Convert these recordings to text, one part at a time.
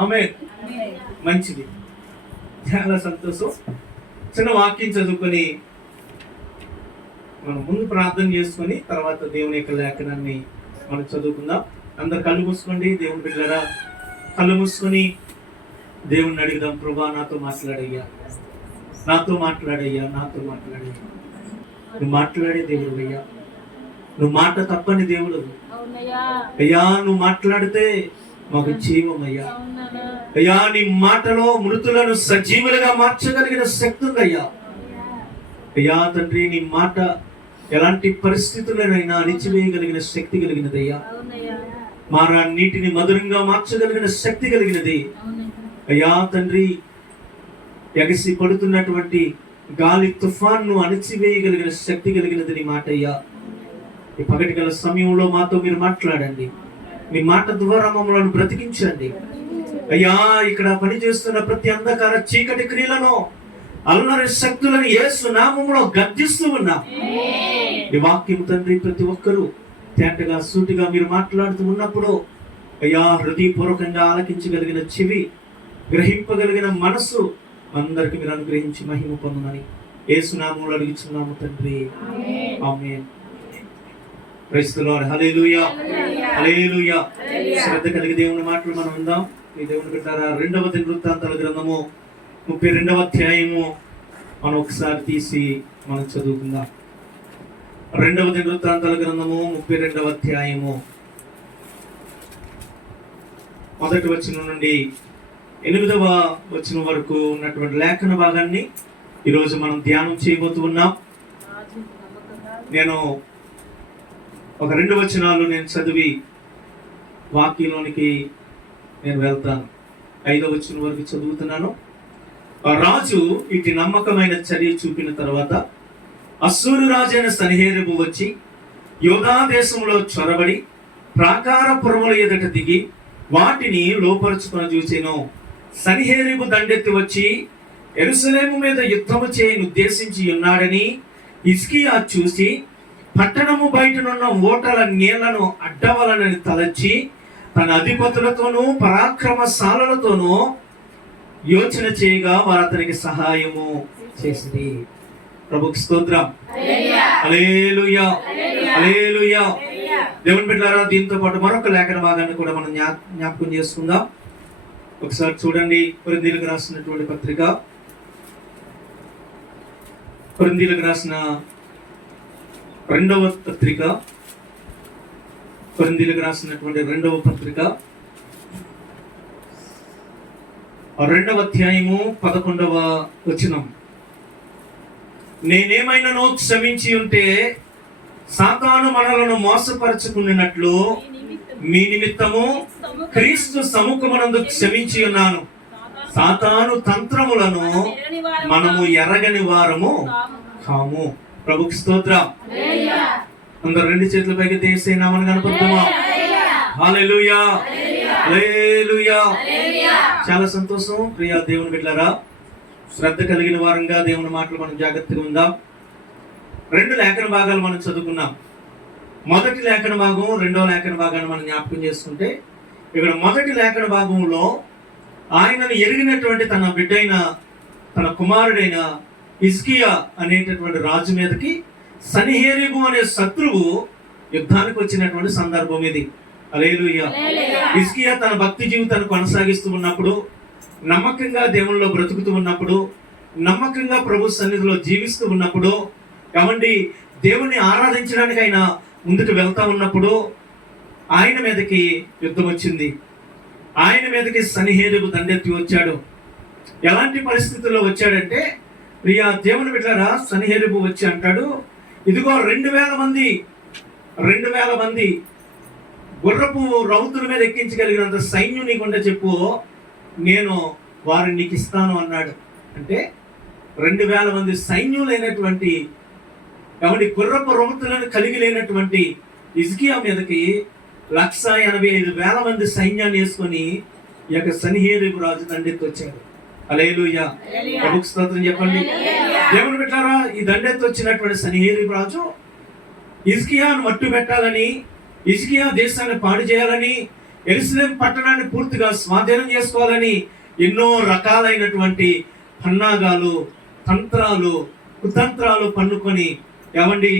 ఆమేన్. మంచిది, చాలా సంతోషం. చిన్న వాక్యం చదువుకొని మనం ముందు ప్రార్థన చేసుకొని తర్వాత దేవుని యొక్క లేఖనాన్ని మనం చదువుకుందాం. అందరు కళ్ళు మూసుకోండి. దేవుని బిడ్డలారా కళ్ళు మూసుకొని దేవుణ్ణి అడుగుదాం. ప్రభువా, నాతో మాట్లాడయ్యా, నాతో మాట్లాడయ్యా, నాతో మాట్లాడయ్యా. నువ్వు మాట్లాడే దేవుడు అయ్యా, నువ్వు మాట తప్పని దేవుడు అయ్యా. నువ్వు మాట్లాడితే మాకు జీవం అయ్యా. అయ్యా, నీ మాటలో మృతులను సజీవులుగా మార్చగలిగిన శక్తి ఉందయ్యా. అయ్యా తండ్రి, నీ మాట ఎలాంటి పరిస్థితులనైనా అణిచివేయగలిగిన శక్తి కలిగినదయ్యా. మారా నీటిని మధురంగా మార్చగలిగిన శక్తి కలిగినది అయ్యా తండ్రి. ఎగసి పడుతున్నటువంటి గాలి తుఫాన్ను అణిచివేయగలిగిన శక్తి కలిగినది నీ మాట అయ్యా. ఈ పగటి గల సమయంలో మాతో మీరు మాట్లాడండి. మీ మాట ద్వారా మమ్మల్ని బ్రతికించండి అయ్యా. ఇక్కడ పనిచేస్తున్న ప్రతి అంధకార చీకటి క్రియలను, అల్లరి శక్తులను యేసు నామములో గర్జిస్తూ ఉన్నా. ఈ వాక్యం తండ్రి ప్రతి ఒక్కరూ తేటగా సూటిగా మీరు మాట్లాడుతూ ఉన్నప్పుడు అయ్యా, హృదయపూర్వకంగా ఆలకించగలిగిన చెవి, గ్రహింపగలిగిన మనస్సు అందరికి మీరు అనుగ్రహించి మహిమ పొందమని యేసు నామములో అడుగుచున్నాము తండ్రి. Amen. Praise the lord. Hallelujah, hallelujah. శ్రద్ధ కలిగి దేవుని మాటలు మనం ఉందాం. ఈ దేవుని బిడ్డలారా, 2వ దినవృత్తాంతాల గ్రంథము 32వ అధ్యాయము మనం ఒకసారి తీసి మనం చదువుకుందాం. 2వ దినవృత్తాంతాల గ్రంథము 32వ అధ్యాయము 1వ వచనం నుండి 8వ వచనం వరకు ఉన్నటువంటి లేఖన భాగాన్ని ఈరోజు మనం ధ్యానం చేయబోతూ ఉన్నాం. నేను ఒక 2 వచనాలు నేను చదివి వాక్యంలోనికి నేను వెళ్తాను. 5వ వచనం వరకు చదువుతున్నాను. రాజు ఇటు నమ్మకమైన చర్య చూపిన తర్వాత అశ్షూరు రాజైన సన్హెరీబు వచ్చి యూదా దేశంలో చొరబడి ప్రాకారపురముల ఎదుట దిగి వాటిని లోపరుచుకొని చూచెను. సన్హెరీబు దండెత్తి వచ్చి యెరూషలేము మీద యుద్ధము చేయని ఉద్దేశించి ఉన్నాడని హిజ్కియా చూసి పట్టణము బయటనున్న ఓటల నీళ్లను అడ్డవలనని తలచి తన అధిపతులతోనూ పరాక్రమశాలలతోనూ యోచన చేయగా వారు అతనికి సహాయము చేసింది. ప్రభుకి స్తోత్రం. హల్లెలూయా, హల్లెలూయా. దేవుని బిడ్డలారా, దీంతో పాటు మరొక లేఖన భాగాన్ని కూడా మనం జ్ఞాపకం చేసుకుందాం. ఒకసారి చూడండి. కొరింథీయులకు రాసినటువంటి పత్రిక, కొరింథీయులకు రాసిన 2వ పత్రిక, కొరింథీయులకు రాసినటువంటి 2వ పత్రిక 2వ అధ్యాయము 11వ వచనం. నేనేమైనానో క్షమించి ఉంటే సాతాను మనలను మోసపరచుకున్నట్లు మీ నిమిత్తము క్రీస్తు సముఖమునందు క్షమించి ఉన్నాను. సాతాను తంత్రములను మనము ఎరగని వారము కాము. ప్రభుకి స్తోత్రం. అందరూ 2 చేతుల పైకి దేశే నామమున కనపడుతామా? హల్లెలూయా, హల్లెలూయా. చాలా సంతోషం. ప్రియ దేవుని బిడ్డలారా, శ్రద్ధ కలిగిన వారంగా దేవుని మాటలు మనం జాగ్రత్తగా ఉందాం. 2 లేఖన భాగాలు మనం చదువుకున్నాం. మొదటి లేఖన భాగం, 2వ లేఖన భాగాన్ని మనం జ్ఞాపకం చేసుకుంటే, ఇక్కడ మొదటి లేఖన భాగంలో ఆయనను ఎరిగినటువంటి తన బిడ్డైన, తన కుమారుడైన హిజ్కియా అనేటటువంటి రాజు మీదకి సన్హెరీబు అనే శత్రువు యుద్ధానికి వచ్చినటువంటి సందర్భం ఇది. హల్లెలూయా. హిజ్కియా తన భక్తి జీవితాన్ని కొనసాగిస్తూ ఉన్నప్పుడు, నమ్మకంగా దేవునిలో బ్రతుకుతూ ఉన్నప్పుడు, నమ్మకంగా ప్రభు సన్నిధిలో జీవిస్తూ ఉన్నప్పుడు, కాబట్టి దేవుణ్ణి ఆరాధించడానికి ఆయన ముందుకు వెళ్తా ఉన్నప్పుడు ఆయన మీదకి యుద్ధం వచ్చింది. ఆయన మీదకి సన్హెరీబు దండెత్తి వచ్చాడు. ఎలాంటి పరిస్థితుల్లో వచ్చాడంటే, ప్రియ దేవుని బిడ్డలారా, సన్హెరీబు వచ్చి అంటాడు, ఇదిగో 2000 మంది గుర్రపు రౌతుల మీద ఎక్కించగలిగినంత సైన్యం నీకుంటే చెప్పు, నేను వారిని నీకు ఇస్తాను అన్నాడు. అంటే 2000 మంది సైన్యం లేనటువంటి, కాబట్టి గుర్రపు రౌతులను కలిగి లేనటువంటి హిజ్కియా మీదకి 185,000 మంది సైన్యాన్ని వేసుకొని ఈ యొక్క సన్హెరీబు రాజు దండెత్తి వచ్చాడు. హల్లెలూయా, ప్రభుకి స్తోత్రం చెప్పండి. దేవుని బిడ్డలారా, ఈ దండెత్తి వచ్చినటువంటి సన్హెరీబు రాజు హిజ్కియాను మట్టు పెట్టాలని, హిజ్కియా దేశాన్ని పాడు చేయాలని, యెరూషలేము పట్టణాన్ని పూర్తిగా స్వాధీనం చేసుకోవాలని ఎన్నో రకాలైనటువంటి పన్నాగాలు, తంత్రాలు, కుతంత్రాలు పన్నుకొని ఏమండి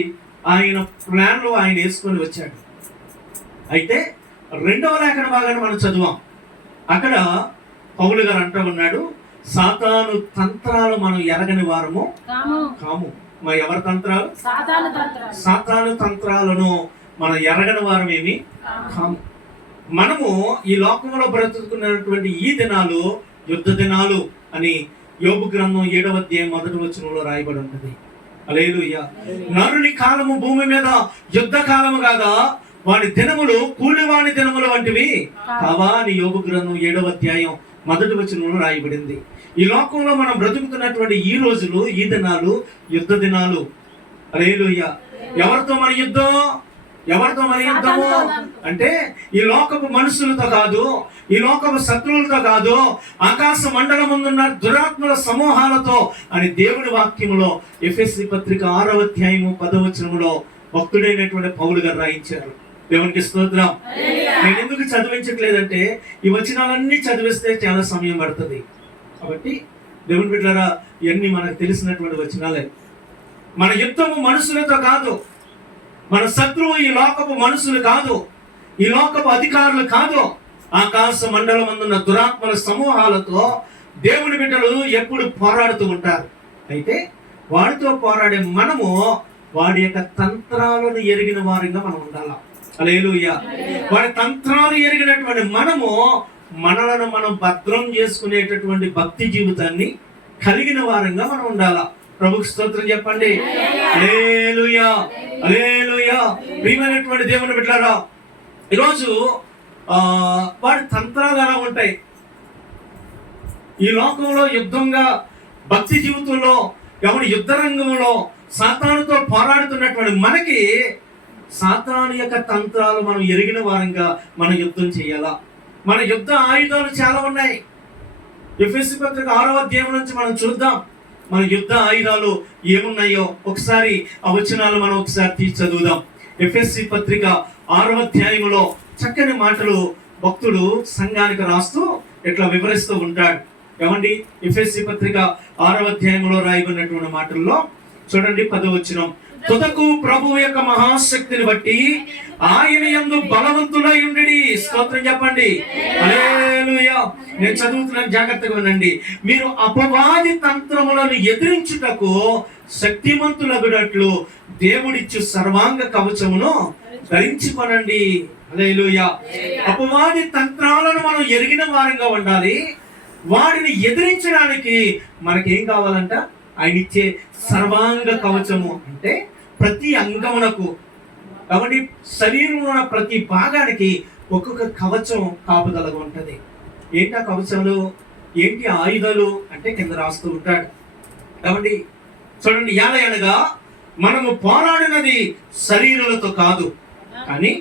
ఆయన ప్లాన్లో ఆయన వేసుకొని వచ్చాడు. అయితే 2వ లేఖన భాగాన్ని మనం చదువాం. అక్కడ పౌలు గారు అంటూ ఉన్నాడు, సాతాను తంత్రాలు మనం ఎరగని వారము కాము. మరి ఎవరి తంత్రాలు? సాతాను తంత్రాలను మనం ఎరగని వారం ఏమి కాము. మనము ఈ లోకంలో బ్రతుకుతున్నటువంటి ఈ దినాలు యుద్ధ దినాలు అని యోబు గ్రంథం 7వ అధ్యాయం 1వ వచనంలో రాయబడి ఉంటుంది. హల్లెలూయా. నరుని కాలము భూమి మీద యుద్ధ కాలము కాగా వాడి దినములు కూలివాని దినములు వంటివి కావా అని యోబు గ్రంథం 7వ అధ్యాయం 1వ వచనంలో రాయబడింది. ఈ లోకంలో మనం బ్రతుకుతున్నటువంటి ఈ రోజులు, ఈ దినాలు యుద్ధ దినాలు. హల్లెలూయా. ఎవరితో మన యుద్ధం? ఎవరితో మన యుద్ధము అంటే ఈ లోకపు మనుషులతో కాదు, ఈ లోకపు శత్రువులతో కాదు, ఆకాశ మండలం ముందున్న దురాత్మల సమూహాలతో అని దేవుని వాక్యములో ఎఫెసీ పత్రిక 6వ అధ్యాయము 10వ వచనములో భక్తుడైనటువంటి పౌలు గారు రాయించారు. దేవునికి స్తోత్రం. నేను ఎందుకు చదివించట్లేదంటే ఈ వచనాలన్నీ చదివిస్తే చాలా సమయం పడుతుంది. కాబట్టి దేవుని బిడ్డలారా, ఇవన్నీ మనకు తెలిసినటువంటి వచనాలే. మన యుద్ధము మనుషులతో కాదు, మన శత్రువు ఈ లోకపు మనుషులు కాదు, ఈ లోకపు అధికారులు కాదు, ఆకాశ మండలం అందున్న దురాత్మల సమూహాలతో దేవుని బిడ్డలు ఎప్పుడు పోరాడుతూ ఉంటారు. అయితే వాడితో పోరాడే మనము వాడి యొక్క తంత్రాలను ఎరిగిన వారిగా మనం ఉండాలి. హల్లెలూయా. వాడి తంత్రాలు ఎరిగినటువంటి మనము మనలను మనం భద్రం చేసుకునేటటువంటి భక్తి జీవితాన్ని కలిగిన వారంగా మనం ఉండాలా. ప్రభుకి స్తోత్రం చెప్పండి. హల్లెలూయా, హల్లెలూయా. ప్రియమైనటువంటి దేవుని బిడ్డలారా, ఈరోజు వాడి తంత్రాలు ఎలా ఉంటాయి? ఈ లోకంలో యుద్ధంగా భక్తి జీవితంలో ఎవరి యుద్ధ రంగంలో సాతానుతో పోరాడుతున్నటువంటి మనకి సాతాను యొక్క తంత్రాలు మనం ఎరిగిన వారంగా మనం యుద్ధం చేయాలా. మన యుద్ధ ఆయుధాలు చాలా ఉన్నాయి. ఎఫెసీ పత్రిక 6వ అధ్యాయం నుంచి మనం చూద్దాం మన యుద్ధ ఆయుధాలు ఏమున్నాయో. ఒకసారి ఆ వచనాలు మనం ఒకసారి తీసి చదువుదాం. ఎఫెసీ పత్రిక 6వ అధ్యాయంలో చక్కని మాటలు భక్తుడు సంఘానికి రాస్తూ ఇట్లా వివరిస్తూ ఉంటాడు. ఏమండి, ఎఫెసీ పత్రిక 6వ అధ్యాయంలో రాయబడినటువంటి మాటల్లో చూడండి 10వ వచనం. తుదకు ప్రభువు యొక్క మహాశక్తిని బట్టి ఆయన యందు బలవంతులై ఉండి. స్తోత్రం చెప్పండి. హల్లెలూయా. నేను చదువుతున్నాను, జాగ్రత్తగా వినండి. మీరు అపవాది తంత్రములను ఎదిరించుటకు శక్తిమంతులగునట్లు దేవుడిచ్చు సర్వాంగ కవచమును ధరించుకొనండి. హల్లెలూయా. అపవాది తంత్రాలను మనం ఎరిగిన వారంగా ఉండాలి. వాడిని ఎదిరించడానికి మనకేం కావాలంట? ఆయన ఇచ్చే సర్వాంగ కవచము. అంటే ప్రతి అంగమునకు, కాబట్టి శరీరంలో ఉన్న ప్రతి భాగానికి ఒక్కొక్క కవచం కాపుదలగా ఉంటది. ఏంటి ఆ కవచాలు, ఏంటి ఆయుధాలు అంటే కింద రాస్తూ ఉంటాడు. కాబట్టి చూడండి, అనగా మనము పోరాడినది శరీరులతో కాదు, కానీ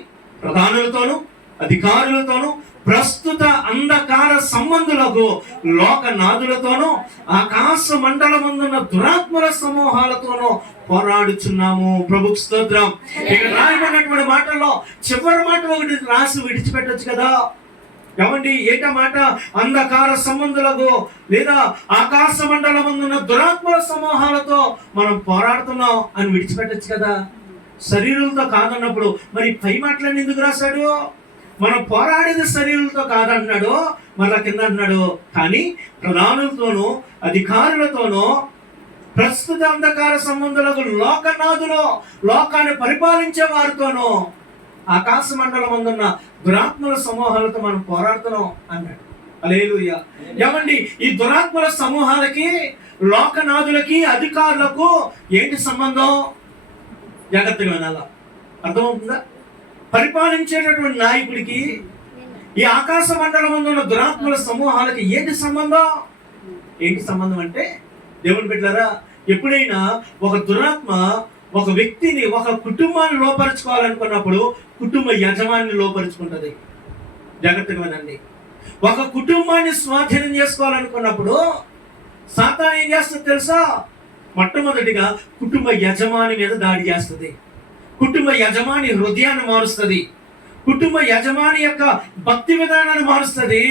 ప్రధానులతోనూ అధికారులతోనూ ప్రస్తుత అంధకార సంబంధులకు లోకనాథులతోనూ ఆకాశ మండలమందున్న దురాత్మల సమూహాలతోనూ పోరాడుచున్నాము. ప్రభుకు స్తోత్రం. ఇక్కడ రాయబడినటువంటి మాటల్లో చివరి మాట ఒకటి రాసి విడిచిపెట్టొచ్చు కదా. ఏమండి, ఏట మాట? అంధకార సంబంధులకు లేదా ఆకాశ మండలమందున్న దురాత్మల సమూహాలతో మనం పోరాడుతున్నాం అని విడిచిపెట్టొచ్చు కదా. శరీరులతో కాదన్నప్పుడు మరి పై మాటలన్నీ ఎందుకు రాశాడు? మనం పోరాడేది శరీరులతో కాదన్నాడు, మళ్ళా కింద అన్నాడు కానీ ప్రధానులతోనూ అధికారులతోనూ ప్రస్తుత అంధకార సంబంధులకు లోకనాథులు, లోకాన్ని పరిపాలించే వారితోనూ ఆకాశ మండలం అందున్న దురాత్మల సమూహాలతో మనం పోరాడుతున్నాం అన్నాడు. హల్లెలూయా. ఏమండి, ఈ దురాత్మల సమూహాలకి, లోకనాథులకి, అధికారులకు ఏంటి సంబంధం? జాగ్రత్తగా వినాలా. అర్థమవుతుందా? పరిపాలించేటటువంటి నాయకుడికి ఈ ఆకాశ మండలం ఉన్న దురాత్మల సమూహాలకి ఏంటి సంబంధం? ఏంటి సంబంధం అంటే, దేవుని బిడ్డలారా, ఎప్పుడైనా ఒక దురాత్మ ఒక వ్యక్తిని, ఒక కుటుంబాన్ని లోపరుచుకోవాలనుకున్నప్పుడు కుటుంబ యజమాని లోపరుచుకుంటది. జాగ్రత్తగా వినండి. ఒక కుటుంబాన్ని స్వాధీనం చేసుకోవాలనుకున్నప్పుడు సాతాను ఏం చేస్తుంది తెలుసా? మొట్టమొదటిగా కుటుంబ యజమాని మీద దాడి చేస్తుంది. కుటుంబ యజమాని హృదయాన్ని మారుస్తుంది. కుటుంబ యజమాని యొక్క భక్తి విధానాన్ని మారుస్తుంది,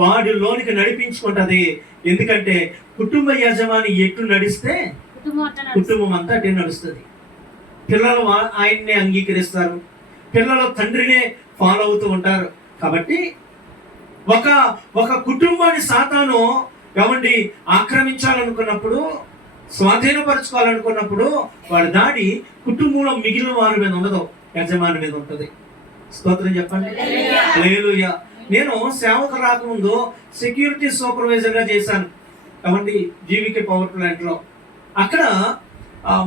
వాడిలోనికి నడిపించుకుంటది. ఎందుకంటే కుటుంబ యజమాని ఎట్లు నడిస్తే కుటుంబం అంతా అటే నడుస్తుంది. పిల్లలు ఆయన్నే అంగీకరిస్తారు, పిల్లలు తండ్రినే ఫాలో అవుతూ ఉంటారు. కాబట్టి ఒక కుటుంబాన్ని సాతాను ఏమండి ఆక్రమించాలనుకున్నప్పుడు, స్వాధీనపరచుకోవాలనుకున్నప్పుడు వాడి దాడి కుటుంబంలో మిగిలిన వారి మీద ఉండదు, యజమాని మీద ఉంటుంది. స్తోత్రం చెప్పండి. హల్లెలూయా. నేను సేవకు రాకముందు సెక్యూరిటీ సూపర్వైజర్ గా చేశాను ఏమండి జీవికే పవర్ ప్లాంట్ లో. అక్కడ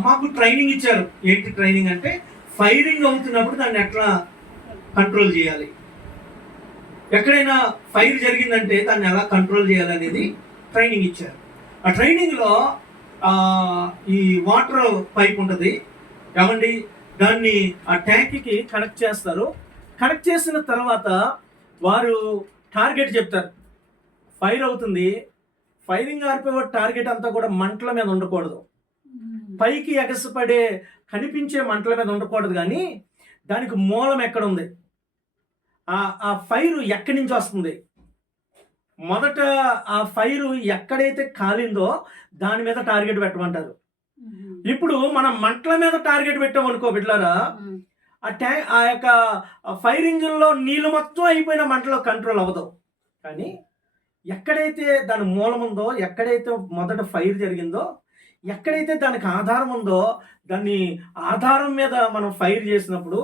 మాకు ట్రైనింగ్ ఇచ్చారు. ఏంటి ట్రైనింగ్ అంటే, ఫైరింగ్ అవుతున్నప్పుడు దాన్ని ఎట్లా కంట్రోల్ చేయాలి, ఎక్కడైనా ఫైర్ జరిగిందంటే దాన్ని ఎలా కంట్రోల్ చేయాలనేది ట్రైనింగ్ ఇచ్చారు. ఆ ట్రైనింగ్లో ఈ వాటర్ పైప్ ఉంటుంది ఏమండి, దాన్ని ఆ ట్యాంక్కి కనెక్ట్ చేస్తారు. కనెక్ట్ చేసిన తర్వాత వారు టార్గెట్ చెప్తారు. ఫైర్ అవుతుంది, ఫైరింగ్ ఆర్పే టార్గెట్ అంతా కూడా మంటల మీద ఉండకూడదు, పైకి ఎగసపడే కనిపించే మంటల మీద ఉండకూడదు, కానీ దానికి మూలం ఎక్కడ ఉంది, ఆ ఫైరు ఎక్కడి నుంచి వస్తుంది, మొదట ఆ ఫైరు ఎక్కడైతే కాలిందో దాని మీద టార్గెట్ పెట్టమంటారు. ఇప్పుడు మనం మంటల మీద టార్గెట్ పెట్టామనుకో బిడ్డలారా, ఆ యొక్క ఫైర్ ఇంజిన్లో నీళ్ళు మొత్తం అయిపోయిన మంటలో కంట్రోల్ అవ్వదు. కానీ ఎక్కడైతే దాని మూలం ఉందో, ఎక్కడైతే మొదట ఫైర్ జరిగిందో, ఎక్కడైతే దానికి ఆధారం ఉందో, దాన్ని ఆధారం మీద మనం ఫైర్ చేసినప్పుడు,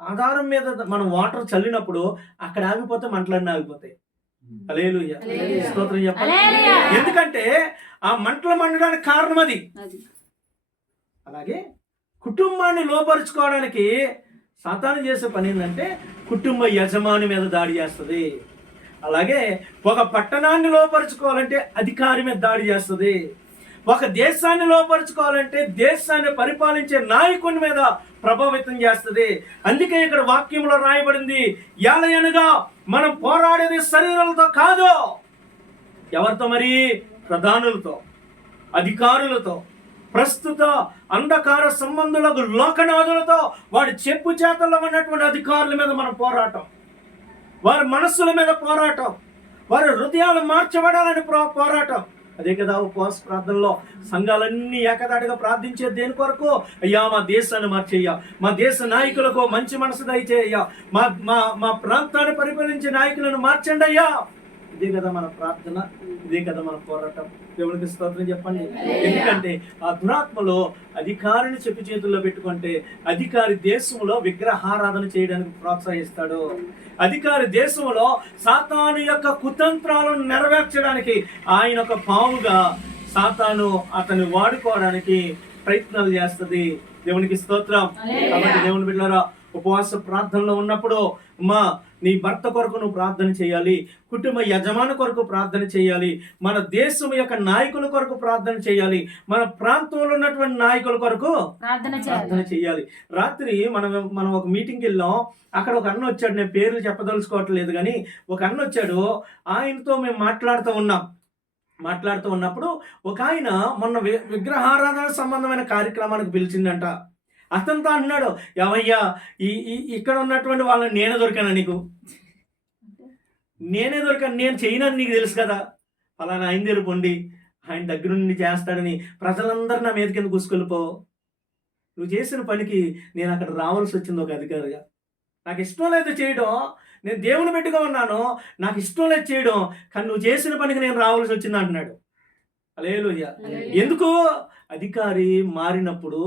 ఆధారం మీద మనం వాటర్ చల్లినప్పుడు అక్కడ ఆగిపోతే మంటలన్నీ ఆగిపోతాయి. హల్లెలూయా. స్తోత్రం చెప్పండి. ఎందుకంటే ఆ మంటలు మండడానికి కారణం అది. అలాగే కుటుంబాన్ని లోపరుచుకోవడానికి సాతాను చేసే పని ఏంటంటే కుటుంబ యజమాని మీద దాడి చేస్తుంది. అలాగే ఒక పట్టణాన్ని లోపరుచుకోవాలంటే అధికారి మీద దాడి చేస్తుంది. ఒక దేశాన్ని లోపరుచుకోవాలంటే దేశాన్ని పరిపాలించే నాయకుని మీద ప్రభావితం చేస్తుంది. అందుకే ఇక్కడ వాక్యంలో రాయబడింది, ఏలయనగా మనం పోరాడేది శరీరాలతో కాదు. ఎవరితో మరి? ప్రధానులతో, అధికారులతో, ప్రస్తుత అంధకార సంబంధులకు, లోకనాథులతో, వాడి చెప్పు చేతల్లో ఉన్నటువంటి అధికారుల మీద మనం పోరాటం, వారి మనస్సుల మీద పోరాటం, వారి హృదయాలు మార్చబడాలని పోరాటం. అదే కదా ఉపవాస ప్రార్థనలో సంఘాలన్నీ ఏకదాటిగా ప్రార్థించేది దేని కొరకు? అయ్యా మా దేశాన్ని మార్చేయ్యా, మా దేశ నాయకులకు మంచి మనసు దయచేయ్యా, మా మా మా ప్రాంతాన్ని పరిపాలించే నాయకులను మార్చండి అయ్యా. ఇదే కదా మన ప్రార్థన, ఇదే కదా మన పోరాటం. దేవునికి స్తోత్రం చెప్పండి. ఎందుకంటే ఆ దురాత్మలో అధికారిని చెప్పు చేతుల్లో పెట్టుకుంటే అధికారి దేశంలో విగ్రహారాధన చేయడానికి ప్రోత్సహిస్తాడు. అధికారి దేశంలో సాతాను యొక్క కుతంత్రాలను నెరవేర్చడానికి ఆయన ఒక పావుగా సాతాను అతన్ని వాడుకోవడానికి ప్రయత్నాలు చేస్తుంది. దేవునికి స్తోత్రం. కాబట్టి దేవుని బిడ్డలారా, ఉపవాస ప్రార్థనలో ఉన్నప్పుడు నీ భర్త కొరకు నువ్వు ప్రార్థన చేయాలి, కుటుంబ యజమాని కొరకు ప్రార్థన చేయాలి, మన దేశం యొక్క నాయకుల కొరకు ప్రార్థన చేయాలి, మన ప్రాంతంలో ఉన్నటువంటి నాయకుల కొరకు ప్రార్థన చేయాలి. రాత్రి మనం ఒక మీటింగ్కి వెళ్ళాం. అక్కడ ఒక అన్న వచ్చాడు, నేను పేర్లు చెప్పదలుచుకోవట్లేదు, కానీ ఒక అన్న వచ్చాడు. ఆయనతో మేము మాట్లాడుతూ ఉన్నప్పుడు ఒక ఆయన మొన్న విగ్రహారాధన సంబంధమైన కార్యక్రమానికి పిలిచిందంట. అతనితో అన్నాడు, ఎవయ్యా ఇక్కడ ఉన్నటువంటి వాళ్ళని నేనే దొరికాను, నీకు నేనే దొరికాను, నేను చేయనని నీకు తెలుసు కదా, అలానే ఆయన దగ్గర పొండి ఆయన దగ్గర నుండి చేస్తాడని ప్రజలందరూ నా మీద కింద కూసుకెళ్ళిపో. నువ్వు చేసిన పనికి నేను అక్కడ రావాల్సి వచ్చింది ఒక అధికారిగా. నాకు ఇష్టం లేదు చేయడం, నేను దేవుని బిడ్డగా ఉన్నాను, నాకు ఇష్టం లేదు చేయడం, కానీ నువ్వు చేసిన పనికి నేను రావాల్సి వచ్చింది అంటున్నాడు. హల్లెలూయా. ఎందుకు? అధికారి మారినప్పుడు,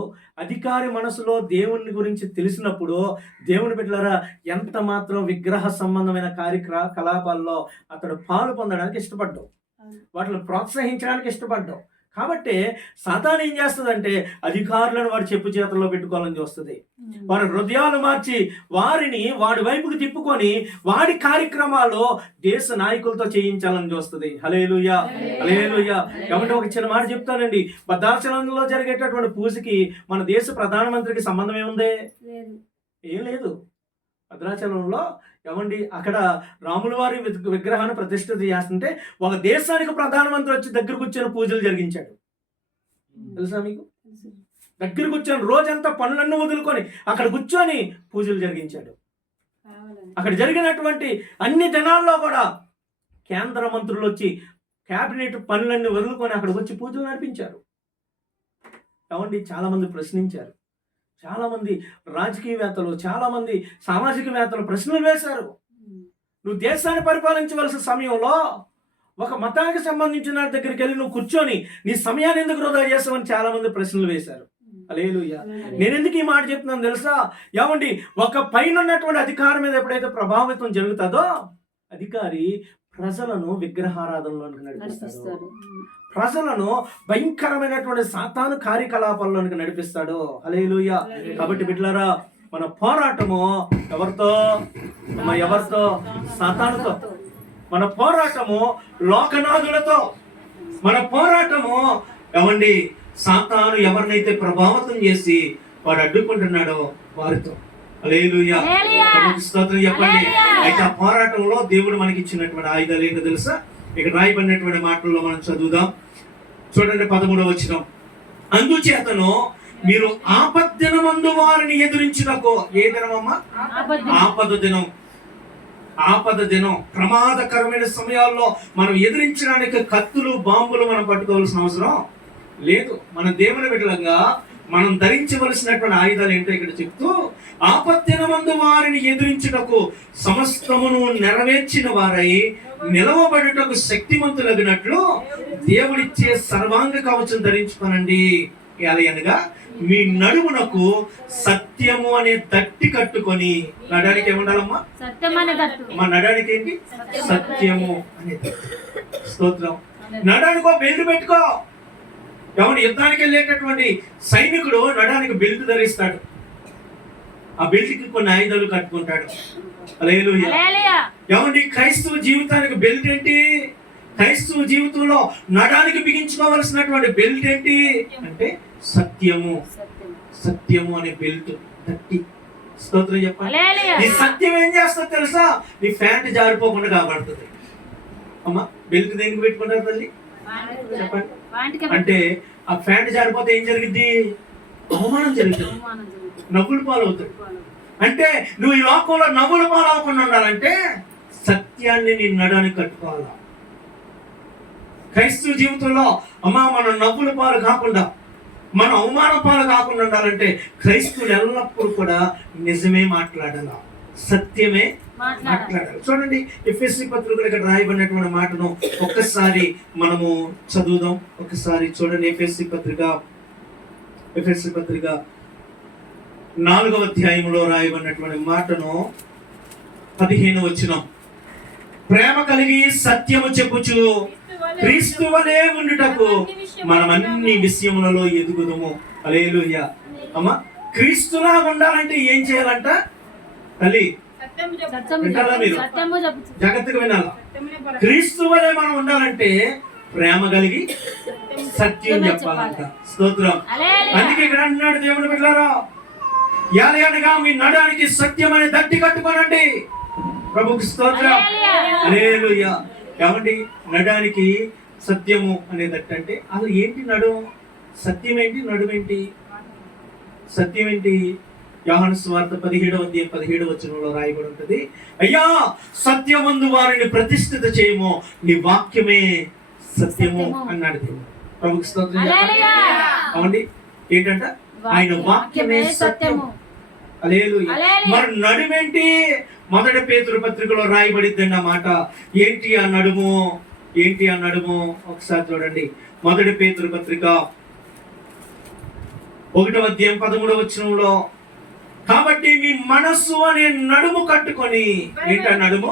అధికారి మనసులో దేవుని గురించి తెలిసినప్పుడు, దేవుని బిడ్డలారా, ఎంత మాత్రం విగ్రహ సంబంధమైన కార్యకలాపాల్లో అతడు పాలు పొందడానికి ఇష్టపడ్డావు, వాటిని ప్రోత్సహించడానికి ఇష్టపడ్డావు. కాబట్టి సాతాను ఏం చేస్తుందంటే అధికారులను వాడి చెప్పు చేతుల్లో పెట్టుకోవాలని చూస్తుంది. వారి హృదయాలు మార్చి వారిని వాడి వైపుకి తిప్పుకొని వాడి కార్యక్రమాలు దేశ నాయకులతో చేయించాలని చూస్తుంది. హల్లెలూయా, హల్లెలూయా. కాబట్టి ఒక చిన్న మాట చెప్తానండి, భద్రాచలంలో జరిగేటటువంటి పూజకి మన దేశ ప్రధానమంత్రికి సంబంధం ఏముంది? ఏం లేదు. భద్రాచలంలో ఏమండి అక్కడ రాముల వారి విగ్రహాన్ని ప్రతిష్ఠిత చేస్తుంటే ఒక దేశానికి ప్రధానమంత్రి వచ్చి దగ్గర కూర్చొని పూజలు జరిగించాడు. తెలుసా మీకు? దగ్గర కూర్చొని రోజంతా పనులన్నీ వదులుకొని అక్కడ కూర్చొని పూజలు జరిగించాడు. అక్కడ జరిగినటువంటి అన్ని దినాల్లో కూడా కేంద్ర మంత్రులు వచ్చి క్యాబినెట్ పనులన్నీ వదులుకొని అక్కడికి వచ్చి పూజలు నడిపించారు. ఏమండి, చాలామంది ప్రశ్నించారు. చాలామంది రాజకీయవేత్తలు, చాలామంది సామాజికవేత్తలు ప్రశ్నలు వేశారు. నువ్వు దేశాన్ని పరిపాలించవలసిన సమయంలో ఒక మతానికి సంబంధించిన దగ్గరికి వెళ్ళి నువ్వు కూర్చొని నీ సమయాన్ని ఎందుకు వృధా చేస్తావని చాలామంది ప్రశ్నలు వేశారు. హల్లెలూయా. నేను ఎందుకు ఈ మాట చెప్తున్నాను తెలుసా? ఏమండి, ఒక పైన ఉన్నటువంటి అధికారం మీద ఎప్పుడైతే ప్రభావితం జరుగుతుందో అధికారి ప్రజలను విగ్రహారాధనలోనికి నడిపిస్తాడు, ప్రజలను భయంకరమైనటువంటి సాతాను కార్యకలాపాల్లోనికి నడిపిస్తాడు. హల్లెలూయా. కాబట్టి బిడ్డలారా, మన పోరాటము ఎవరితో? సాతానుతో. మన పోరాటము లోకనాథులతో. మన పోరాటము ఏమండి, సాతాను ఎవరినైతే ప్రభావితం చేసి వాడు అడ్డుకుంటున్నాడో వారితో. హల్లెలూయా. స్తోత్రం చెప్పండి. అయితే ఆ పోరాటంలో దేవుడు మనకి ఇచ్చినటువంటి ఆయుధాలు ఏంటో తెలుసా? ఇక్కడ రాయబడినటువంటి మాటల్లో మనం చదువుదాం. చూడండి 13వ వచనం. అందుచేతను మీరు ఆపద్దినమందు వారిని ఎదురించుటకు. ఏ దినమమ్మా? ఆపద దినం. ప్రమాదకరమైన సమయాల్లో మనం ఎదిరించడానికి కత్తులు, బాంబులు మనం పట్టుకోవాల్సిన అవసరం లేదు. మన దేవుని బిడ్డలంగా మనం ధరించవలసినటువంటి ఆయుధాలు ఏంటో ఇక్కడ చెప్తూ, ఆపద్దినమందు వారిని ఎదిరించుటకు సమస్తమును నెరవేర్చిన వారై నిలవబడుటకు శక్తిమంతులగినట్లు దేవుడిచ్చే సర్వాంగ కవచం ధరించుకోనండి. అనగా మీ నడుమునకు సత్యము అనే దట్టి కట్టుకొని. నడానికి ఏముండాలమ్మా? మా నడానికి ఏంటి? సత్యము అనే. స్తోత్రం. నడానికి బెల్ట్ పెట్టుకో. ఎవరు యుద్ధానికి వెళ్ళేటటువంటి సైనికుడు నడానికి బెల్ట్ ధరిస్తాడు. ఆ బెల్ట్ కి కొన్ని ఆయుధాలు కట్టుకుంటాడు. హల్లెలూయా. ఏమండి, క్రైస్తవ జీవితానికి బెల్ట్ ఏంటి? క్రైస్తవ జీవితంలో నడానికి బిగించుకోవలసినటువంటి బెల్ట్ ఏంటి అంటే సత్యము. సత్యము అనే బెల్ట్ తట్టి. స్తోత్రం చెప్పండి. ఈ సత్యం ఏం చేస్తుంది తెలుసా? నీ ప్యాంట్ జారిపోకుండా కాపాడుతుంది. అమ్మా, బెల్ట్ దేనికి పెట్టుకుంటారు తల్లి? చెప్పండి. అంటే ఆ ప్యాంట్ జారిపోతే ఏం జరిగింది? అవమానం జరుగుతుంది, నవ్వుల పాలవుతుంది. అంటే నువ్వు ఈ లోకంలో నవ్వుల పాలవకుండా ఉండాలంటే సత్యాన్ని నీ నడానికి కట్టుకోవాలా. క్రైస్తవ జీవితంలో అమ్మా మనం నవ్వుల పాలు కాకుండా, మన అవమాన పాలు కాకుండా ఉండాలంటే క్రైస్తవులు ఎల్లప్పుడూ కూడా నిజమే మాట్లాడాల, సత్యమే మాట్లాడాలి. చూడండి, ఎఫెసీ పత్రికలో ఇక్కడ రాయబడినటువంటి మాటను ఒక్కసారి మనము చదువుదాం. ఒకసారి చూడండి, ఎఫెసీ పత్రిక 4వ అధ్యాయంలో రాయబడినటువంటి మాటను 15వ వచనం. ప్రేమ కలిగి సత్యము చెప్పుచు క్రీస్తు వలె ఉండుటకు మనం అన్ని విషయములలో ఎదుగుదము. హల్లెలూయా. అమ్మా, క్రీస్తులా ఉండాలంటే ఏం చేయాలంట తల్లి? వింటారా మీరు? జాగ్రత్తగా వినాలా. క్రీస్తు వలె మనం ఉండాలంటే ప్రేమ కలిగి సత్యం చెప్పాలంట. స్తోత్రం. అందుకే ఇక్కడ అంటున్నాడు దేవుని బిడ్డలారా, యాలయనగా మీ నడానికి సత్యం అనే దట్టి కట్టుకోనండి. ప్రభుకి స్తోత్రం. హల్లెలూయా. ఏమండి, నడానికి సత్యము అనే దట్టి అంటే అసలు ఏంటి? నడుము. సత్యం ఏంటి? నడుమేంటి? సత్యం ఏంటి? యోహాను సువార్త 17వ అధ్యాయం 17వ వచనంలో రాయబడి ఉంటుంది, అయ్యా సత్యమందు వారిని ప్రతిష్ఠిత చేయము, నీ వాక్యమే సత్యము అన్నాడు దేవుడు. ప్రభుకి స్తోత్రం. అవండి ఏంటంట? ఆయన వాక్యమే సత్యము. హల్లెలూయా. మరి నడుమేంటి? 1 పేతురు పత్రికలో రాయబడిద్ది అన్నమాట. ఏంటి ఆ నడుము? ఏంటి ఆ నడుము? ఒకసారి చూడండి, 1 పేతురు పత్రిక 1వ అధ్యాయం 13వ వచనంలో, కాబట్టి మీ మనస్సు అనే నడుము కట్టుకొని. ఏంటి ఆ నడుము?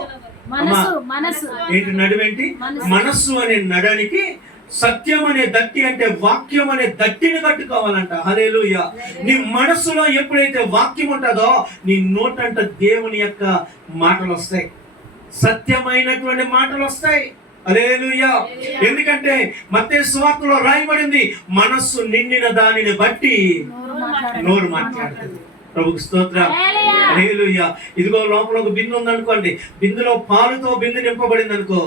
ఏంటి నడుమేంటి? మనస్సు అనే నడానికి సత్యం అనే దట్టి అంటే వాక్యం అనే దట్టిని కట్టుకోవాలంట. హల్లెలూయా. నీ మనస్సులో ఎప్పుడైతే వాక్యం ఉంటుందో నీ నోటంట దేవుని యొక్క మాటలు వస్తాయి, సత్యమైనటువంటి మాటలు వస్తాయి. హల్లెలూయా. ఎందుకంటే మత్తయి సువార్తలో రాయబడింది, మనస్సు నిండిన దానిని బట్టి నోరు మాట్లాడుతుంది. ప్రభుకి స్తోత్రం. హల్లెలూయా. ఇదిగో లోపల ఒక బిందె ఉందనుకోండి, బిందులో పాలుతో బిందె నింపబడింది అనుకో,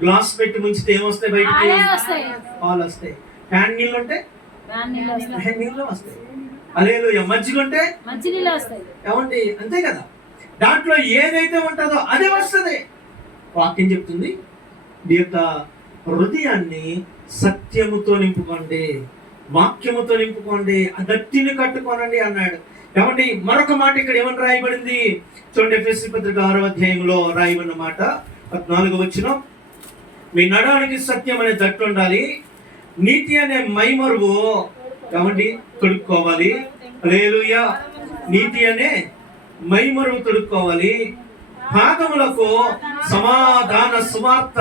గ్లాస్ పెట్టి ముంచితే ఏమొస్తాయి? బయటికి పాలు వస్తాయి. ఫ్యాన్ నీళ్ళు ఉంటే నీళ్ళు వస్తాయి. హల్లెలూయా. మజ్జిగ ఉంటే ఏమండి? అంతే కదా. దాంట్లో ఏదైతే ఉంటుందో అదే వస్తుంది. వాక్యం చెప్తుంది, మీ యొక్క హృదయాన్ని సత్యముతో నింపుకోండి, వాక్యముతో నింపుకోండి, ఆ గట్టిని కట్టుకోనండి అన్నాడు. ఏమండి మరొక మాట ఇక్కడ ఏమని రాయబడింది చూడండి, ఎఫెసీ పత్రిక 6వ అధ్యాయంలో రాయబడిన మాట 14వ వచనం, మీ నడానికి సత్యం అనే దట్టు ఉండాలి, నీతి అనే మైమరువు ఏమండి తొడుక్కోవాలి. హల్లెలూయా. నీతి అనే మైమరువు తొడుక్కోవాలి, పాదములకు సమాధాన సువార్త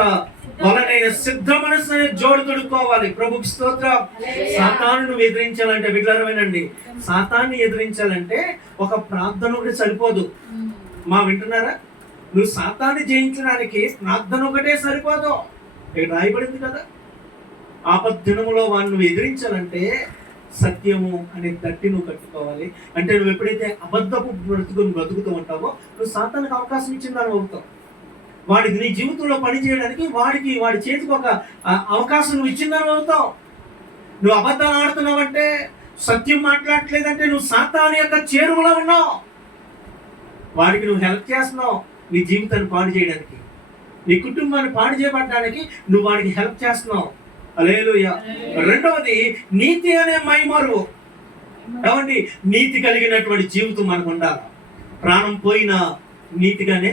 వలనైన సిద్ధ మనసు అనే జోడు తొడుక్కోవాలి. ప్రభుకి స్తోత్రం. సాతానును ఎదిరించాలంటే విగ్రహమేనండి, సాతాన్ని ఎదిరించాలంటే ఒక ప్రార్థన ఒకటి సరిపోదు. వింటున్నారా? నువ్వు సాతాన్ని జయించడానికి ప్రార్థన ఒకటే సరిపోదు. ఇక్కడ రాయబడింది కదా, ఆపద్దినములో వాడిని నువ్వు ఎదిరించాలంటే సత్యము అనే తట్టి నువ్వు కట్టుకోవాలి. అంటే నువ్వు ఎప్పుడైతే అబద్ధపు బ్రతుకుతూ ఉంటావో నువ్వు సాతానికి అవకాశం ఇచ్చిందని అవుతావు. వాడికి నీ జీవితంలో పని చేయడానికి వాడి చేతికి ఒక అవకాశం నువ్వు ఇచ్చిందని అవుతావు. నువ్వు అబద్ధాలు ఆడుతున్నావంటే, సత్యం మాట్లాడట్లేదంటే నువ్వు సాతాను యొక్క చేరువలో ఉన్నావు. వాడికి నువ్వు హెల్ప్ చేస్తున్నావు నీ జీవితాన్ని పాడు చేయడానికి, నీ కుటుంబాన్ని పాడు చేయబడడానికి నువ్వు వాడికి హెల్ప్ చేస్తున్నావు. హల్లెలూయా. రెండవది నీతి అనే మైమరువు. ఏమండి నీతి కలిగినటువంటి జీవితం మనకు ఉండాలి. ప్రాణం పోయిన నీతిగానే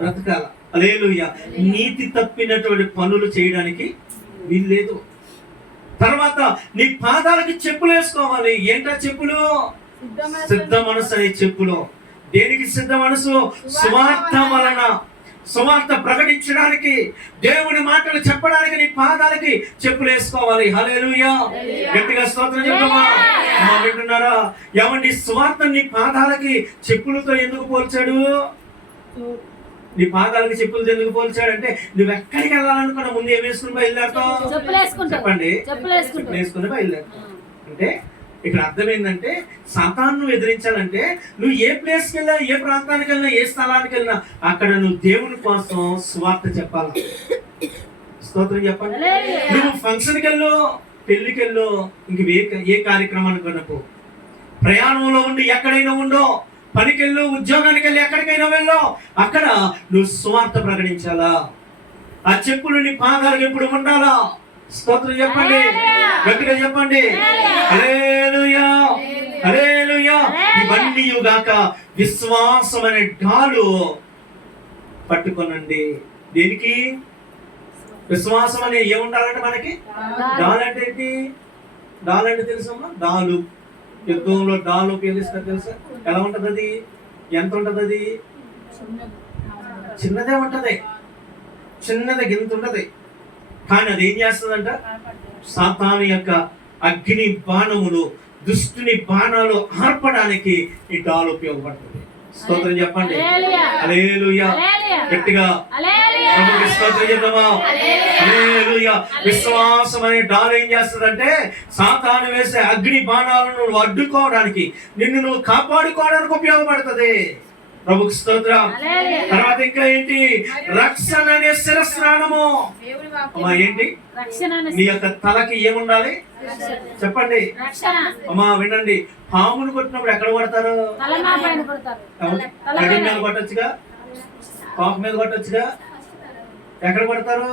బ్రతకాల. హల్లెలూయా. నీతి తప్పినటువంటి పనులు చేయడానికి వీల్లేదు. తర్వాత నీ పాదాలకి చెప్పులు వేసుకోవాలి. ఏంటా చెప్పులు? సిద్ధ మనసు అనే చెప్పులు. దేనికి సిద్ధ మనసు? సువార్త వలన, సువార్త ప్రకటించడానికి, దేవుని మాటలు చెప్పడానికి నీ పాదాలకి చెప్పులు వేసుకోవాలి. హల్లెలూయా. గట్టిగా స్తోత్రం చెప్తామా? వింటున్నారా? ఏమండి సువార్త నీ పాదాలకి చెప్పులతో ఎందుకు పోల్చాడు? నీ పాదాలకి చెప్పులతో ఎందుకు పోల్చాడంటే నువ్వు ఎక్కడికి వెళ్ళాలనుకున్నా ముందు ఏం వేసుకుని బయలుదేరుతావు? చెప్పండి. చెప్పులు వేసుకుని బయలుదేరుతావు. అంటే ఇక్కడ అర్థం ఏంటంటే సాతాను ఎదిరించాలంటే నువ్వు ఏ ప్లేస్కి వెళ్ళినా, ఏ ప్రాంతానికి వెళ్ళినా, ఏ స్థలానికి వెళ్ళినా అక్కడ నువ్వు దేవుని కోసం సువార్త చెప్పాలి. స్తోత్రం చెప్పండి. నువ్వు ఫంక్షన్కి వెళ్ళు, పెళ్లికి వెళ్ళు, ఇంక ఏ కార్యక్రమానికి వెళ్ళకు, ప్రయాణంలో ఉండి ఎక్కడైనా ఉండో, పనికి వెళ్ళు, ఉద్యోగానికి వెళ్ళి ఎక్కడికైనా వెళ్ళు, అక్కడ నువ్వు సువార్త ప్రకటించాలా. ఆ చెప్పులు నీ పాదాలకు ఎప్పుడు ఉండాలా. స్తోత్రం చెప్పండి, గట్టిగా చెప్పండి. హల్లెలూయా, హల్లెలూయా. ఇవన్నీ గాక విశ్వాసం అనే డాలు పట్టుకోనండి. దేనికి? విశ్వాసం అనే ఏముండాలంటే మనకి డాల్ అంటే ఏంటి? డాల్ అంటే తెలుసమ్మా? డాలు. యుద్ధంలో డాలు ఉపయోగిస్తారు తెలుసా? ఎలా ఉంటది అది? ఎంత ఉంటది అది? చిన్నదే ఉంటది, చిన్నది గింత ఉంటది. కానీ అది ఏం చేస్తుందంట? సాతాను యొక్క అగ్ని బాణములు, దుష్టుని బాణాలు ఆర్పడానికి ఈ డాల్ ఉపయోగపడుతుంది. స్తోత్రం చెప్పండి. హల్లెలూయా. గట్టిగా స్తోత్రం చెప్తామా? హల్లెలూయా. విశ్వాసం అనే డాల్ ఏం చేస్తుందంటే సాతాను వేసే అగ్ని బాణాలను నువ్వు అడ్డుకోవడానికి, నిన్ను నువ్వు కాపాడుకోవడానికి ఉపయోగపడుతుంది. ప్రభుకి స్తోత్రం. తర్వాత ఇంకా ఏంటి? రక్షణ అనే శిరస్నానము. అమ్మా ఏంటి? నీ యొక్క తలకి ఏముండాలి చెప్పండి అమ్మా. వినండి, పామును కొట్టినప్పుడు ఎక్కడ కొడతారు? తల మీద కొట్టచ్చుగా, పాప మీద కొట్టచ్చుగా. ఎక్కడ కొడతారు?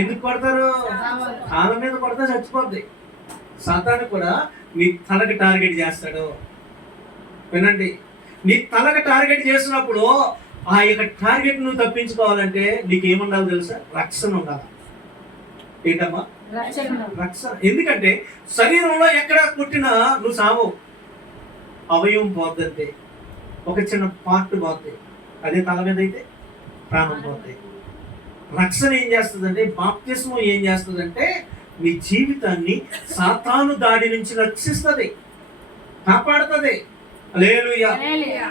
ఎందుకు కొడతారు? కాళ్ళ మీద కొడితే చచ్చిపోద్ది. సాతాను కూడా నీ తలకి టార్గెట్ చేస్తాడు. వినండి, నీ తలకు టార్గెట్ చేసినప్పుడు ఆ యొక్క టార్గెట్ నువ్వు తప్పించుకోవాలంటే నీకు ఏముండాలి తెలుసా? రక్షణ ఉండాలి. ఏంటమ్మా? రక్షణ. ఎందుకంటే శరీరంలో ఎక్కడ కొట్టినా నువ్వు సావు, అవయవం పోద్దంటే, ఒక చిన్న పార్ట్ పోద్ది. అదే తల మీద అయితే ప్రాణం పోతాయి. రక్షణ ఏం చేస్తుందంటే, బాప్తిస్మం ఏం చేస్తుందంటే నీ జీవితాన్ని సాతాను దాడి నుంచి రక్షిస్తుంది, కాపాడుతుంది. హల్లెలూయా.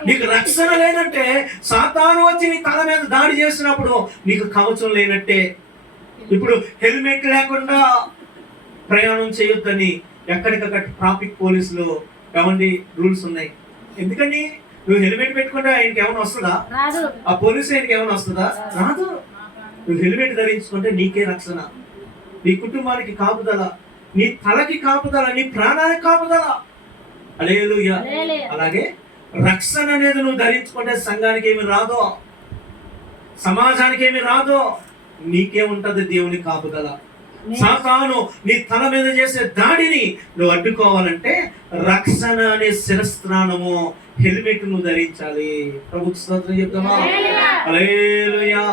నీకు రక్షణ లేనంటే సాతాను వచ్చి నీ తల మీద దాడి చేసినప్పుడు నీకు కవచం లేనట్టే. ఇప్పుడు హెల్మెట్ లేకుండా ప్రయాణం చేయొద్దని ఎక్కడికక్కడ ట్రాఫిక్ పోలీసులు ఏమండి రూల్స్ ఉన్నాయి. ఎందుకని? నువ్వు హెల్మెట్ పెట్టుకుంటే ఆయనకి ఏమైనా వస్తుందా? ఆ పోలీసు ఆయనకి ఏమైనా వస్తుందా? రాదు. నువ్వు హెల్మెట్ ధరించుకుంటే నీకే రక్షణ, నీ కుటుంబానికి కాపుదల, నీ తలకి కాపుదల, నీ ప్రాణానికి కాపుదల. హల్లెలూయా. అలాగే రక్షణ అనేది నువ్వు ధరించుకుంటే సంఘానికి ఏమి రాదో, సమాజానికి ఏమి రాదో, నీకేముంటది దేవుని కాపుదల. సాతాను నీ తల మీద చేసే దాడిని నువ్వు అడ్డుకోవాలంటే రక్షణ అనే శిరస్త్రాణము, హెల్మెట్ నువ్వు ధరించాలి. ప్రభుత్వ స్తోత్రం చెప్తామా? హల్లెలూయా.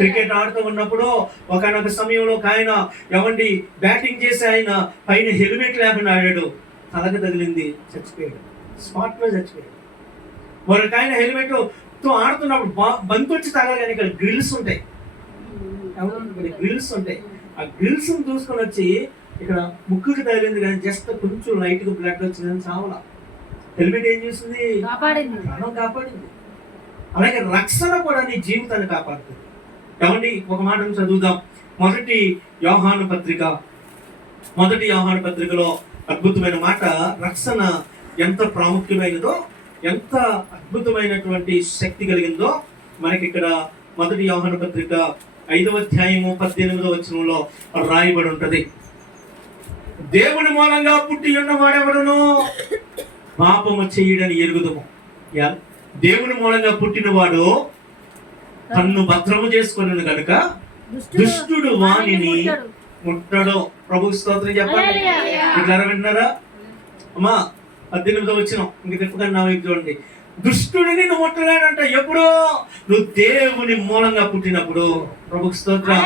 క్రికెట్ ఆడుతూ ఉన్నప్పుడు ఒకనొక సమయంలో ఒక ఆయన ఎవండి బ్యాటింగ్ చేసి ఆయన పైన హెల్మెట్ లేకుండా ఆడాడు, తలకు తగిలింది, చచ్చిపోయాడు, స్పాట్ లో చచ్చిపోయాడు. మరొక ఆయన హెల్మెట్ తో ఆడుతున్నప్పుడు బంతి వచ్చి తగలగానే ఇక్కడ గ్రిల్స్ ఉంటాయి, గ్రిల్స్ ఉంటాయి. ఆ గ్రిల్స్ చూసుకొని వచ్చి ఇక్కడ ముక్కుకి తగిలింది కానీ జస్ట్ కొంచెం లైట్ గా బ్లడ్ వచ్చిందని చావలా. హెల్మెట్ ఏం చేస్తుంది? ప్రాణం కాపాడింది. అలాగే రక్షణ కూడా నీ జీవితాన్ని కాపాడుతుంది. కాబట్టి ఒక మాటను చదువుదాం. మొదటి యోహాను పత్రికలో అద్భుతమైన మాట. రక్షణ ఎంత ప్రాముఖ్యమైనదో, ఎంత అద్భుతమైనటువంటి శక్తి కలిగిందో మనకి ఇక్కడ మొదటి యోహాను పత్రిక 5వ అధ్యాయము 18వ వచనంలో రాయబడి ఉంటది. దేవుని మూలంగా పుట్టి ఉన్నవాడెవడును పాపము చేయడని ఎరుగుదము. దేవుని మూలంగా పుట్టినవాడు తన్ను భద్రము చేసుకున్నాను కనుక దుష్టుడు వాణిని ముట్టడు. ప్రభు స్తోత్రం చెప్పండి. ఇట్లా విన్నారా అమ్మా? 18వ వచనం ఇంక తిప్పగా నా వైపు చూడండి. దుష్టుడిని నువ్వు ముట్టలేడంట. ఎప్పుడు? నువ్వు దేవుని మూలంగా పుట్టినప్పుడు. ప్రభుకు స్తోత్రం.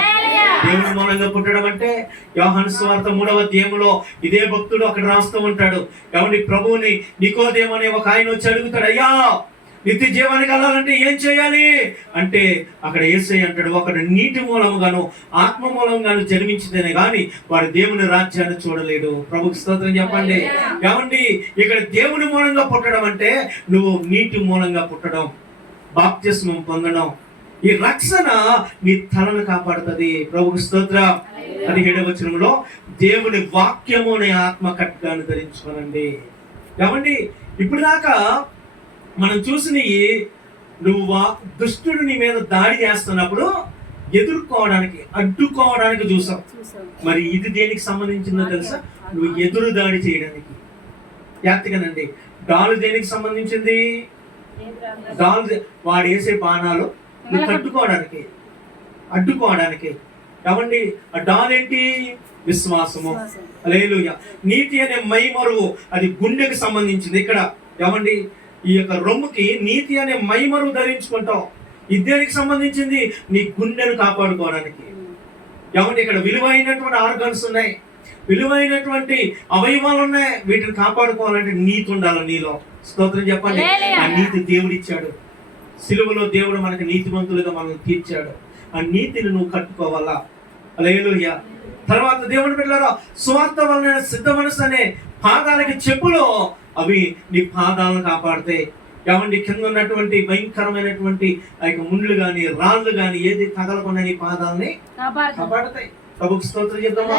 దేవుని మూలంగా పుట్టడం అంటే యోహాను సువార్త 3వ అధ్యాయంలో ఇదే భక్తుడు అక్కడ రాస్తూ ఉంటాడు. కాబట్టి ప్రభువుని నికోదేము అనే ఒక ఆయన వచ్చి అడుగుతాడు, అయ్యా నిత్య జీవానికి వెళ్ళాలంటే ఏం చేయాలి అంటే అక్కడ యేసయ్య అంటాడు, ఒకడు నీటి మూలంగాను ఆత్మ మూలంగాను జన్మించితేనే గాని వాడు దేవుని రాజ్యాన్ని చూడలేడు. ప్రభుకి స్తోత్రం చెప్పండి. ఏమండి ఇక్కడ దేవుని మూలంగా పుట్టడం అంటే నువ్వు నీటి మూలంగా పుట్టడం, బాప్తిస్మం పొందడం. ఈ రక్షణ నీ తలను కాపాడుతుంది. ప్రభుకి స్తోత్రం. 17వ వచనంలో దేవుని వాక్యము అనే ఆత్మ ఖడ్గాన్ని ధరించుకోనండి. ఏమండి ఇప్పుడు దాకా మనం చూసినవి నువ్వు దుష్టుడు నీ మీద దాడి చేస్తున్నప్పుడు ఎదుర్కోవడానికి, అడ్డుకోవడానికి చూసావు. మరి ఇది దేనికి సంబంధించిందో తెలుసా? నువ్వు ఎదురు దాడి చేయడానికి. జాగ్రత్తగానండి. డాలు దేనికి సంబంధించింది? డాలు వాడు వేసే బాణాలు నువ్వు తట్టుకోవడానికి, అడ్డుకోవడానికి. ఏమండి ఆ డాల్ ఏంటి? విశ్వాసము. హల్లెలూయా. నీతి అనే మైమరువు, అది గుండెకి సంబంధించింది. ఇక్కడ ఏమండి ఈ యొక్క రొమ్ముకి నీతి అనే మైమరువు ధరించుకుంటావు. ఇది దేనికి సంబంధించింది? నీ గుండెను కాపాడుకోవడానికి. ఏమంటే ఇక్కడ విలువైనటువంటి ఆర్గన్స్ ఉన్నాయి, విలువైనటువంటి అవయవాలు ఉన్నాయి. వీటిని కాపాడుకోవాలంటే నీతి ఉండాలి నీలో. స్తోత్రం చెప్పండి. ఆ నీతి దేవుడు ఇచ్చాడు. సిలువలో దేవుడు మనకు నీతిమంతులుగా మనల్ని తీర్చాడు. ఆ నీతిని నువ్వు కట్టుకోవాలా. హల్లెలూయా. తర్వాత దేవుని బిడ్డలారా, సువార్త వలన సిద్ధ మనసు అనే పాదాలకి చెప్పులో అవి నీ పాదాలను కాపాడతాయి. ఏమండి కింద ఉన్నటువంటి భయంకరమైనటువంటి ఆ యొక్క ముళ్ళు గాని రాళ్ళు గాని ఏది తగలకుండా నీ పాదాలని కాపాడతాయి. ప్రభుకి స్తోత్రం చెప్తామా?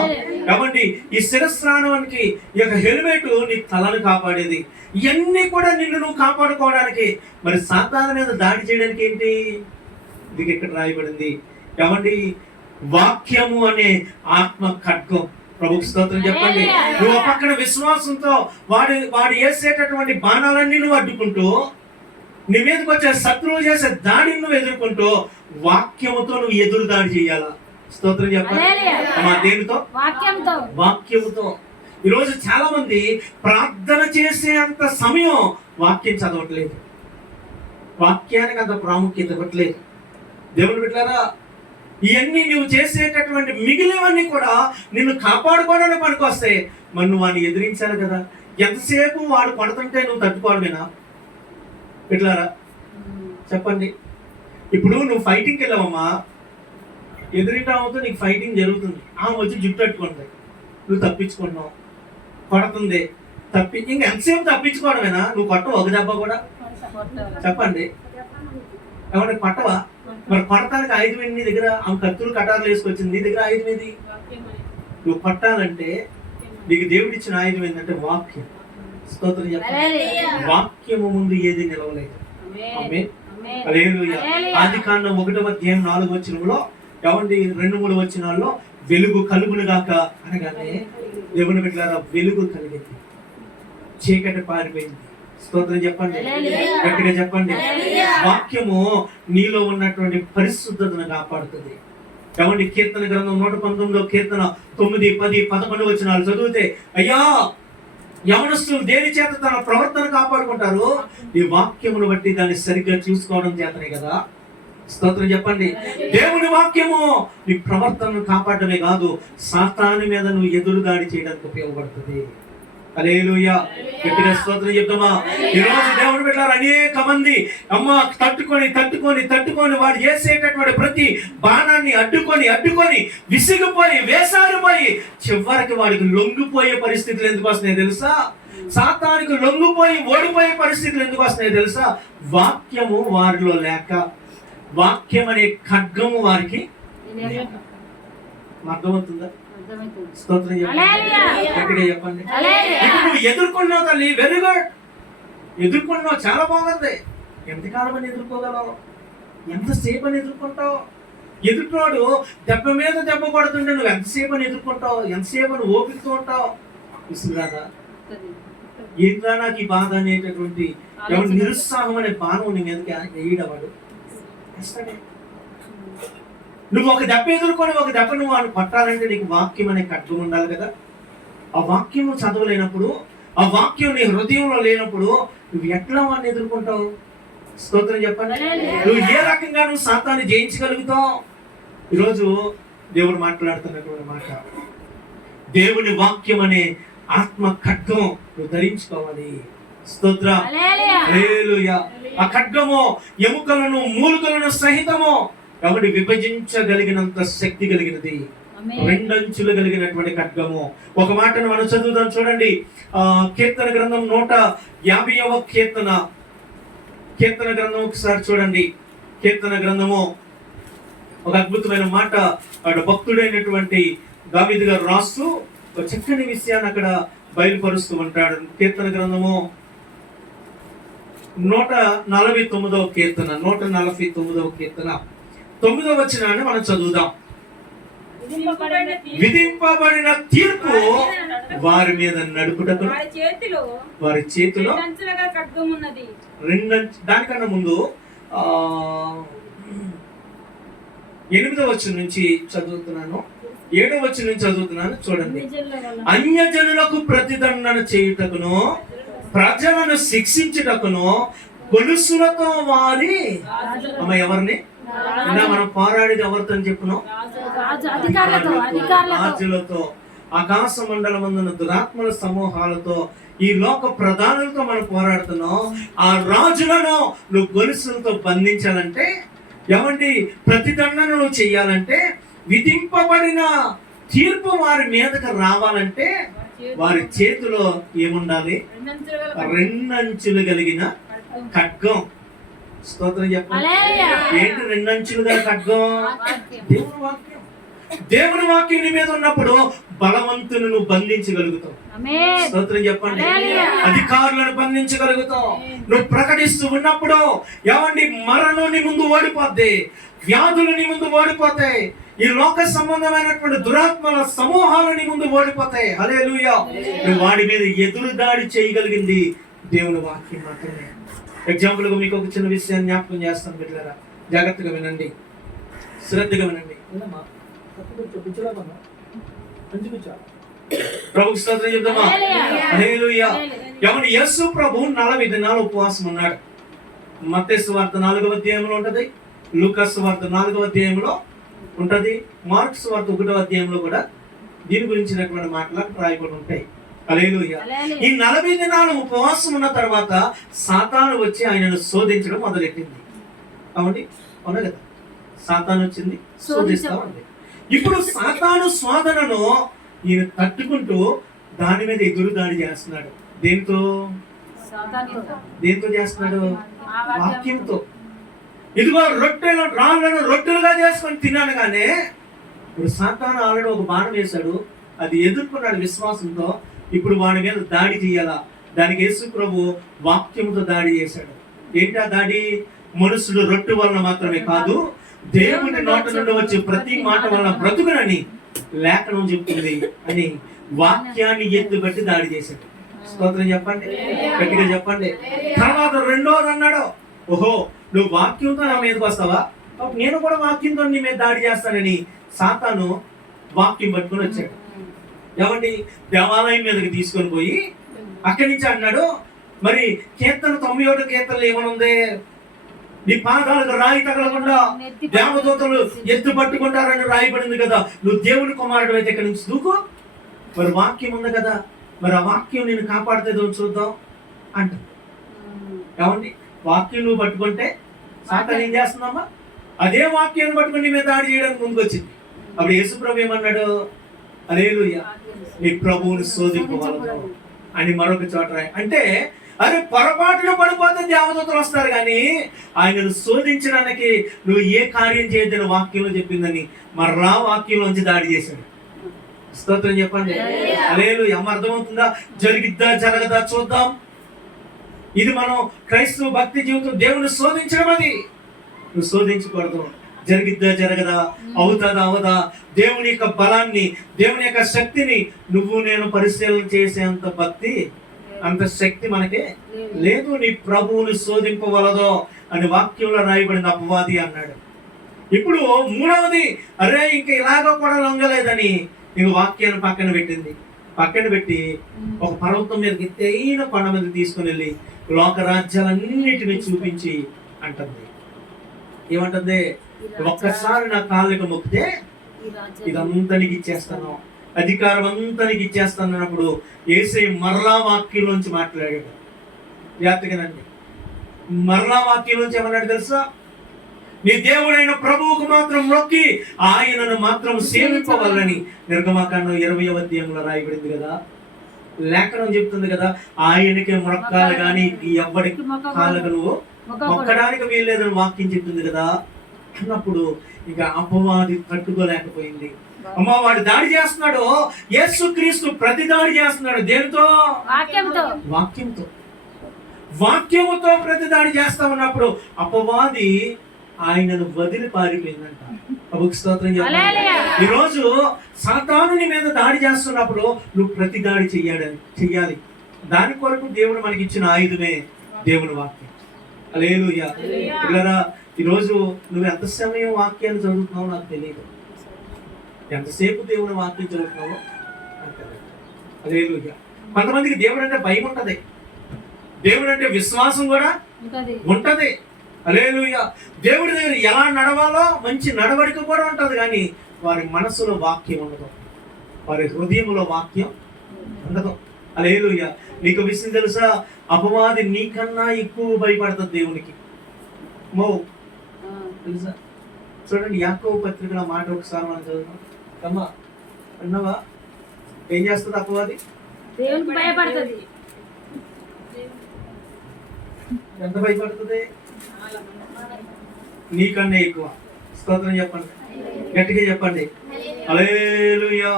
కాబట్టి ఈ శిరస్నానానికి ఈ యొక్క హెల్మెట్ నీ తలను కాపాడేది. ఇవన్నీ కూడా నిన్ను నువ్వు కాపాడుకోవడానికి. మరి సాతాను మీద దాడి చేయడానికి ఏంటి? ఇది ఇక్కడ రాయబడింది. ఏమండి వాక్యము అనే ఆత్మ ఖడ్గం. ప్రభుకి స్తోత్రం చెప్పండి. నువ్వు పక్కన విశ్వాసంతో వాడు వేసేటటువంటి బాణాలన్నీ నువ్వు అడ్డుకుంటూ, నీ మీదకి వచ్చే శత్రువు చేసే దాడిని నువ్వు ఎదుర్కొంటూ వాక్యముతో నువ్వు ఎదురు దాడి చేయాలా. స్తోత్రం చెప్పండి. దేనితో? వాక్యముతో. ఈరోజు చాలా మంది ప్రార్థన చేసే అంత సమయం వాక్యం చదవట్లేదు, వాక్యానికి అంత ప్రాముఖ్యత ఇవ్వట్లేదు. దేవుని బిడ్డలారా, ఇవన్నీ నువ్వు చేసేటటువంటి మిగిలినవన్నీ కూడా నిన్ను కాపాడుకోవడానికి పనికొస్తాయి. మరి నువ్వు వాడిని ఎదిరించాలి కదా. ఎంతసేపు వాడు కొడుతుంటే నువ్వు తట్టుకోవడమేనా? బిడ్డలారా చెప్పండి. ఇప్పుడు నువ్వు ఫైటింగ్కి వెళ్ళావమ్మా, ఎదురింటావుతో నీకు ఫైటింగ్ జరుగుతుంది. ఆమె వచ్చి జుట్టు కట్టుకుంటుంది, నువ్వు తప్పించుకున్నావు, కొడుతుంది, ఇంకా ఎంతసేపు తప్పించుకోవడమేనా? నువ్వు కొట్టవు ఒక దెబ్బ కూడా? చెప్పండి. ఏమంటే కొట్టవా? మరి కొడతానికి ఆయుధం ఏంటి నీ దగ్గర? ఆమె కత్తులు కటారులు వేసుకొచ్చింది, నీ దగ్గర ఆయుధం ఏది? నువ్వు కొట్టాలంటే నీకు దేవుడు ఇచ్చిన ఆయుధం ఏంటంటే వాక్యం. స్తోత్రం చెప్పండి. వాక్యము ముందు ఏది నిలవలేదు. ఆమేన్. హల్లెలూయా. ఆదికాండం 1వ అధ్యాయం 4వ వచనంలో ఏమండి 2-3 వచనాల్లో వెలుగు కలుగును గాక అనగానే దేవుని బిడ్డలారా వెలుగు కలిగింది, చీకటి పారిపోయింది, స్తోత్రం చెప్పండి, గట్టిగా చెప్పండి. వాక్యము నీలో ఉన్నటువంటి పరిశుద్ధతను కాపాడుతుంది. కాబట్టి కీర్తన గ్రంథం 119 కీర్తన 9, 10, 11 వచనాలు చదివితే, అయ్యా యవనస్తులు దేని చేత తన ప్రవర్తన కాపాడుకుంటారు? ఈ వాక్యమును బట్టి దాన్ని సరిగ్గా చూసుకోవడం చేతనే కదా. స్తోత్రం చెప్పండి. దేవుని వాక్యము నీ ప్రవర్తనను కాపాడమే కాదు, సాతాను మీద నువ్వు ఎదురుదాడి చేయడానికి ఉపయోగపడుతుంది. హల్లెలూయా, గట్టిగా స్తోత్రం చెప్తామా. ఈ రోజు దేవుని బిడ్డలారా, అనేక మంది తట్టుకొని వాడు చేసేటటువంటి ప్రతి బాణాన్ని అడ్డుకొని విసిగిపోయి వేసారిపోయి చివరికి వాడికి లొంగిపోయే పరిస్థితులు ఎందుకు వస్తున్నాయి తెలుసా? సాతానికి లొంగిపోయి ఓడిపోయే పరిస్థితులు ఎందుకు వస్తున్నాయి తెలుసా? వాక్యము వారిలో లేక, వాక్యం అనే ఖడ్గము వారికి అర్థమవుతుందా? స్తోత్రం చెప్పండి, చెప్పండి. నువ్వు ఎదుర్కొన్నావు తల్లి, వెరీ గుడ్. ఎదుర్కొన్నావు, చాలా బాగుంది. ఎంతకాలం అని ఎదుర్కోగలవు? ఎంతసేపు అని ఎదుర్కొంటావు? ఎదుర్కొన్నాడు దెబ్బ మీద దెబ్బ పడుతుంటే నువ్వు ఎంతసేపు అని ఎదుర్కొంటావు? ఎంతసేపు అని ఓపికతో ఉంటావు? విసుగురాదా? ఏంట్రా నాకు ఈ బాధ అనేటటువంటి నిరుత్సాహం అనే బాణం నీ మీదకి వేయడవాడు. నువ్వు ఒక దెబ్బ ఎదుర్కొని ఒక దెబ్బ నువ్వు వాళ్ళు పట్టాలంటే నీకు వాక్యం అనే ఖడ్గం ఉండాలి కదా. ఆ వాక్యం నువ్వు చదవలేనప్పుడు, ఆ వాక్యం నీ హృదయంలో లేనప్పుడు నువ్వు ఎట్లా వాడిని ఎదుర్కొంటావు? స్తోత్రం చెప్పండి. నువ్వు ఏ రకంగా నువ్వు సాతాన్ని జయించగలుగుతావు? ఈరోజు దేవుడు మాట్లాడుతున్నటువంటి మాట, దేవుని వాక్యం అనే ఆత్మ ఖడ్గం నువ్వు ధరించుకోవాలి. స్తోత్ర, హల్లెలూయా. ఆ ఖడ్గము ఎముకలను మూలుకలను సహితము కాబట్టి విభజించగలిగినంత శక్తి కలిగినది, రెండంచులు కలిగినటువంటి ఖడ్గము. ఒక మాటను మనం చదువుదాం, చూడండి. కీర్తన గ్రంథం 150వ కీర్తన గ్రంథం ఒకసారి చూడండి. కీర్తన గ్రంథము ఒక అద్భుతమైన మాట భక్తుడైనటువంటి దావీదు గారు రాస్తూ ఒక చక్కని విషయాన్ని అక్కడ బయలుపరుస్తూ ఉంటాడు. కీర్తన గ్రంథము 149వ కీర్తన 149వ కీర్తన 9వ వచనాన్ని మనం చదువుదాం. విధింపబడిన తీర్పు వారి మీద నడుపుటకు వారి చేతిలో దానికన్నా ముందు 8వ వచనం నుంచి చదువుతున్నాను, 7వ వచనం నుంచి చదువుతున్నాను. చూడండి. అన్యజనులకు ప్రతిదండన చేయుటకును ప్రజలను శిక్షించుటకును గొలుసులతో వారి ఎవరిని మనం పోరాడేది ఎవరితో చెప్పును? రాజులతో, ఆకాశ మండలమందున దురాత్మల సమూహాలతో, ఈ లోక ప్రధానులతో మనం పోరాడుతున్నాం. ఆ రాజులను నువ్వు గొలుసులతో బంధించాలంటే, ఏమండి ప్రతిదండన నువ్వు చెయ్యాలంటే, విధింపబడిన తీర్పు వారి మీదకి రావాలంటే వారి చేతిలో ఏముండాలి? రెండంచులు కలిగిన ఖడ్గం. స్తోత్రం చెప్పండి. ఏంటి రెండంచులుగా ఖడ్గం? దేవుని వాక్యం. దేవుని వాక్యం నీ మీద ఉన్నప్పుడు బలవంతులను నువ్వు బంధించగలుగుతావు. స్తోత్రం చెప్పండి. అధికారులను బంధించగలుగుతావు. నువ్వు ప్రకటిస్తూ ఉన్నప్పుడు ఏమండి మరణం నీ ముందు ఓడిపోద్ది, వ్యాధులు నీ ముందు ఓడిపోతాయి, ఈ లోక సంబంధమైనటువంటి దురాత్మల సమూహాలు నీ ముందు ఓడిపోతాయి. హల్లెలూయా. నువ్వు వాడి మీద ఎదురు దాడి చేయగలిగింది దేవుని వాక్యం మాత్రమే. ఎగ్జాంపుల్ గా మీకు ఒక చిన్న విషయాన్ని జ్ఞాపకం చేస్తాను బిడ్డలారా, జాగ్రత్తగా వినండి, శ్రద్ధగా వినండి. ప్రభు స్తోత్రం చెప్దామా? హల్లెలూయా. ఏమని యేసు ప్రభు 40 దినాలు ఉపవాసం ఉన్నాడు. మత్తయి సువార్త 4వ అధ్యాయంలో ఉంటది, లూకా సువార్త 4వ అధ్యాయంలో ఉంటది, మార్కు సువార్త 1వ అధ్యాయంలో కూడా దీని గురించినటువంటి మాటలు రాయబడి ఉంటాయి. హల్లెలూయా. ఈ 40 దినాలు ఉపవాసం ఉన్న తర్వాత సాతాను వచ్చి ఆయనను శోధించడం మొదలెట్టింది. అవునండి, అవునా కదా? సాతాను వచ్చింది, శోధిస్తా ఉంది. ఇప్పుడు సాతాను శోధనను ఈయన తట్టుకుంటూ దాని మీద ఎదురు దాడి చేస్తున్నాడు. దేంతో చేస్తున్నాడు? వాక్యంతో. ఇదిగో రాళ్ళను రొట్టెలుగా చేసుకొని తిన్నాను. కానీ ఇప్పుడు సాతాను ఆల్రెడీ ఒక బాణం వేశాడు, అది ఎదుర్కొన్నాడు విశ్వాసంతో. ఇప్పుడు వాడి మీద దాడి చేయాలా? దానికి యేసు ప్రభు వాక్యంతో దాడి చేశాడు. ఏంటి ఆ దాడి? మనుషుడు రొట్టె వలన మాత్రమే కాదు, దేవుని నోట నుండి వచ్చే ప్రతి మాట వలన బ్రతుకునని లేఖనం చెప్తుంది అని వాక్యాన్ని ఎత్తుబట్టి దాడి చేశాడు. స్తోత్రం చెప్పండి, గట్టిగా చెప్పండి. తర్వాత రెండోది అన్నాడు, ఓహో నువ్వు వాక్యంతో నా మీదకి వస్తావా, నేను కూడా వాక్యంతో నీ మీద దాడి చేస్తానని సాతాను వాక్యం పట్టుకొని వచ్చాడు. ఏమండి, దేవాలయం మీదకి తీసుకొని పోయి అక్కడి నుంచి అన్నాడు, మరి కీర్తన 91 కీర్తనలు ఏమనుంది, నీ పాదాలకు రాయి తగలకుండా దేవదూతలు ఎత్తు పట్టుకుంటారని రాయబడింది కదా, నువ్వు దేవుని కుమారుడు అయితే ఇక్కడి నుంచి దూకు. మరి వాక్యం ఉంది కదా, మరి ఆ వాక్యం నేను కాపాడుతుందో చూద్దాం అంట. ఏమండి, వాక్యం నువ్వు పట్టుకుంటే సాతాను ఏం చేస్తుందమ్మా, అదే వాక్యాన్ని పట్టుకుని నీ మీద దాడి చేయడానికి ముందుకు వచ్చింది. అప్పుడు యేసుప్రభు ఏమన్నాడు, హల్లెలూయా, నీ ప్రభువుని శోధింపవలెను అని మరొక చోట అంటే, అరే పొరపాటులో పడిపోతే దేవదూతలు వస్తారు కానీ ఆయనను శోధించడానికి నువ్వు ఏ కార్యం చేయొద్దని వాక్యంలో చెప్పిందని మరలా వాక్యంలోంచి దాడి చేశాడు. స్తోత్రం చెప్పండి, హల్లెలూయా. అర్థమవుతుందా? జరిగిద్దా జరగదా చూద్దాం. ఇది మనం క్రైస్తవ భక్తి జీవితం, దేవుని శోధించడం. అది నువ్వు శోధించకూడదు. జరిగిద్దా జరగదా, అవుతుందా అవదా, దేవుని యొక్క బలాన్ని, దేవుని యొక్క శక్తిని నువ్వు నేను పరిశీలన చేసేంత భక్తి, అంత శక్తి మనకి లేదు. నీ ప్రభువుని శోధింపవలదో అని వాక్యంలో రాయబడింది. అపవాది అన్నాడు. ఇప్పుడు మూడవది, అరే ఇంక ఇలాగ కూడా లొంగలేదని ఇంక వాక్యాన్ని పక్కన పెట్టి ఒక పర్వతం మీదకి తేయిన కొండ మీద తీసుకుని వెళ్ళి లోక రాజ్యాలన్నిటిని చూపించి అంటుంది. ఏమంటుంది, ఒక్కసారి నా కాళ్ళకి మొక్కితే ఇదంతా నీకు ఇచ్చేస్తాను, అధికారం అంతా నీకు ఇచ్చేస్తాను అన్నప్పుడు యేసయ్య మరలా వాక్యంలోంచి మాట్లాడాడు. జాగ్రత్తగానండి, మరలా వాక్యంలోంచి ఏమన్నాడు తెలుసా, నీ దేవుడైన ప్రభువుకు మాత్రం మొక్కి ఆయనను మాత్రం సేవింపవాలని నిర్గమకాండం 20వ అధ్యాయంలో రాయబడింది కదా. లేఖనం చెప్తుంది కదా, ఆయనకే మొక్కాలి కానీ ఎవ్వడి కాళ్ళకు నువ్వు మొక్కడానికి వీల్లేదని వాక్యం చెప్తుంది కదా. అన్నప్పుడు ఇక అపవాది తట్టుకోలేకపోయింది. అమ్మ, వాడు దాడి చేస్తున్నాడు, యేసుక్రీస్తు ప్రతి దాడి చేస్తున్నాడు. దేనితో? వాక్యముతో ప్రతి దాడి చేస్తా ఉన్నప్పుడు అపవాది ఆయనను వదిలి పారిపోయిందంట. ప్రభువుకి స్తోత్రం చెప్పండి. ఈరోజు సాతానుని మీద దాడి చేస్తున్నప్పుడు నువ్వు ప్రతి దాడి చెయ్యాలి. దాని కొరకు దేవుడు మనకి ఇచ్చిన ఆయుధమే దేవుని వాక్యం. హల్లెలూయా. పిల్లరా, ఈరోజు నువ్వు ఎంత సమయం వాక్యాన్ని చదువుతున్నావో నాకు తెలియదు, ఎంతసేపు దేవుని వాక్యం చదువుతున్నావో నాకు తెలియదు. హల్లెలూయా. కొంతమందికి దేవుడు అంటే భయం ఉంటది, దేవుడు అంటే విశ్వాసం కూడా ఉంటది. హల్లెలూయా. దేవుడి దగ్గర ఎలా నడవాలో మంచి నడవడిక కూడా ఉంటది, కానీ వారి మనసులో వాక్యం ఉండదు, వారి హృదయంలో వాక్యం ఉండదు. హల్లెలూయా. నీకు విషయం తెలుసా, అపవాది నీకన్నా ఎక్కువ భయపడుతుంది దేవునికి. తెలుసా? చూడండి, యాకోబు పత్రికల మాట ఒకసారి మనం చదువుతాం. అమ్మా అన్నవా, ఏం చేస్తుంది అపవాది? దేవునికి భయపడుతుంది. ఎంత భయపడుతుంది? నీకన్నా ఎక్కువ. స్తోత్రం చెప్పండి, గట్టిగా చెప్పండి. హల్లెలూయా.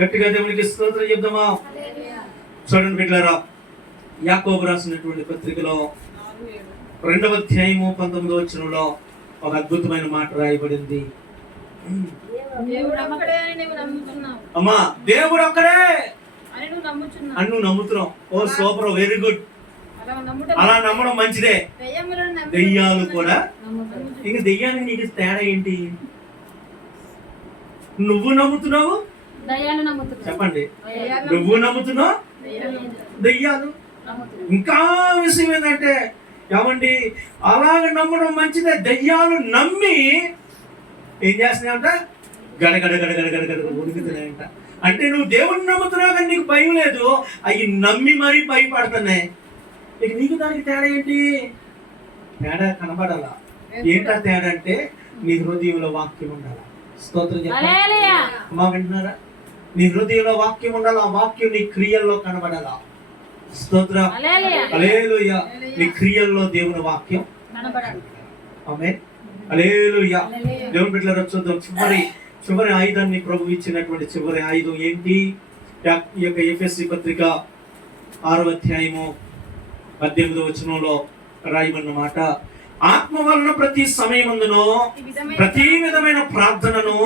గట్టిగా దేవునికి స్తోత్రం చెప్దామా? చూడండి బిడ్డలారా, యాకోబు రాసినటువంటి పత్రికలో 2వ అధ్యాయము 19వ వచనంలో ఒక అద్భుతమైన మాట రాయబడింది. అమ్మా, దేవుడు ఒక్కడే అని నువ్వు నమ్ముతున్నావు. ఓ సూపర్, వెరీ గుడ్. అలా నమ్మడం మంచిదే. దెయ్యాలు కూడా. ఇంక దెయ్యానికి నీకు తేడా ఏంటి? నువ్వు నమ్ముతున్నావు, చెప్పండి, నువ్వు నమ్ముతున్నావు, దెయ్యాలు. ఇంకా విషయం ఏంటంటే, ఏమండి, అలాగ నమ్మడం మంచిదే. దెయ్యాలు నమ్మి ఏం చేస్తున్నాయంట? గడగడ గడగడ గడగడ ఉడుకుతున్నాయంట. అంటే నువ్వు దేవుడిని నమ్ముతున్నావు కానీ నీకు భయం లేదు, అవి నమ్మి మరీ భయపడుతున్నాయి. ఇక నీకు దానికి తేడా ఏంటి? తేడా కనబడాలా? ఏంటా తేడా అంటే, నీ హృదయంలో వాక్యం ఉండాలా. స్తోత్రం చెప్పండి. అమ్మా, వింటున్నారా? నీ హృదయంలో వాక్యం ఉండాలి, ఆ వాక్యం నీ క్రియల్లో కనబడాలా. స్తోత్రం, హల్లెలూయా. నీ క్రియల్లో దేవుని వాక్యం కనబడాలి. ఆమేన్, హల్లెలూయా. దేవుని బిడ్డలారా, చూద్దాం చివరి ఆయుధాన్ని ప్రభు ఇచ్చినటువంటి చివరి ఆయుధం ఏంటి? ఈ యొక్క ఎఫెసీ పత్రిక 6వ అధ్యాయము 18వ వచనంలో రాయబడిన మాట, ఆత్మ వలన ప్రతి సమయమందును ప్రతి విధమైన ప్రార్థనను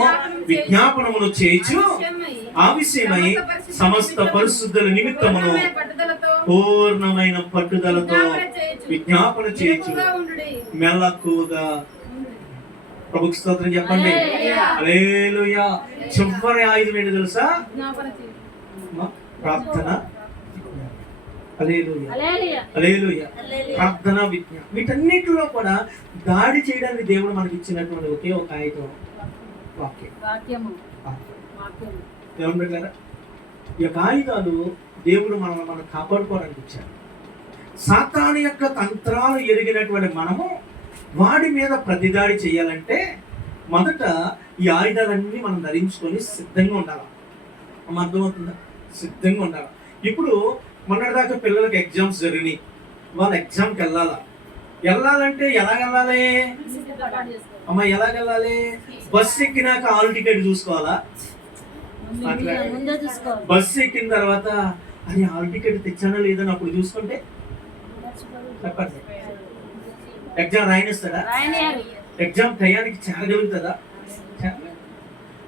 విజ్ఞాపనమును చేయించు ఆ విషయమై సమస్త పరిశుద్ధుల నిమిత్తమును పూర్ణమైన పట్టుదలతో విజ్ఞాపన చేయొచ్చు. మెలకువగా ప్రభుకి స్తోత్రం చెప్పండి. హల్లెలూయా. చివరి ఆయుధం ఏంటి తెలుసా? ప్రార్థన. హల్లెలూయా. ప్రార్థన, విజ్ఞానం. వీటన్నిటిలో కూడా దాడి చేయడానికి దేవుడు మనకి ఇచ్చినటువంటి ఒకే ఒక ఆయుధం వాక్యం. దేవుని బిడ్డలారా, ఈ యొక్క ఆయుధాలు దేవుడు మనం కాపాడుకోవడానికి ఇచ్చాడు. సాతాను యొక్క తంత్రాలు ఎరిగినటువంటి మనము వాడి మీద ప్రతిదాడి చేయాలంటే మొదట ఈ ఆయుధాలన్నీ మనం ధరించుకొని సిద్ధంగా ఉండాలి. అర్థమవుతుందా? సిద్ధంగా ఉండాలి. ఇప్పుడు మొన్నటిదాకా పిల్లలకి ఎగ్జామ్స్ జరిగినాయి. వాళ్ళు ఎగ్జామ్కి వెళ్ళాలంటే ఎలాగెళ్ళాలి అమ్మా? ఎలాగెళ్ళాలి? బస్సు ఎక్కినాక హాల్ టికెట్ చూసుకోవాలా? బస్సు ఎక్కిన తర్వాత అది హాల్ టికెట్ తెచ్చానా లేదని అప్పుడు చూసుకుంటే చెప్పండి, ఎగ్జామ్ రాయనిస్తాడా? ఎగ్జామ్ టయానికి చేరగలుగుతుందా?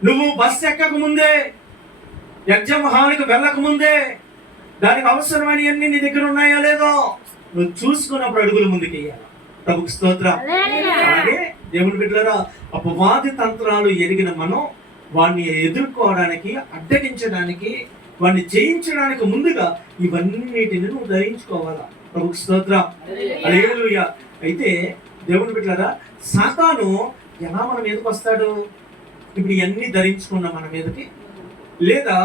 నువ్వు బస్సు ఎక్కక ముందే, ఎగ్జామ్ హాల్కి వెళ్ళక ముందే దానికి అవసరమైనవన్నీ నీ దగ్గర ఉన్నాయో లేదో నువ్వు చూసుకున్నప్పుడు అడుగులు ముందుకు వెయ్యాలి. ప్రభుకి స్తోత్రం. అలాగే దేవుని బిడ్డలారా, అపవాది తంత్రాలు ఎరిగిన మనం వాడిని ఎదుర్కోవడానికి, అడ్డగించడానికి, వాడిని జయించడానికి ముందుగా ఇవన్నిటిని నువ్వు ధరించుకోవాలా. ప్రభుకి స్తోత్రం. హల్లెలూయా. అయితే దేవుని బిడ్డలారా, సాతాను ఎలా మన మీదకి వస్తాడు? ఇప్పుడు ఇవన్నీ ధరించుకున్న మన మీదకి, లేదా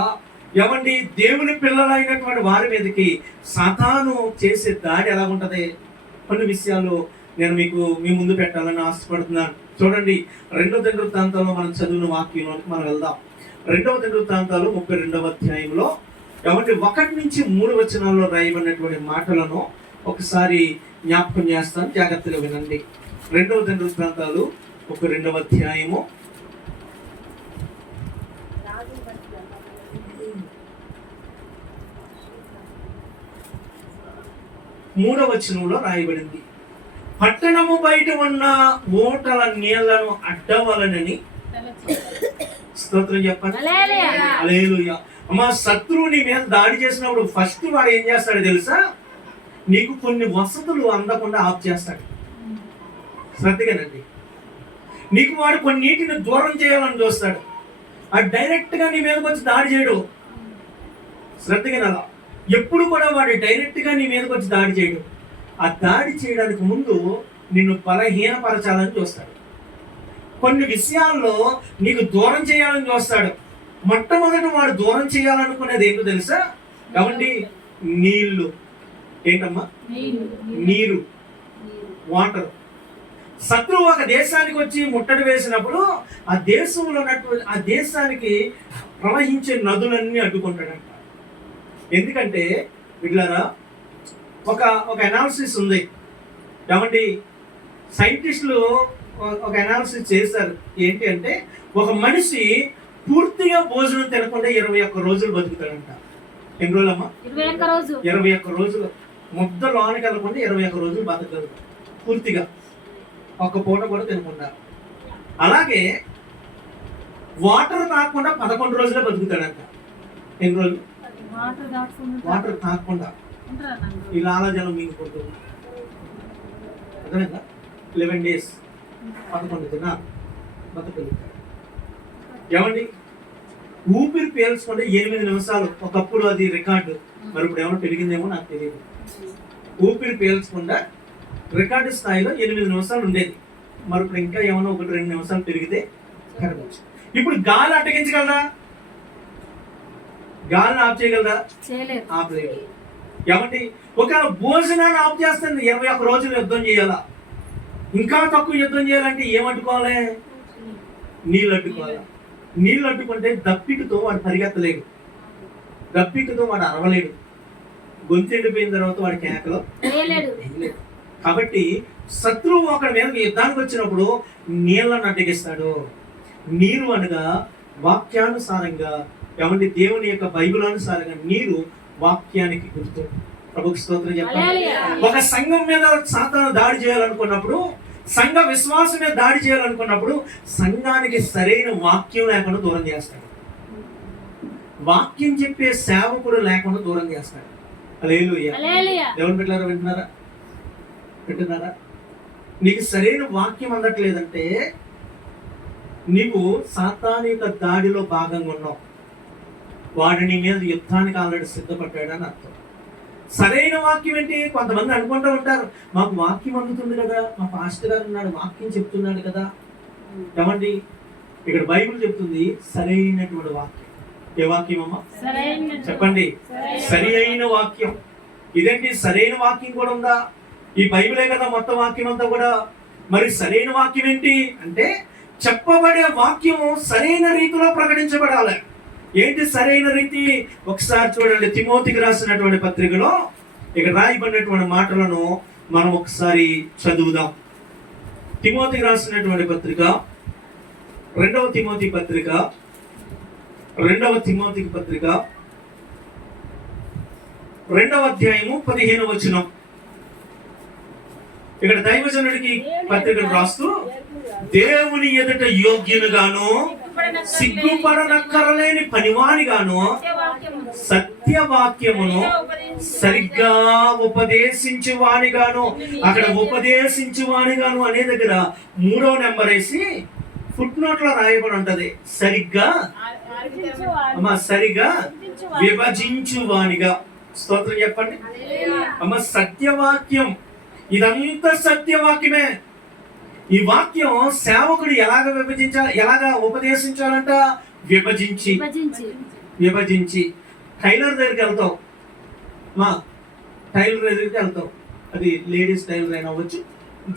ఏమండి దేవుని పిల్లలైనటువంటి వారి మీదకి సాతాను చేసే దాడి ఎలా ఉంటది? కొన్ని విషయాలు నేను మీ ముందు పెట్టాలని ఆశపడుతున్నాను. చూడండి, 2వ దినవృత్తాంతాల్లో మనం చదివిన వాక్యంలోకి మనం వెళ్దాం. 2వ దినవృత్తాంతాలు 32వ అధ్యాయంలో ఏమంటే 1 నుంచి 3 వచనాల్లో రాయబడినటువంటి మాటలను ఒకసారి జ్ఞాపకం చేస్తాను, జాగ్రత్తగా వినండి. 2వ దినవృత్తాంతాలు 32వ అధ్యాయము 3వ వచనంలో రాయబడింది, పట్టణము బయట ఉన్న ఓటల నీళ్లను అడ్డవలనని. స్తోత్రం చెప్పండి. హల్లెలూయా. అమ్మా, శత్రువుని మీద దాడి చేసినప్పుడు ఫస్ట్ వాడు ఏం చేస్తాడో తెలుసా? నీకు కొన్ని వసతులు అందకుండా ఆఫ్ చేస్తాడు. శ్రద్ధగానండి. నీకు వాడు కొన్నిటిని దూరం చేయాలని చూస్తాడు. అది డైరెక్ట్ గా నీ మీదకి వచ్చి దాడి చేయడు. శ్రద్ధగా అలా ఎప్పుడు కూడా వాడు డైరెక్ట్ గా నీ మీదకి వచ్చి దాడి చేయడు. ఆ దాడి చేయడానికి ముందు నిన్ను బలహీనపరచాలని చూస్తాడు. కొన్ని విషయాల్లో నీకు దూరం చేయాలని చూస్తాడు. మొట్టమొదటి వాడు దూరం చేయాలనుకునేది ఏంటో తెలుసా? కాబట్టి నీళ్లు. ఏంటమ్మా? నీరు, వాటర్. శత్రువు ఒక దేశానికి వచ్చి ముట్టడి వేసినప్పుడు ఆ దేశంలో ఉన్నటువంటి ఆ దేశానికి ప్రవహించే నదులన్నీ అడ్డుకుంటాడంట. ఎందుకంటే వీళ్ళరా ఒక అనాలిసిస్ ఉంది. ఏమంటే సైంటిస్టులు ఒక అనాలిసిస్ చేశారు. ఏంటి అంటే, ఒక మనిషి పూర్తిగా భోజనం తినకుండా 21 రోజులు బతుకుతాడంట. ఎన్ని రోజులమ్మా? 21 రోజులు. ముద్ద లోనికి వెళ్ళకుండా 21 రోజులు బతకగలరు పూర్తిగా, ఒక్క పూట కూడా తినకుండా. అలాగే వాటర్ తాగకుండా 11 రోజులే బతుకుతాడంట. ఎన్ని రోజులు? వాటర్ తాగకుండా ఈ లాలాజలం మింగిపోతుంది. అర్థమైందా? 11 days 11 దినాలు బతకగలుగుతాడు. ఏమండి, ఊపిరి పీల్చుకుంటే 8 నిమిషాలు. ఒకప్పుడు అది రికార్డు, మరి ఇప్పుడు ఏమైనా పెరిగిందేమో నాకు తెలియదు. ఊపిరి పీల్చకుండా రికార్డు స్థాయిలో 8 నిమిషాలు ఉండేది. మరి ఇప్పుడు ఇంకా ఏమైనా 1-2 నిమిషాలు పెరిగితే కరగచ్చు. ఇప్పుడు గాలి అడ్డగించగలరా? గాలిని ఆఫ్ చేయగలరా? ఆపలేదు. ఏమంటే ఒకవేళ భోజనాన్ని ఆఫ్ చేస్తుంది 21 రోజులు యుద్ధం చేయాలా? ఇంకా తక్కువ యుద్ధం చేయాలంటే ఏమట్టుకోవాలి? నీళ్ళు అడ్డుకోవాలి. నీళ్ళు అడ్డుకుంటే దప్పికతో వాడు పరిగెత్తలేడు, దప్పికతో వాడు అరవలేడు, గొంతు ఎండిపోయిన తర్వాత వాడి కేకలో. కాబట్టి శత్రువు ఒకరి మీద యుద్ధానికి వచ్చినప్పుడు నీళ్ళను అడ్డగిస్తాడు. నీరు అనగా వాక్యానుసారంగా, ఏమంటే దేవుని యొక్క బైబిల్ అనుసారంగా నీరు వాక్యానికి గుర్తు. ప్రభుకి స్తోత్రం చెప్పండి. ఒక సంఘం మీద సాతాను దాడి చేయాలనుకున్నప్పుడు, సంఘ విశ్వాసం మీద దాడి చేయాలనుకున్నప్పుడు సంఘానికి సరైన వాక్యం లేకుండా దూరం చేస్తాడు. వాక్యం చెప్పే సేవకుడు లేకుండా దూరం చేస్తాడు. హల్లెలూయా. హల్లెలూయా. దేవుని బిడ్డలారా వింటున్నారా? నీకు సరైన వాక్యం అందట్లేదంటే నీవు సాతాను యొక్క దాడిలో భాగంగా ఉన్నావు. వాడు నీ మీద యుద్ధానికి ఆల్రెడీ సిద్ధపడ్డాడు అని అర్థం. సరైన వాక్యం ఏంటి? కొంతమంది అనుకుంటూ ఉంటారు, మాకు వాక్యం అందుతుంది కదా, మా పాస్టర్ గారు ఉన్నాడు, వాక్యం చెప్తున్నాడు కదా. ఏమండి, ఇక్కడ బైబిల్ చెప్తుంది సరైనటువంటి వాక్యం. ఏ వాక్యం అమ్మా? చెప్పండి. సరి అయిన వాక్యం. ఇదేంటి, సరైన వాక్యం కూడా ఉందా? ఈ బైబిలే కదా మొత్తం వాక్యం అంతా కూడా. మరి సరైన వాక్యం ఏంటి అంటే, చెప్పబడే వాక్యము సరైన రీతిలో ప్రకటించబడాలి. ఏంటి సరైన రీతి? ఒకసారి చూడండి, తిమోతికి రాసినటువంటి పత్రికలో ఇక్కడ రాయబడినటువంటి మాటలను మనం ఒకసారి చదువుదాం. తిమోతికి రాసినటువంటి పత్రిక, రెండవ తిమోతి పత్రిక 2వ అధ్యాయము 15వ వచనం. ఇక్కడ దైవజనుడికి పత్రికను రాస్తూ, దేవుని ఎదుట యోగ్యునిగాను సిగ్గుపడనక్కరలేని పనివానిగాను సత్యవాక్యమును సరిగ్గా ఉపదేశించువానిగాను. అక్కడ ఉపదేశించువానిగాను అనే దగ్గర 3వ నెంబర్ వేసి ఫుట్ నోట్ లో రాయబడి ఉంటది, సరిగ్గా విభజించువానిగా. స్తోత్రం చెప్పండి అమ్మ. సత్యవాక్యం, ఇదంతా సత్యవాక్యమే. ఈ వాక్యం సేవకుడు ఎలాగ విభజించాలి, ఎలాగ ఉపదేశించాలంట? విభజించి. టైలర్ దగ్గరికి వెళ్తావు, టైలర్ దగ్గరికి వెళ్తావు, అది లేడీస్ టైలర్ అయినా అవ్వచ్చు,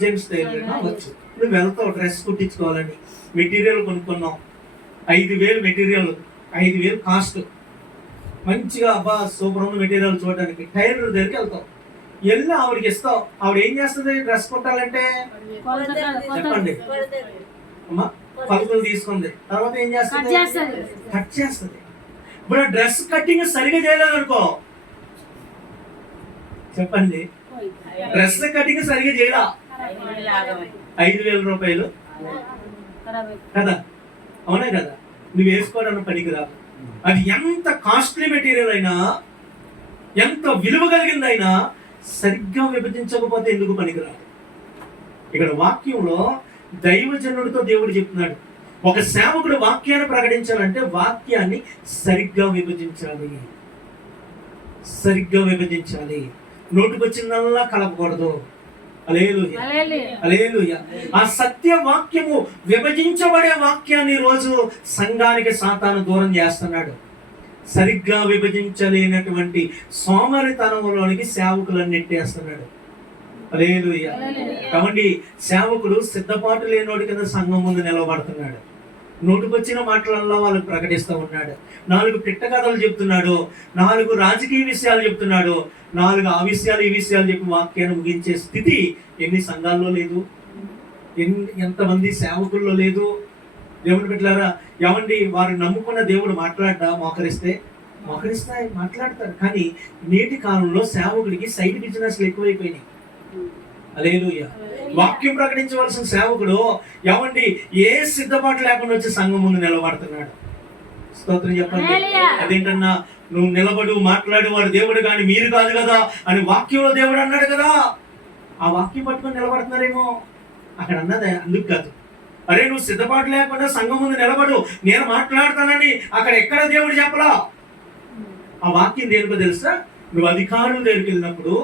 జెంట్స్ టైలర్ అయినా అవ్వచ్చు. నువ్వు వెళ్తావు డ్రెస్ కుట్టించుకోవాలని, మెటీరియల్ కొనుక్కున్నావు, 5,000 మెటీరియల్, 5,000 కాస్ట్, మంచిగా అబ్బా సూపర్ ఉన్న మెటీరియల్ చూడడానికి టైలర్ దగ్గరికి వెళ్తావు. వెళ్ళి ఆవిడకి ఇస్తావు. ఆవిడ ఏం చేస్తుంది? డ్రెస్ కుట్టాలంటే చెప్పండి అమ్మా, కొలతలు తీసుకుంది, తర్వాత ఏం చేస్తుంది? కట్ చేస్తుంది. ఇప్పుడు ఆ డ్రెస్ కట్టింగ్ సరిగా చేయలేదు అనుకో, చెప్పండి, డ్రెస్ కటింగ్ సరిగా చేయరా, 5,000 రూపాయలు కదా, అవునే కదా, నువ్వు వేసుకోవడానికి పనికిరాదు. అది ఎంత కాస్ట్లీ మెటీరియల్ అయినా, ఎంత విలువ కలిగిందైనా సరిగ్గా విభజించకపోతే ఎందుకు పనికిరాదు. ఇక్కడ వాక్యంలో దైవజనుడితో దేవుడు చెప్తున్నాడు, ఒక సేవకుడు వాక్యాన్ని ప్రకటించాలంటే వాక్యాన్ని సరిగ్గా విభజించాలి. నోటుకొచ్చిందల్లా కలపకూడదు. హల్లెలూయా. ఆ సత్య వాక్యము, విభజించబడే వాక్యాన్ని రోజు సంఘానికి సాతాను దూరం చేస్తున్నాడు. సరిగ్గా విభజించలేనటువంటి సోమరితనంలోనికి సేవకులను నెట్టేస్తున్నాడు. హల్లెలూయా. కాబట్టి సేవకుడు సిద్ధపాటు లేనోడి కింద సంఘం ముందు నిలబడుతున్నాడు. నోటుకొచ్చిన మాటలలో వాళ్ళకి ప్రకటిస్తూ ఉన్నాడు. 4 పిట్ట కథలు చెప్తున్నాడు, 4 రాజకీయ విషయాలు చెప్తున్నాడు, 4 ఆ విషయాలు ఈ విషయాలు చెప్పి వాక్యాన్ని ముగించే స్థితి ఎన్ని సంఘాల్లో లేదు, ఎంతమంది సేవకుల్లో లేదు. దేవుని బిడ్డలారా, ఏమండి, వారు నమ్ముకున్న దేవుడు మాట్లాడ్డా మాట్లాడతారు. కానీ నేటి కాలంలో సేవకుడికి సైడ్ బిజినెస్లు ఎక్కువైపోయినాయి. హల్లెలూయా. వాక్యం ప్రకటించవలసిన సేవకుడు ఏమండి ఏ సిద్ధపాటు లేకుండా వచ్చి సంఘం ముందు నిలబడుతున్నాడు. స్తోత్రం చెప్పండి. అదేంటన్నా, నువ్వు నిలబడు, మాట్లాడు, వాడు దేవుడు కానీ మీరు కాదు కదా అని వాక్యంలో దేవుడు అన్నాడు కదా. ఆ వాక్యం పట్టుకొని నిలబడుతున్నారేమో. అక్కడ అన్నది అందుకు కాదు, అరే నువ్వు సిద్ధపాటు లేకుండా సంఘం ముందు నిలబడు, నేను మాట్లాడతానని అక్కడ ఎక్కడ దేవుడు చెప్పలా. ఆ వాక్యం దేనికో తెలుసా? నువ్వు అధికారుల దగ్గరికి వెళ్ళినప్పుడు,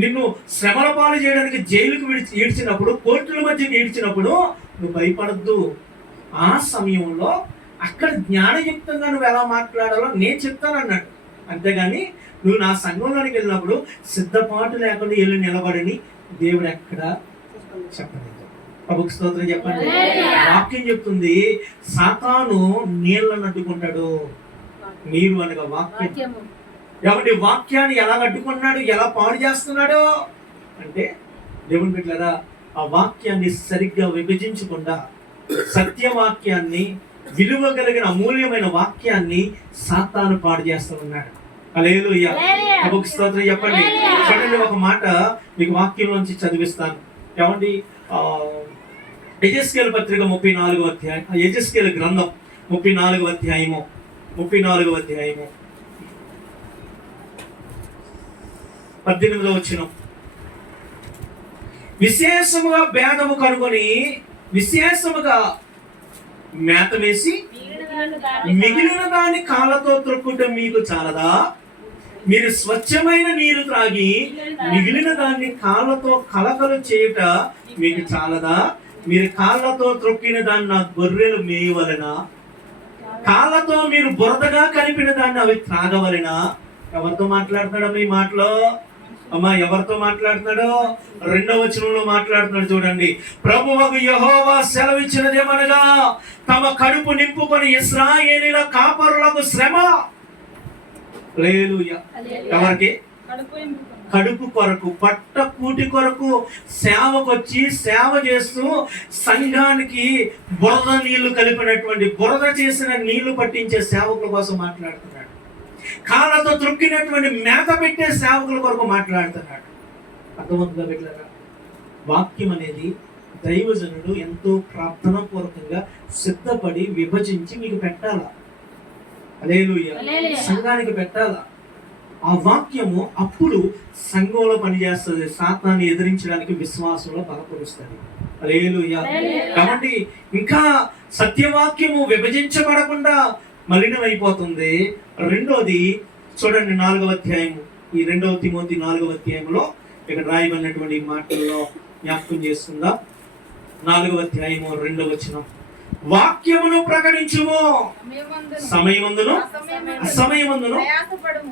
నిన్ను శ్రమల పాలు చేయడానికి జైలుకు ఈడ్చినప్పుడు, కోర్టుల మధ్యకి ఈడ్చినప్పుడు నువ్వు భయపడద్దు. ఆ సమయంలో అక్కడ జ్ఞానయుక్తంగా నువ్వు ఎలా మాట్లాడాలో నేను చెప్తానన్నాడు. అంతేగాని నువ్వు నా సంఘంలోనికి వెళ్ళినప్పుడు సిద్ధపాటు లేకుండా వెళ్ళి నిలబడని దేవుడు ఎక్కడ చెప్పలేదు. ప్రభుకి స్తోత్రం చెప్పండి. వాక్యం చెప్తుంది, సాతాను నీళ్ళను అడ్డుకుంటాడు. నీరు అనగా వాక్యం. కాబట్టి వాక్యాన్ని ఎలా అడ్డుకున్నాడు, ఎలా పాడు చేస్తున్నాడు అంటే, దేవుని బిడ్డలారా, ఆ వాక్యాన్ని సరిగ్గా విభజించకుండా సత్యవాక్యాన్ని, విలువ కలిగిన అమూల్యమైన వాక్యాన్ని సాతాను పాడు చేస్తూ ఉన్నాడు. హల్లెలూయా. ప్రభుకి స్తోత్రం చెప్పండి. చూడండి, ఒక మాట మీకు వాక్యంలోంచి చదివిస్తాను. ఏమండి, యెహెజ్కేలు పత్రిక 34వ అధ్యాయం, యెహెజ్కేలు గ్రంథం 34వ అధ్యాయము 34వ అధ్యాయము 18వ వచనం. విశేషముగా భేదము కనుగొని విశేషముగా మేత వేసి మిగిలిన దాన్ని కాళ్ళతో త్రొక్కుట మీకు చాలదా? మీరు స్వచ్ఛమైన నీరు త్రాగి మిగిలిన దాన్ని కాళ్ళతో కలకలు చేయుట మీకు చాలదా? మీరు కాళ్ళతో త్రొక్కిన దాన్ని నా గొర్రెలు మేయవలెనా? కాళ్ళతో మీరు బురదగా కలిపిన దాన్ని అవి త్రాగవలెనా? ఎవరితో మాట్లాడుతున్నాడు ఈ మాటలో? అమ్మా, ఎవరితో మాట్లాడుతున్నాడో 2వ వచనంలో మాట్లాడుతున్నాడు చూడండి. ప్రభువగు యెహోవా సెలవిచ్చినదేమనగా, తమ కడుపు నింపుకొని ఇశ్రాయేలీయుల కాపరులకు శ్రమ. హల్లెలూయా. ఎవరికి? కడుపు కొరకు, పట్ట కూటి కొరకు సేవకొచ్చి సేవ చేస్తూ సంఘానికి బురద నీళ్లు కలిపినటువంటి, బురద చేసిన నీళ్లు పట్టించే సేవకుల కోసం మాట్లాడుతున్నాడు. కాళ్ళతో త్రొక్కినటువంటి మేత పెట్టే సేవకుల కొరకు మాట్లాడుతున్నాడు. అర్థవంతుగా పెట్టారా? వాక్యం అనేది దైవజనుడు ఎంతో ప్రార్థనా పూర్వకంగా సిద్ధపడి విభజించి మీకు పెట్టాలా. హల్లెలూయా. సంఘానికి పెట్టాలా. ఆ వాక్యము అప్పుడు సంఘంలో పనిచేస్తుంది, సాతాన్ని ఎదిరించడానికి విశ్వాసంలో బలపరుస్తుంది. హల్లెలూయా. కాబట్టి ఇంకా సత్యవాక్యము విభజించబడకుండా మలినమైపోతుంది. రెండోది చూడండి, 4వ అధ్యాయము, ఈ 2వ తిమోతి 4వ అధ్యాయంలో ఇక్కడ రాయబడినటువంటి మాటల్లో జ్ఞాపకం చేసుకుందాం. 4వ అధ్యాయము 2వ వచనం. వాక్యమును ప్రకటించుము, సమయమందును అసమయమందును.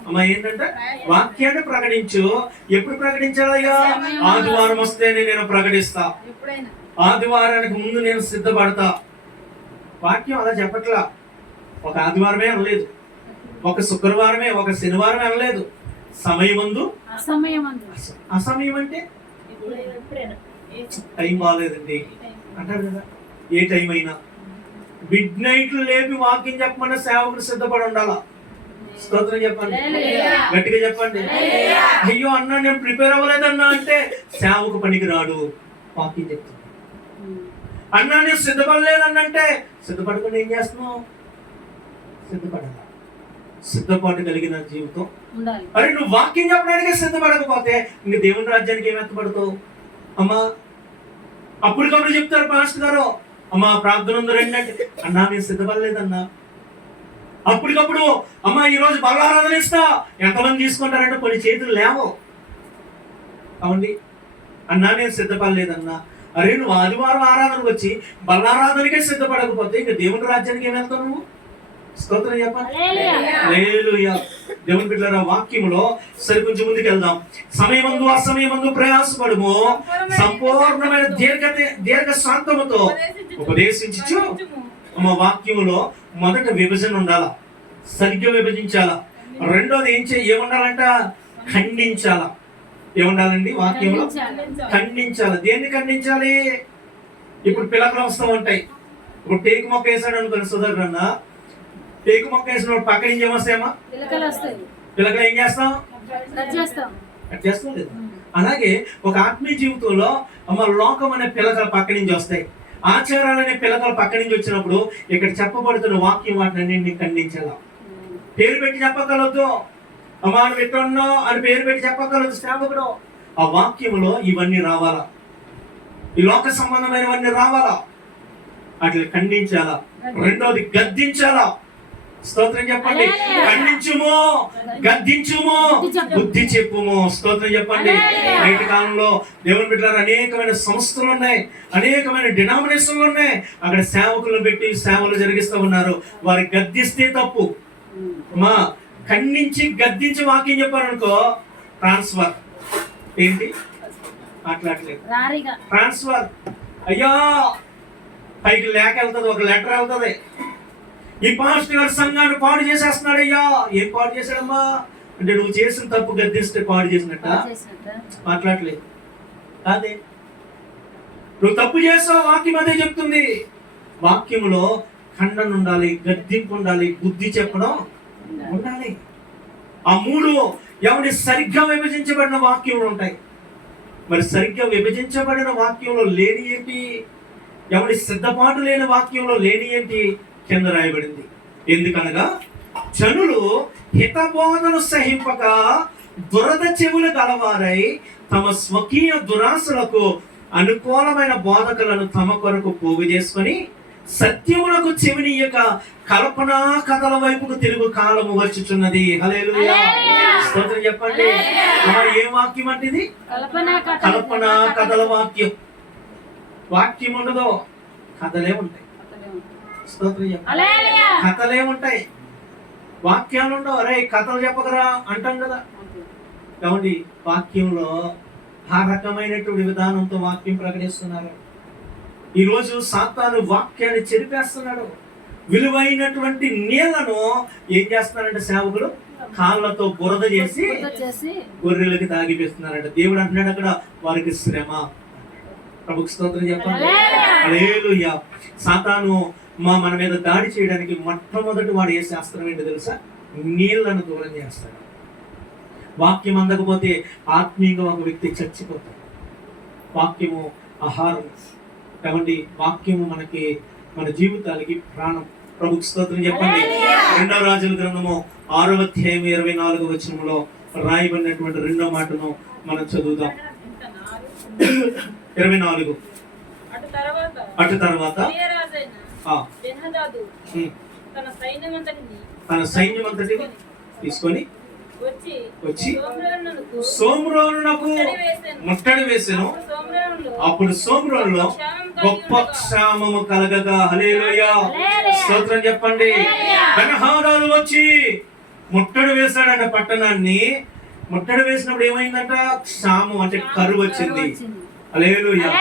అమ్మా, ఏంటంటే వాక్యాన్ని ప్రకటించు. ఎప్పుడు ప్రకటించాలయ్యా? ఆదివారం వస్తేనే నేను ప్రకటిస్తా, ఆదివారానికి ముందు నేను సిద్ధపడతా. వాక్యం అలా చెప్పట్లా. ఒక ఆదివారమే అనలేదు, ఒక శుక్రవారమే, ఒక శనివారమే అనలేదు. సమయమందు అసమయం అంటే టైం బాగాలేదండి అంటారు కదా. ఏ టైం అయినా మిడ్ నైట్ లేపి వాక్యం చెప్పమన్న సేవకుడు సిద్ధపడి ఉండాలా. స్తోత్రం చెప్పండి, గట్టిగా చెప్పండి. అయ్యో అన్నా నేను ప్రిపేర్ అవ్వలేదన్నా అంటే సేవకు పనికి రాడు. వాక్యం చెప్తాను. అన్నా నేను సిద్ధపడలేదన్నంటే సిద్ధపడకుండా ఏం చేస్తున్నావు? సిద్ధపడాలి. సిద్ధపాటు కలిగిన జీవితం. అరే, నువ్వు వాక్యం చెప్పడానికే సిద్ధపడకపోతే ఇంక దేవుని రాజ్యానికి ఏం ఎత్తపడతావు? అమ్మా, అప్పటికప్పుడు చెప్తారు పాస్టర్ గారు, అమ్మా ప్రార్థన ఉందో రండి అంటే, అన్నా నేను సిద్ధపడలేదన్నా. అప్పటికప్పుడు అమ్మా ఈరోజు బలారాధన ఇస్తా, ఎంతమంది తీసుకుంటారంటే కొన్ని చేతులు లేవు. అవండి, అన్నా నేను సిద్ధపడలేదన్నా. అరే, నువ్వు ఆదివారం ఆరాధనకు వచ్చి బలారాధనకే సిద్ధపడకపోతే ఇంక దేవుని రాజ్యానికి ఏం వెళ్తావు నువ్వు? స్తోత్రం చెప్పండి. హల్లెలూయా. దేవుని బిడ్డలారా, వాక్యములో సరి కొంచెం ముందుకు వెళ్దాం. సమయమందు అసమయమందు ప్రయాసపడుము, సంపూర్ణమైన దీర్ఘ శాంతముతో ఉపదేశించు. మా వాక్యములో మొదట విభజన ఉండాలా, సరిగ్గా విభజించాలా. రెండోది ఏముండాలంట? ఖండించాలా. ఏముండాలండి వాక్యంలో? ఖండించాలి. దేన్ని ఖండించాలి? ఇప్పుడు పిలకలు వస్తూ ఉంటాయి. ఇప్పుడు టేకు మొక్క వేసాడు అనుకోండి సుధాకర్ అన్న, టేకు మొక్క వేసిన పక్కన ఏం చేయమస్తాయమ్మా? పిలకలు ఏం చేస్తాం? కట్ చేస్తాం లేదు. అలాగే ఒక ఆత్మీయ జీవితంలో లోకం అనే పిలకలు పక్క నుంచి వస్తాయి, ఆచారాలు అనే పిలకలు పక్క నుంచి వచ్చినప్పుడు ఇక్కడ చెప్పబడుతున్న వాక్యం వాటిని అన్నింటినీ ఖండించాల. పేరు పెట్టి చెప్పగలదు, అమ్మాను పెట్టున్నావు అని పేరు పెట్టి చెప్పగలదు సేవకుడు. ఆ వాక్యంలో ఇవన్నీ రావాలా, ఈ లోక సంబంధమైనవన్నీ రావాలా, అట్లా ఖండించాలా. రెండోది గద్దించాలా. స్తోత్రం చెప్పండి. ఖండించుము, గద్దించుము, బుద్ధి చెప్పుము. స్తోత్రం చెప్పండి. నేటి కాలంలో దేవుని బిడ్డలారా అనేకమైన సంస్థలు ఉన్నాయి, అనేకమైన డినామినేషన్లు ఉన్నాయి. అక్కడ సేవకులను పెట్టి సేవలు జరిగిస్తూ ఉన్నారు. వారి గద్దిస్తే తప్పు. అమ్మా, ఖండించి గద్దించి వాక్యం చెప్పారనుకో ట్రాన్స్ఫర్. ఏంటి మాట్లాడలేదు? ట్రాన్స్ఫర్. అయ్యా పైకి లేఖ వెళ్తుంది, ఒక లెటర్ వెళ్తుంది. ఈ పాస్టర్ గారు సంఘాన్ని పాడు చేసేస్తున్నాడు. అయ్యా ఏం పాడు చేశాడమ్మా అంటే నువ్వు చేసిన తప్పు గద్దిస్తే పాడు చేసినట్ట మాట్లాడలేదు. కాదే, నువ్వు తప్పు చేస్తావు, వాక్యం అదే చెప్తుంది. వాక్యంలో ఖండన ఉండాలి, గద్దింపు ఉండాలి, బుద్ధి చెప్పడం ఉండాలి. ఆ మూడు ఎవరి సరిగ్గా విభజించబడిన వాక్యములు ఉంటాయి. మరి సరిగ్గా విభజించబడిన వాక్యంలో లేని ఏంటి? ఎవరి సిద్ధపాటు లేని వాక్యంలో లేని ఏంటి? కింద రాయబడింది. ఎందుకనగా జనులు హితబోధను సహింపక దురద చెవులు గలవారై తమ స్వకీయ దురాశలకు అనుకూలమైన బోధకులను తమ కొరకు పోగు చేసుకొని సత్యమునకు చెవినీయక కల్పనా కథల వైపుకు తిరుగు కాలము వచ్చుచున్నది. హల్లెలూయా. స్తోత్రం చెప్పండి. ఏ వాక్యం అంటే ఇది? కల్పనా కథల వాక్యం. వాక్యం ఉండదు, కథలే ఉంటాయి. స్తోత్రం చెప్పండి. కథలే ఉంటాయి, వాక్యాలు ఉండవు. అరే కథలు చెప్పకరా అంటాం కదా. కాబట్టి వాక్యంలో ఆ రకమైనటువంటి విధానంతో వాక్యం ప్రకటిస్తున్నారు. ఈరోజు సాతాను వాక్యాన్ని చెరిపేస్తున్నాడు. విలువైనటువంటి నీళ్లను ఏం చేస్తున్నారంటే సేవకులు కాళ్ళతో బురద చేసి గొర్రెలకి తాగిపిస్తున్నారంట. దేవుడు అంటున్నాడు అక్కడ వారికి శ్రమ. ప్రభుకి స్తోత్రం చెప్పండి. హల్లెలూయా. సాతాను మన మీద దాడి చేయడానికి మొట్టమొదటి వాడు ఏ శాస్త్రం ఏంటో తెలుసా? నీళ్లను దూరం చేస్తాడు. వాక్యం అందకపోతే ఆత్మీయంగా ఒక వ్యక్తి చచ్చిపోతాడు. వాక్యము ఆహారం కాబట్టి వాక్యము మనకి మన జీవితాలకి ప్రాణం. ప్రభుకి స్తోత్రం చెప్పండి. 2వ రాజుల గ్రంథము 6వ అధ్యాయం 24వ వచనంలో రాయబడినటువంటి 2వ మాటను మనం చదువుదాం. 24. అటు తర్వాత తన సైన్యమంతటిని తీసుకొని వచ్చి సోమ్రోనునకు ముట్టడి వేసెను. అప్పుడు సోమ్రోనులో గొప్ప క్షామము కలగగా. హల్లెలూయా. స్తోత్రం చెప్పండి. బెన్హదదు వచ్చి ముట్టడి వేశాడంట పట్టణాన్ని. ముట్టడి వేసినప్పుడు ఏమైందంట? క్షామం అంటే కరువు వచ్చింది. హల్లెలూయా.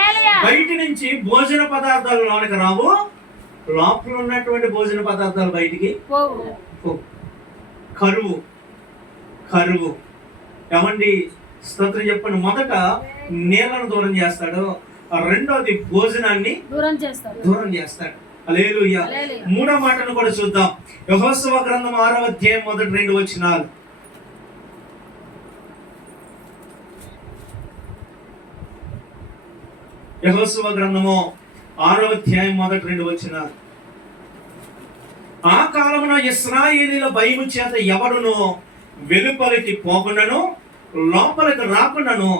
బయటి నుంచి భోజన పదార్థాలు లోనికి రావు, లోపల ఉన్నటువంటి భోజన పదార్థాలు బయటికి కరువు. కరువు ఏమండి? స్తోత్రం చెప్పండి. మొదట నీళ్లను దూరం చేస్తాడు, రెండోది భోజనాన్ని దూరం చేస్తాడు. హల్లెలూయా. 3వ మాటను కూడా చూద్దాం. యెహోషువ గ్రంథం 6వ అధ్యాయం 1-2 వచనాలు. యెహోషువ గ్రంథము 6వ అధ్యాయం 1-2 వచనాలు. ఆ కాలమున ఇశ్రాయేలీయుల భయము చేత ఎవడును వెలుపలికి పోకుండాను లోపలికి రాకుండాను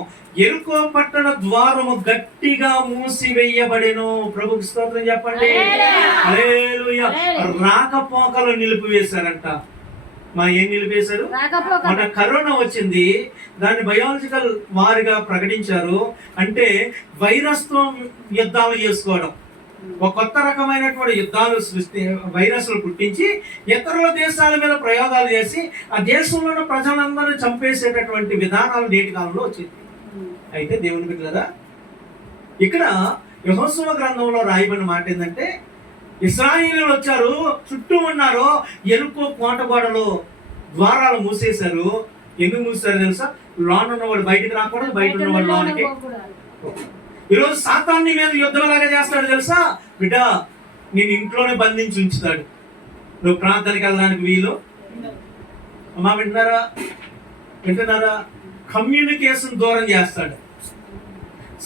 యెరికో పట్టణ ద్వారము గట్టిగా మూసివేయబడెను. ప్రభుకి స్తోత్రం చెప్పండి. హల్లెలూయా. రాకపోకలు నిలిపివేశారంట. ఏం నిలిపేశారు? మన కరోనా వచ్చింది, దాన్ని బయాలజికల్ వారిగా ప్రకటించారు. అంటే వైరస్ తో యుద్ధాలు చేసుకోవడం, ఒక కొత్త రకమైనటువంటి యుద్ధాలు వైరస్లు పుట్టించి ఇతరుల దేశాల మీద ప్రయోగాలు చేసి ఆ దేశంలో ఉన్న ప్రజలందరూ చంపేసేటటువంటి విధానాలు నేటి కాలంలో వచ్చింది. అయితే దేవుని బిడ్డలారా, ఇక్కడ యెహోషువ గ్రంథంలో రాయబడిన మాట ఏంటంటే, ఇశ్రాయేలీయులు వచ్చారు, చుట్టూ ఉన్నారు, యెరికో కోట గోడలు ద్వారాలు మూసేశారు. ఎందుకు మూసేశారు తెలుసా? లోన్ ఉన్నవాడు బయటికి రాకూడదు, బయట ఉన్నవాడు లోనికి. ఈరోజు సాతాన్ని మీద యుద్ధంలాగా చేస్తాడు తెలుసా? బిడ్డ, నేను ఇంట్లోనే బంధించి ఉంచుతాడు. నువ్వు ప్రార్థనకి వెళ్ళడానికి వీలు. అమ్మా వింటున్నారా? కమ్యూనికేషన్ దూరం చేస్తాడు,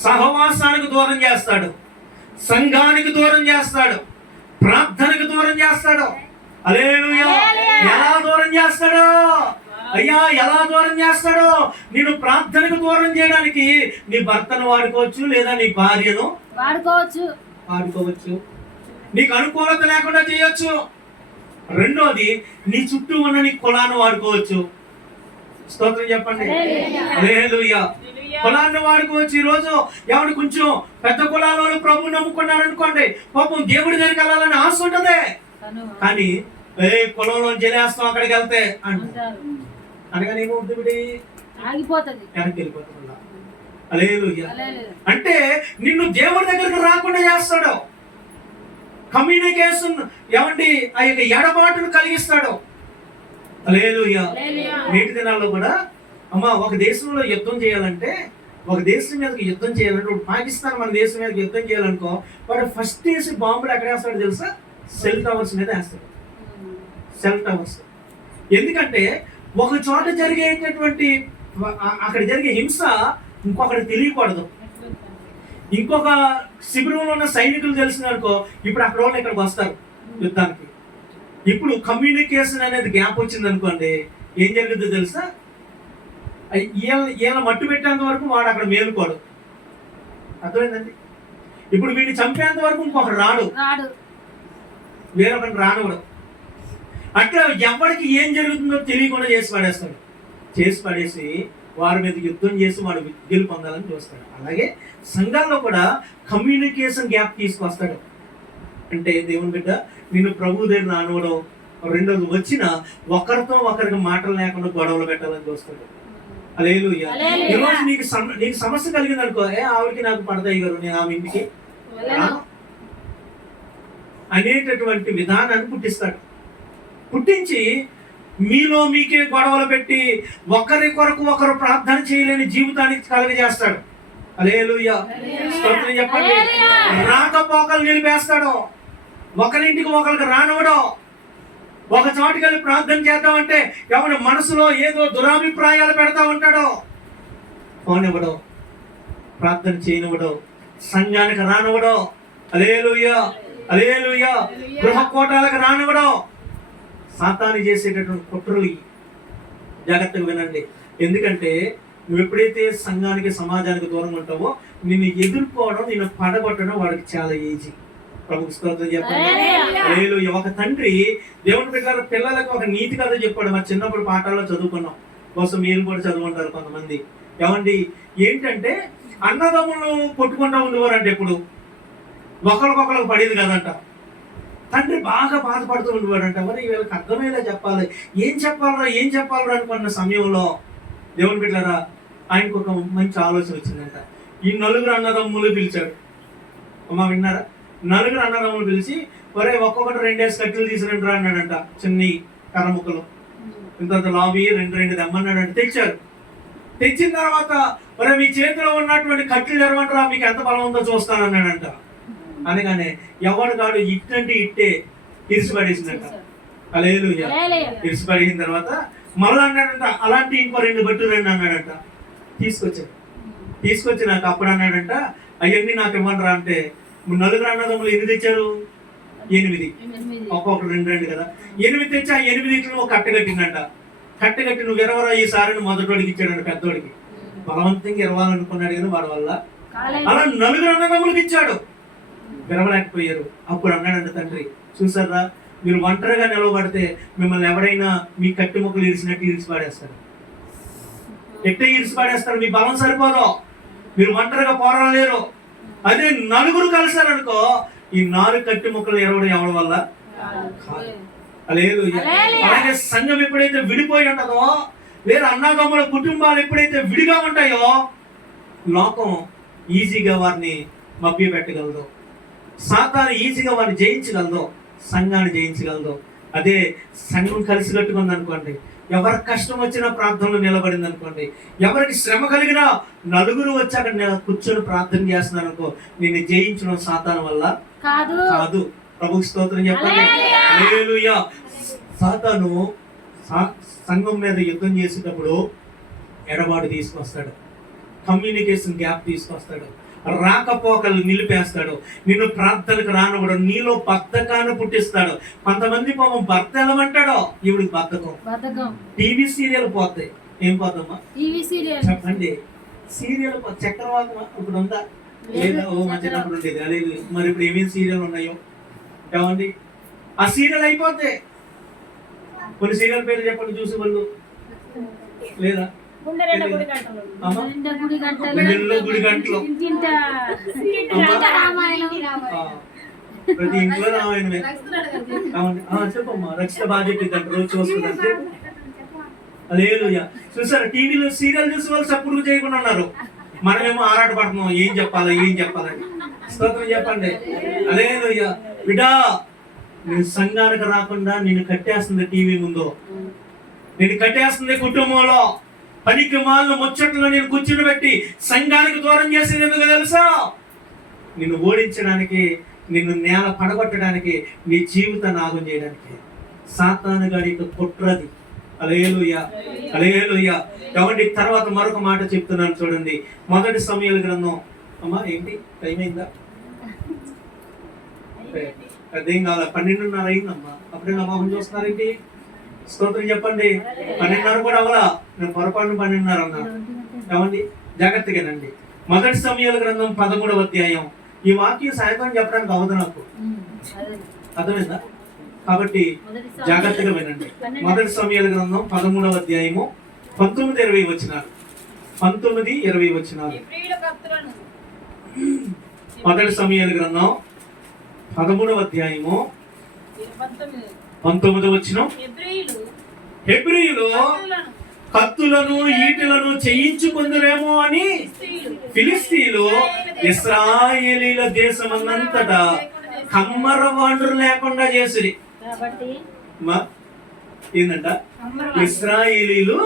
సహవాసానికి దూరం చేస్తాడు, సంఘానికి దూరం చేస్తాడు, ప్రార్థనకు దూరం చేస్తాడు. హల్లెలూయా. ఎలా దూరం చేస్తాడో అయ్యా, ఎలా దూరం చేస్తాడో? నేను ప్రార్థనకు దూరం చేయడానికి నీ భర్తను వాడుకోవచ్చు, లేదా నీ భార్యను వాడుకోవచ్చు, నీకు అనుకూలత లేకుండా చేయొచ్చు. రెండోది, నీ చుట్టూ ఉన్న నీ కులాన్ని వాడుకోవచ్చు. స్తోత్రం చెప్పండి. హల్లెలూయా. కులాన్ని వాడుకోవచ్చు. ఈ రోజు ఎవడు కొంచెం పెద్ద కులాల ప్రభు నమ్ముకున్నాడు అనుకోండి, పాపం దేవుడి దగ్గరికి వెళ్ళాలని ఆశ ఉంటదే, కానీ కులంలో జలేస్తాం అక్కడికి వెళ్తే అంటారు. అనగా ఏమవుతుంది? ఆగిపోతుంది, వెనక్కి వెళ్ళిపోతుంది. హల్లెలూయా. అంటే నిన్ను దేవుడి దగ్గరికి రాకుండా చేస్తాడు. కమ్యూనికేషన్ ఏమండి ఆ యొక్క ఎడబాటును కలిగిస్తాడు. హల్లెలూయా. నేటి దినాల్లో కూడా అమ్మ, ఒక దేశంలో యుద్ధం చేయాలంటే, ఒక దేశం మీదకి యుద్ధం చేయాలంటే, పాకిస్తాన్ మన దేశం మీదకి యుద్ధం చేయాలనుకో, వాడు ఫస్ట్ వేసి బాంబులు ఎక్కడ వేస్తాడు తెలుసా? సెల్ టవర్స్ మీద వేస్తాడు. Cell towers. ఎందుకంటే ఒక చోట జరిగేటటువంటి అక్కడ జరిగే హింస ఇంకొకటి తెలియకూడదు. ఇంకొక శిబిరంలో ఉన్న సైనికులు తెలిసినారనుకో, ఇప్పుడు అక్కడ వాళ్ళు ఇక్కడికి వస్తారు యుద్ధానికి. ఇప్పుడు కమ్యూనికేషన్ అనేది గ్యాప్ వచ్చింది అనుకోండి, ఏం జరుగుతుందో తెలుసా? ఈయన మట్టు పెట్టేంత వరకు వాడు అక్కడ మేలుకోడు. అర్థమైందండి? ఇప్పుడు వీడిని చంపేంత వరకు ఇంకొకరు రాడు, వేరొకరిని రానివ్వడు. అట్లా ఎవరికి ఏం జరుగుతుందో తెలియకుండా చేసి పడేసి వారి మీద యుద్ధం చేసి వాడు విద్యలు పొందాలని చూస్తాడు. అలాగే సంఘాల్లో కూడా కమ్యూనికేషన్ గ్యాప్ తీసుకొస్తాడు. అంటే దేవుని బిడ్డ నిన్ను ప్రభు దగ్గర రానివ్వడం, రెండోది వచ్చిన ఒకరితో ఒకరికి మాటలు లేకుండా గొడవలు పెట్టాలని చూస్తాడు. హల్లెలూయా. ఈరోజు నీకు సమస్య కలిగింది అనుకో, ఆవిడకి నాకు పడతాయి గారు, నేను ఆమె ఇంటికి అనేటటువంటి విధానాన్ని పుట్టించి మీలో మీకే గొడవలు పెట్టి ఒకరి కొరకు ఒకరు ప్రార్థన చేయలేని జీవితానికి కలుగజేస్తాడు. హల్లెలూయా. స్తోత్రం చెప్పండి. రాకపోకలు నిలిపేస్తాడు, ఒకరింటికి ఒకరికి రానివ్వడం. ఒక చోటుకి వెళ్ళి ప్రార్థన చేద్దామంటే ఎవరి మనసులో ఏదో దురాభిప్రాయాలు పెడతా ఉంటాడో పోనివ్వడం, ప్రార్థన చేయనివ్వడం, సంఘానికి రానివ్వడం. హల్లెలూయా, హల్లెలూయా. గృహకోటాలకు రానివ్వడం. సాతాను చేసేటటువంటి కుట్రలు జాగ్రత్తగా వినండి. ఎందుకంటే నువ్వు ఎప్పుడైతే సంఘానికి సమాజానికి దూరంగా ఉంటావో నిన్ను ఎదుర్కోవడం, నిన్ను పడగొట్టడం వాడికి చాలా ఈజీ. ప్రభుకు స్తోత్రం చెప్పండి. హల్లెలూయా. ఒక తండ్రి దేవుని పిల్లలకు ఒక నీతి కథ చెప్పాడు. మరి చిన్నప్పుడు పాఠాల్లో చదువుకున్నాం, కోసం మీరు కూడా చదువుకుంటారు కొంతమంది. ఏమండి, ఏంటంటే అన్నదమ్ములు కొట్టుకుంటా ఉండేవారంటే ఎప్పుడు ఒకరికొకరికి పడేది కదంట. తండ్రి బాగా బాధపడుతూ ఉండేవాడంట. మరి వీళ్ళకి అర్థమయ్యేలా చెప్పాలి, ఏం చెప్పాలరా అనుకున్న సమయంలో దేవుని బిడ్డలారా ఆయనకు ఒక మంచి ఆలోచన వచ్చిందంట. ఈ నలుగురు అన్నదమ్ములు పిలిచాడు. అమ్మ విన్నారా? నలుగురు అన్నదమ్ములు పిలిచి, ఒరే ఒక్కొక్కటి 2 కట్టెలు తీసుకురండి అన్నాడంట. చిన్ని కర్ర ముక్కలు ఇంత లాబీ 2 దమ్మన్నాడంట. తెచ్చిన తర్వాత ఒరే మీ చేతిలో ఉన్నటువంటి కట్టెలు తెరవంటారా, మీకు ఎంత బలం ఉందో చూస్తానన్నాడంట. అనగానే ఎవడు కాడు ఇట్టంటే ఇట్టే ఇరిసిపడేసిందంట. హల్లెలూయా. ఇరిసిపడేసిన తర్వాత మళ్ళీ అన్నాడంట, అలాంటి ఇంకో 2 బట్టు రండి అన్నాడంట. తీసుకొచ్చి నాకు అప్పుడు అన్నాడంట, అవన్నీ నాకు ఇవ్వండిరా అంటే, నలుగురు అన్నదమ్ములు ఎన్ని తెచ్చారు? 8. ఒక్కొక్కరు 2 కదా. 8 తెచ్చి ఆ 8 ఒక కట్టగట్టిందంట. కట్టగట్టి నువ్వు ఎరవరా ఈసారి మొదటోడికి ఇచ్చాడంట. పెద్దోడికి బలవంతంగా ఇరవాలనుకున్నాడు కదా వాడి వల్ల. అలా నలుగురు అన్నదమ్ములకి ఇచ్చాడు, విరవలేకపోయారు. అప్పుడు అన్నాడంట తండ్రి, చూసారా మీరు ఒంటరిగా నిలవబడితే మిమ్మల్ని ఎవరైనా మీ కట్టి ముక్కలు ఇరిసినట్టు ఇరిసి పాడేస్తారు. మీ బలం సరిపోదు, మీరు ఒంటరిగా పోరాడలేరు. అదే నలుగురు కలిసారనుకో, ఈ 4 కట్టి ముక్కలు ఎరవడం ఎవరి వల్ల కాదు. అలాగే సంఘం ఎప్పుడైతే విడిపోయి ఉంటుందో, లేదా అన్నదమ్ముల కుటుంబాలు ఎప్పుడైతే విడిగా ఉంటాయో, లోకం ఈజీగా వారిని మభ్య పెట్టగలదు, సాతాను ఈజీగా వారిని జయించగలదు, సంఘాన్ని జయించగలదు. అదే సంఘం కలిసి కట్టుకుంది అనుకోండి, ఎవరికి కష్టం వచ్చినా ప్రార్థనలో నిలబడింది అనుకోండి, ఎవరికి శ్రమ కలిగినా నలుగురు వచ్చి అక్కడ కూర్చొని ప్రార్థన చేస్తున్నారు అనుకో, నిన్ను జయించడం సాతాను వల్ల కాదు. ప్రభుకి స్తోత్రం చెప్పండి. హల్లెలూయా. సాతాను సంఘం మీద యుద్ధం చేసేటప్పుడు ఎడబాటు తీసుకొస్తాడు, కమ్యూనికేషన్ గ్యాప్ తీసుకొస్తాడు, రాకపోకలు నిలిపేస్తాడు, నిన్ను ప్రార్థనకు రానివ్వడు, నీలో బద్ధకాన్ని పుట్టిస్తాడు. కొంతమంది పాపం భర్త ఎలమంటాడో ఈవిడికి బద్ధకం. టీవీ సీరియల్ పోతాయి. ఏం పోతామా? చెప్పండి. సీరియల్ చక్రవాకమా ఇప్పుడు ఉందా లేదా? ఓ మధ్యనప్పుడు ఉండేది. అలాగే మరి ఇప్పుడు ఏమేమి సీరియల్ ఉన్నాయో ఏమండి, ఆ సీరియల్ అయిపోతే కొన్ని సీరియల్ పేర్లు చెప్పండి చూసి వాళ్ళు లేదా? గుడి గంటలు, ప్రతి ఇంట్లో రామాయణమే. చెప్పమ్మా, రక్షిత బాగా చెప్పిందంట, రోజు చూస్తుందంటే. హల్లెలూయా. చూసారా, టీవీలో సీరియల్ చూసి వాళ్ళు సపోర్ట్ చేయకుండా ఉన్నారు, మనమేమో ఆరాట పడుతున్నాం ఏం చెప్పాలని. స్తోత్రం చెప్పండి. హల్లెలూయా. బిడ్డా, నేను సంఘానికి రాకుండా నిన్ను కట్టేస్తుంది టీవీ ముందు, నేను కట్టేస్తుంది కుటుంబంలో, పనికి మాలిన ముచ్చట్లో నేను కూర్చుని పెట్టి సంఘానికి దూరం చేసేది ఎందుకు తెలుసా? నిన్ను ఓడించడానికి, నిన్ను నేల పడగొట్టడానికి, నీ జీవితాన్ని నాగం చేయడానికి. సాతాను గాడి కుట్రది. హల్లెలూయా, హల్లెలూయా. కాబట్టి తర్వాత మరొక మాట చెప్తున్నాను చూడండి. 1 సమూయేలు గ్రంథం. అమ్మా ఏంటి టైం అయిందా? అదేం కావాలి, 12:30 అయిందమ్మా. అప్పుడే నా మొహం చూస్తున్నారేంటి? స్తోత్రం చెప్పండి. 12:30 కూడా అవలా, నేను పొరపాటున 12:30 అన్నా. ఏమండి, జాగ్రత్తగానండి. మొదటి సమూయేలు గ్రంథం 13వ అధ్యాయం. ఈ వాక్యం సాయంత్రం చెప్పడానికి అవ్వదు నాకు, అర్థమైందా? కాబట్టి జాగ్రత్తగా వినండి. మొదటి సమూయేలు గ్రంథం 13వ అధ్యాయము 19-20 వచనాలు. 19-20 వచనాలు. మొదటి సమూయేలు గ్రంథం 13వ అధ్యాయము 19వ వచనం. హెబ్రీయులు కత్తులను ఈటెలను చేయించుకుందురేమో అని ఫిలిస్తీయులు ఇశ్రాయేలీల దేశమంతటా కమ్మర వాండ్రు లేకుండా చేసిరి. ఏంటంట? ఇశ్రాయేలీలు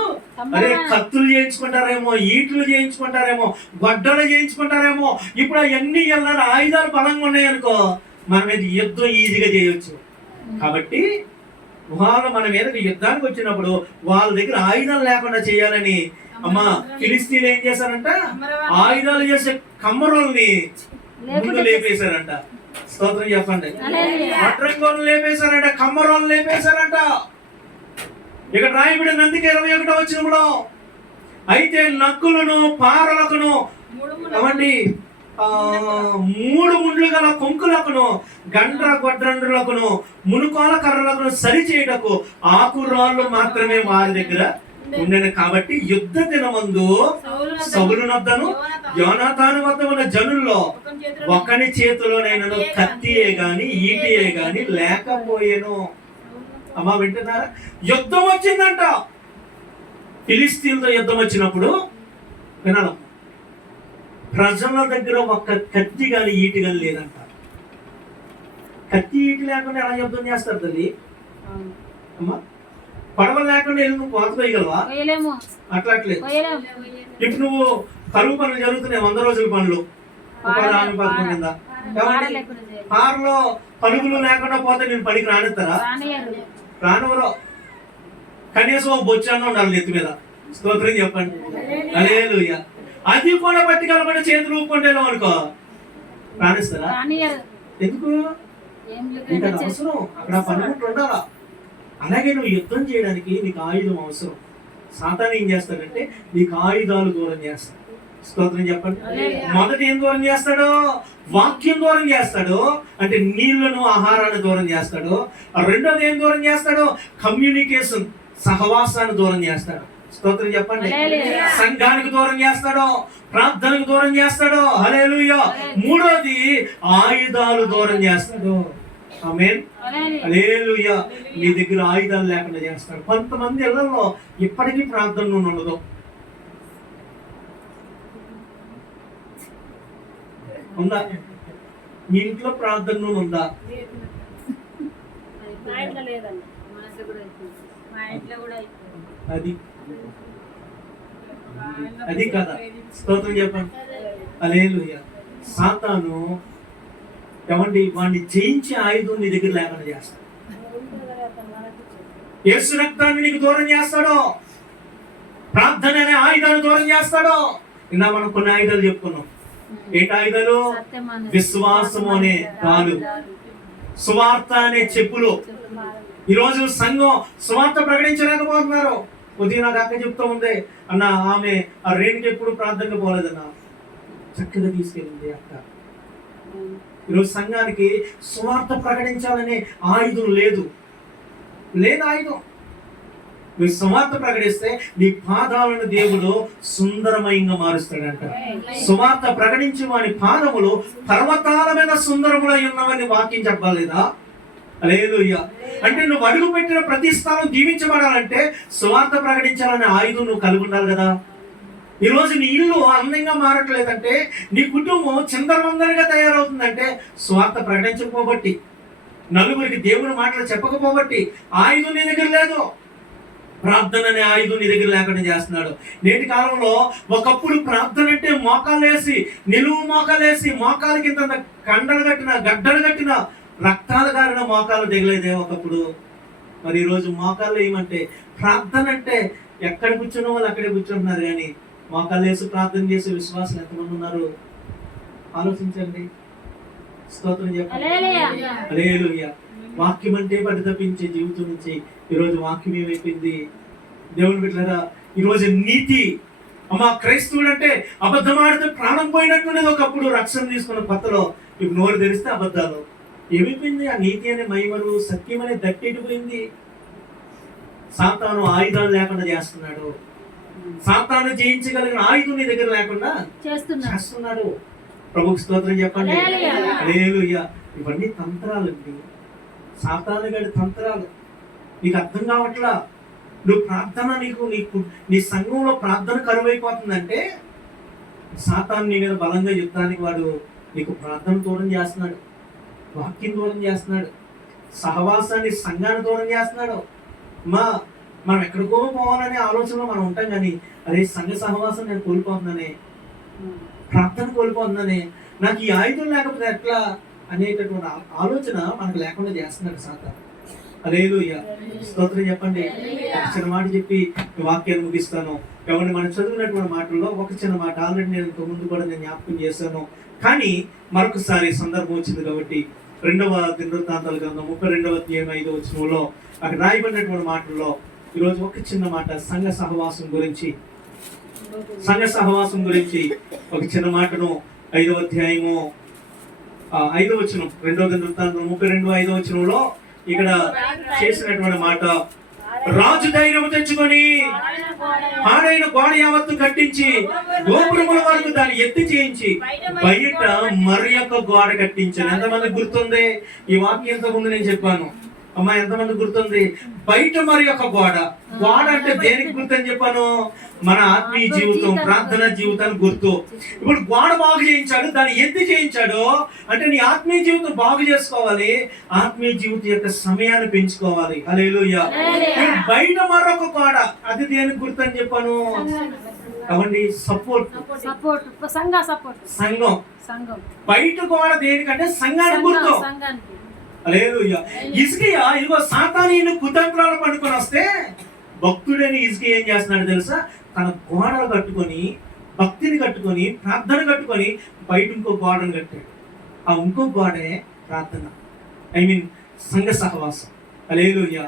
అరే కత్తులు చేయించుకుంటారేమో, ఈటలు చేయించుకుంటారేమో, గొడ్డలు చేయించుకుంటారేమో. ఇప్పుడు అవన్నీ వెళ్ళాలి, ఆయుధాలు బలంగా ఉన్నాయి అనుకో, మన మీద యుద్ధం ఈజీగా చేయొచ్చు. కాబట్టి వాళ్ళు మన మీద యుద్ధానికి వచ్చినప్పుడు వాళ్ళ దగ్గర ఆయుధాలు లేకుండా చేయాలని అమ్మా ఫిలిస్తీన్లు ఏం చేశారంట? ఆయుధాలు చేసే కమ్మరోల్ని ముందు లేపేశారంట. స్తోత్రం చెప్పండి. వడ్రంగోలు లేపేశారంట, కమ్మరోలు లేపేశారంట. ఇక్కడ రాయబడిన అందుకే 21వ వచనంలో, అయితే నక్కులను పారలకును అవండి 3 ముండ్లు గల కొంకులకును గండ్ర గొడ్రండ్రులకును మునుకోల కర్రలకును సరి చేయటకు ఆకురాళ్ళు మాత్రమే వారి దగ్గర ఉండేది. కాబట్టి యుద్ధ దినమందు సౌలు వద్దను యోనాతాను వద్ద ఉన్న జనుల్లో ఒకని చేతిలోనైనా కత్తియే గాని ఈటియే గాని లేకపోయేను. అమ్మా వింటున్నారా? యుద్ధం వచ్చిందంట. ఫిలిస్తీన్తో యుద్ధం వచ్చినప్పుడు వినాలి, ప్రజల దగ్గర ఒక్క కత్తి గాని ఈటి గాని లేదంట. కత్తి ఈటి లేకుండా ఎలా యుద్ధం చేస్తారు తల్లి? అమ్మా పడవ లేకుండా వెళ్ళి నువ్వు కోత వేయగలవా? అట్లట్లేదు. ఇప్పుడు నువ్వు కరువు పనులు జరుగుతున్నాయి, 100 రోజుల పనులు, ఉపాధి హామీ పథకం కింద. కారులో పలుగులు లేకుండా పోతే నేను పనికి రానిస్తారా? రానివరో. కనీసం బొచ్చాను ఉండాలి నెత్తి మీద. స్తోత్రం చెప్పండి. హల్లెలూయా. అది కూడా పట్టుకెళ్ళకుండా చేతులు ఊపుకుంటేనో అనుకో, రాణిస్తారా? ఎందుకు? నీకు అది అవసరం, అక్కడ పనిముట్లు ఉండాలా. అలాగే నువ్వు యుద్ధం చేయడానికి నీకు ఆయుధం అవసరం. సాతాను ఏం చేస్తాడంటే నీకు ఆయుధాలు దూరం చేస్తాడు. స్తోత్రం చెప్పండి. మొదటి ఏం దూరం చేస్తాడు? వాక్యం దూరం చేస్తాడు, అంటే నీళ్లను ఆహారాన్ని దూరం చేస్తాడు. రెండోది ఏం దూరం చేస్తాడు? కమ్యూనికేషన్, సహవాసాన్ని దూరం చేస్తాడు. స్తోత్రం చెప్పండి. సంఘానికి దూరం చేస్తాడు, ప్రార్థనకు దూరం చేస్తాడు. హల్లెలూయా. మూడోది ఆయుధాలు దూరం చేస్తాడు. ఆమేన్. హల్లెలూయా. నీ దగ్గర ఆయుధాలు లేకుండా చేస్తాడు. కొంతమంది ఇళ్లలో ఇప్పటికీ ప్రార్థన ఉండదు. ఉందా? మీ ఇంట్లో ప్రార్థన ఉందా? అది అది కదా. స్తోత్రం చెప్పండి. హల్లెలూయా. సాతాను ఏమండి వాడిని జయించే ఆయుధం నీ దగ్గర లేకుండా చేస్తాడు. యేసు రక్తాన్ని నీకు దూరం చేస్తాడు, ప్రార్థన అనే ఆయుధాన్ని దూరం చేస్తాడు. ఇలా మనం కొన్ని ఆయుధాలు చెప్పుకున్నాం. ఏంటి ఆయుధాలు? విశ్వాసము అనే తాలు, సువార్త అనే చెప్పులు. ఈరోజు సంఘం సువార్త ప్రకటించలేకపోతున్నారు. కొద్దిగా నాకు అక్క చెప్తా ఉంది, అన్న ఆమె ఆ రేణుకి ఎప్పుడు ప్రార్థనకు పోలేదన్న, చక్కగా తీసుకెళ్ళింది అక్క. ఈరోజు సంఘానికి సువార్త ప్రకటించాలనే ఆయుధం లేదు. ఆయుధం. నువ్వు సువార్త ప్రకటిస్తే నీ పాదాలను దేవుడు సుందరమయంగా మారుస్తాడంట. సువార్త ప్రకటించి వాని పాదములు పర్వతాల మీద సుందరములై ఉన్నవని వాక్యం చెప్పలేదా? హల్లెలూయా. అంటే నువ్వు అడుగు పెట్టిన ప్రతి స్థానం దీవించబడాలంటే సువార్త ప్రకటించాలనే ఆయుధం నువ్వు కలిగి ఉండాలి కదా. ఈరోజు నీ ఇల్లు అందంగా మారట్లేదంటే, నీ కుటుంబం చిందరవందరగా తయారవుతుందంటే సువార్త ప్రకటించకపోబట్టి, నలుగురికి దేవుని మాటలు చెప్పకపోబట్టి. ఆయుధం నీ దగ్గర లేదు. ప్రార్థన అనే ఆయుధం నీ దగ్గర లేకుండా చేస్తున్నాడు. నేటి కాలంలో ఒకప్పుడు ప్రార్థన అంటే మోకాలేసి, నిలువు మోకాలేసి, మోకాల కింద కండలు కట్టిన, గడ్డలు కట్టిన, రక్తాలు కారిన మోకాలు దిగలేదే ఒకప్పుడు. మరి ఈరోజు మోకాళ్ళు ఏమంటే ప్రార్థన అంటే ఎక్కడ కూర్చున్న వాళ్ళు అక్కడే కూర్చుంటున్నారు, కానీ మోకాళ్ళు వేసి ప్రార్థన చేసే విశ్వాసం ఎంతమంది ఉన్నారు? ఆలోచించండి. స్తోత్రం చెప్పండి. హల్లెలూయా. హల్లెలూయా. వాక్యం అంటే పరితపించే జీవితం నుంచి ఈరోజు వాక్యం ఏమైపోయింది? దేవుని బిడ్డలారా, ఈరోజు నీతి. అమ్మా, క్రైస్తవుడు అంటే అబద్ధం ఆడితే ప్రాణం పోయినట్టునేది ఒకప్పుడు రక్షణ తీసుకున్న కొత్తలో. ఇప్పుడు నోరు తెరిస్తే అబద్ధాలు. ఏమైపోయింది? ఆ నీతి అనే మైమరు, సత్యం అనే దట్టెడిపోయింది. సాతాను ఆయుధాలు లేకుండా చేస్తున్నాడు. సాతాను జయించగలిగిన ఆయుధం నీ దగ్గర లేకుండా చేస్తున్నాడు. ప్రభుకి స్తోత్రం చెప్పండి. హల్లెలూయా. ఇవన్నీ తంత్రాలండి, సాతాను గడి తంత్రాలు. నీకు అర్థం కావట్లా. నువ్వు ప్రార్థన, నీకు నీ సంఘంలో ప్రార్థన కరువైపోతుందంటే సాతాను నీ మీద బలంగా యుద్ధానికి వాడు నీకు ప్రార్థన దూరం చేస్తున్నాడు, వాక్యం దూరం చేస్తున్నాడు, సహవాసాన్ని, సంఘాన్ని దూరం చేస్తున్నాడు. మనం ఎక్కడికో పోవాలనే ఆలోచనలో మనం ఉంటాం, కానీ అదే సంఘ సహవాసం నేను కోల్పోతున్నానే, ప్రార్థన కోల్పోతున్నానే, నాకు ఈ ఆయుధం లేకపోతే ఎట్లా అనేటటువంటి ఆలోచన మనకు లేకుండా చేస్తున్నాడు సాతాను. హల్లెలూయా. స్తోత్రం చెప్పండి. ఒక చిన్న మాట చెప్పి వాక్యాన్ని ముగిస్తాను. ఎవరిని మనం చదివినటువంటి మాటల్లో ఒక చిన్న మాట ఆల్రెడీ నేను ముందు కూడా నేను జ్ఞాపకం చేశాను, కానీ మరొకసారి సందర్భం వచ్చింది కాబట్టి 2వ దినవృత్తాంతాల గ్రంథం 32వ అధ్యాయం 5వ వచనంలో అక్కడ రాయబడినటువంటి మాటల్లో ఈరోజు ఒక చిన్న మాట సంఘ సహవాసం గురించి ఒక చిన్న మాటను 5వ అధ్యాయము 5వ వచనం, 2వ దినవృత్తాంతం 32 5వ వచనంలో ఇక్కడ చేసినటువంటి మాట, రాజు ధైర్యం తెచ్చుకొని పాడైన గోడ యావత్తు కట్టించి గోపురముల వరకు దాన్ని ఎత్తి చేయించి బయట మరి యొక్క గోడ కట్టించాను. ఎంతమంది గుర్తుంది ఈ వాక్యం? ఇంతకుముందు నేను చెప్పాను. అమ్మా, ఎంతమంది గుర్తుంది? బయట మరి యొక్క గోడ అంటే దేనికి గుర్తు అని చెప్పాను? మన ఆత్మీయ జీవితం, ప్రార్థన జీవితానికి గుర్తు. ఇప్పుడు గోడ బాగు చేయించాడు, దాన్ని ఎత్తి చేయించాడు అంటే నీ ఆత్మీయ జీవితం బాగు చేసుకోవాలి, ఆత్మీయ జీవితం యొక్క సమయాన్ని పెంచుకోవాలి. హల్లెలూయా. బయట మరొక గోడ, అది దేనికి గుర్తు అని చెప్పాను? అవండి సపోర్ట్, సంఘం. బయట గోడ దేనికంటే సంఘానికి గుర్తు. హల్లెలూయా. హిజ్కియా ఇదిగో సాతాను కుతంత్రాలు పట్టుకొని వస్తే భక్తుడని హిజ్కియా ఏం చేస్తున్నాడు తెలుసా? తన గోడలు కట్టుకొని, భక్తిని కట్టుకొని, ప్రార్థన కట్టుకొని బయట ఇంకో గోడను కట్టాడు. ఆ ఇంకో గోడే ప్రార్థన, సంఘ సహవాసం. హల్లెలూయా.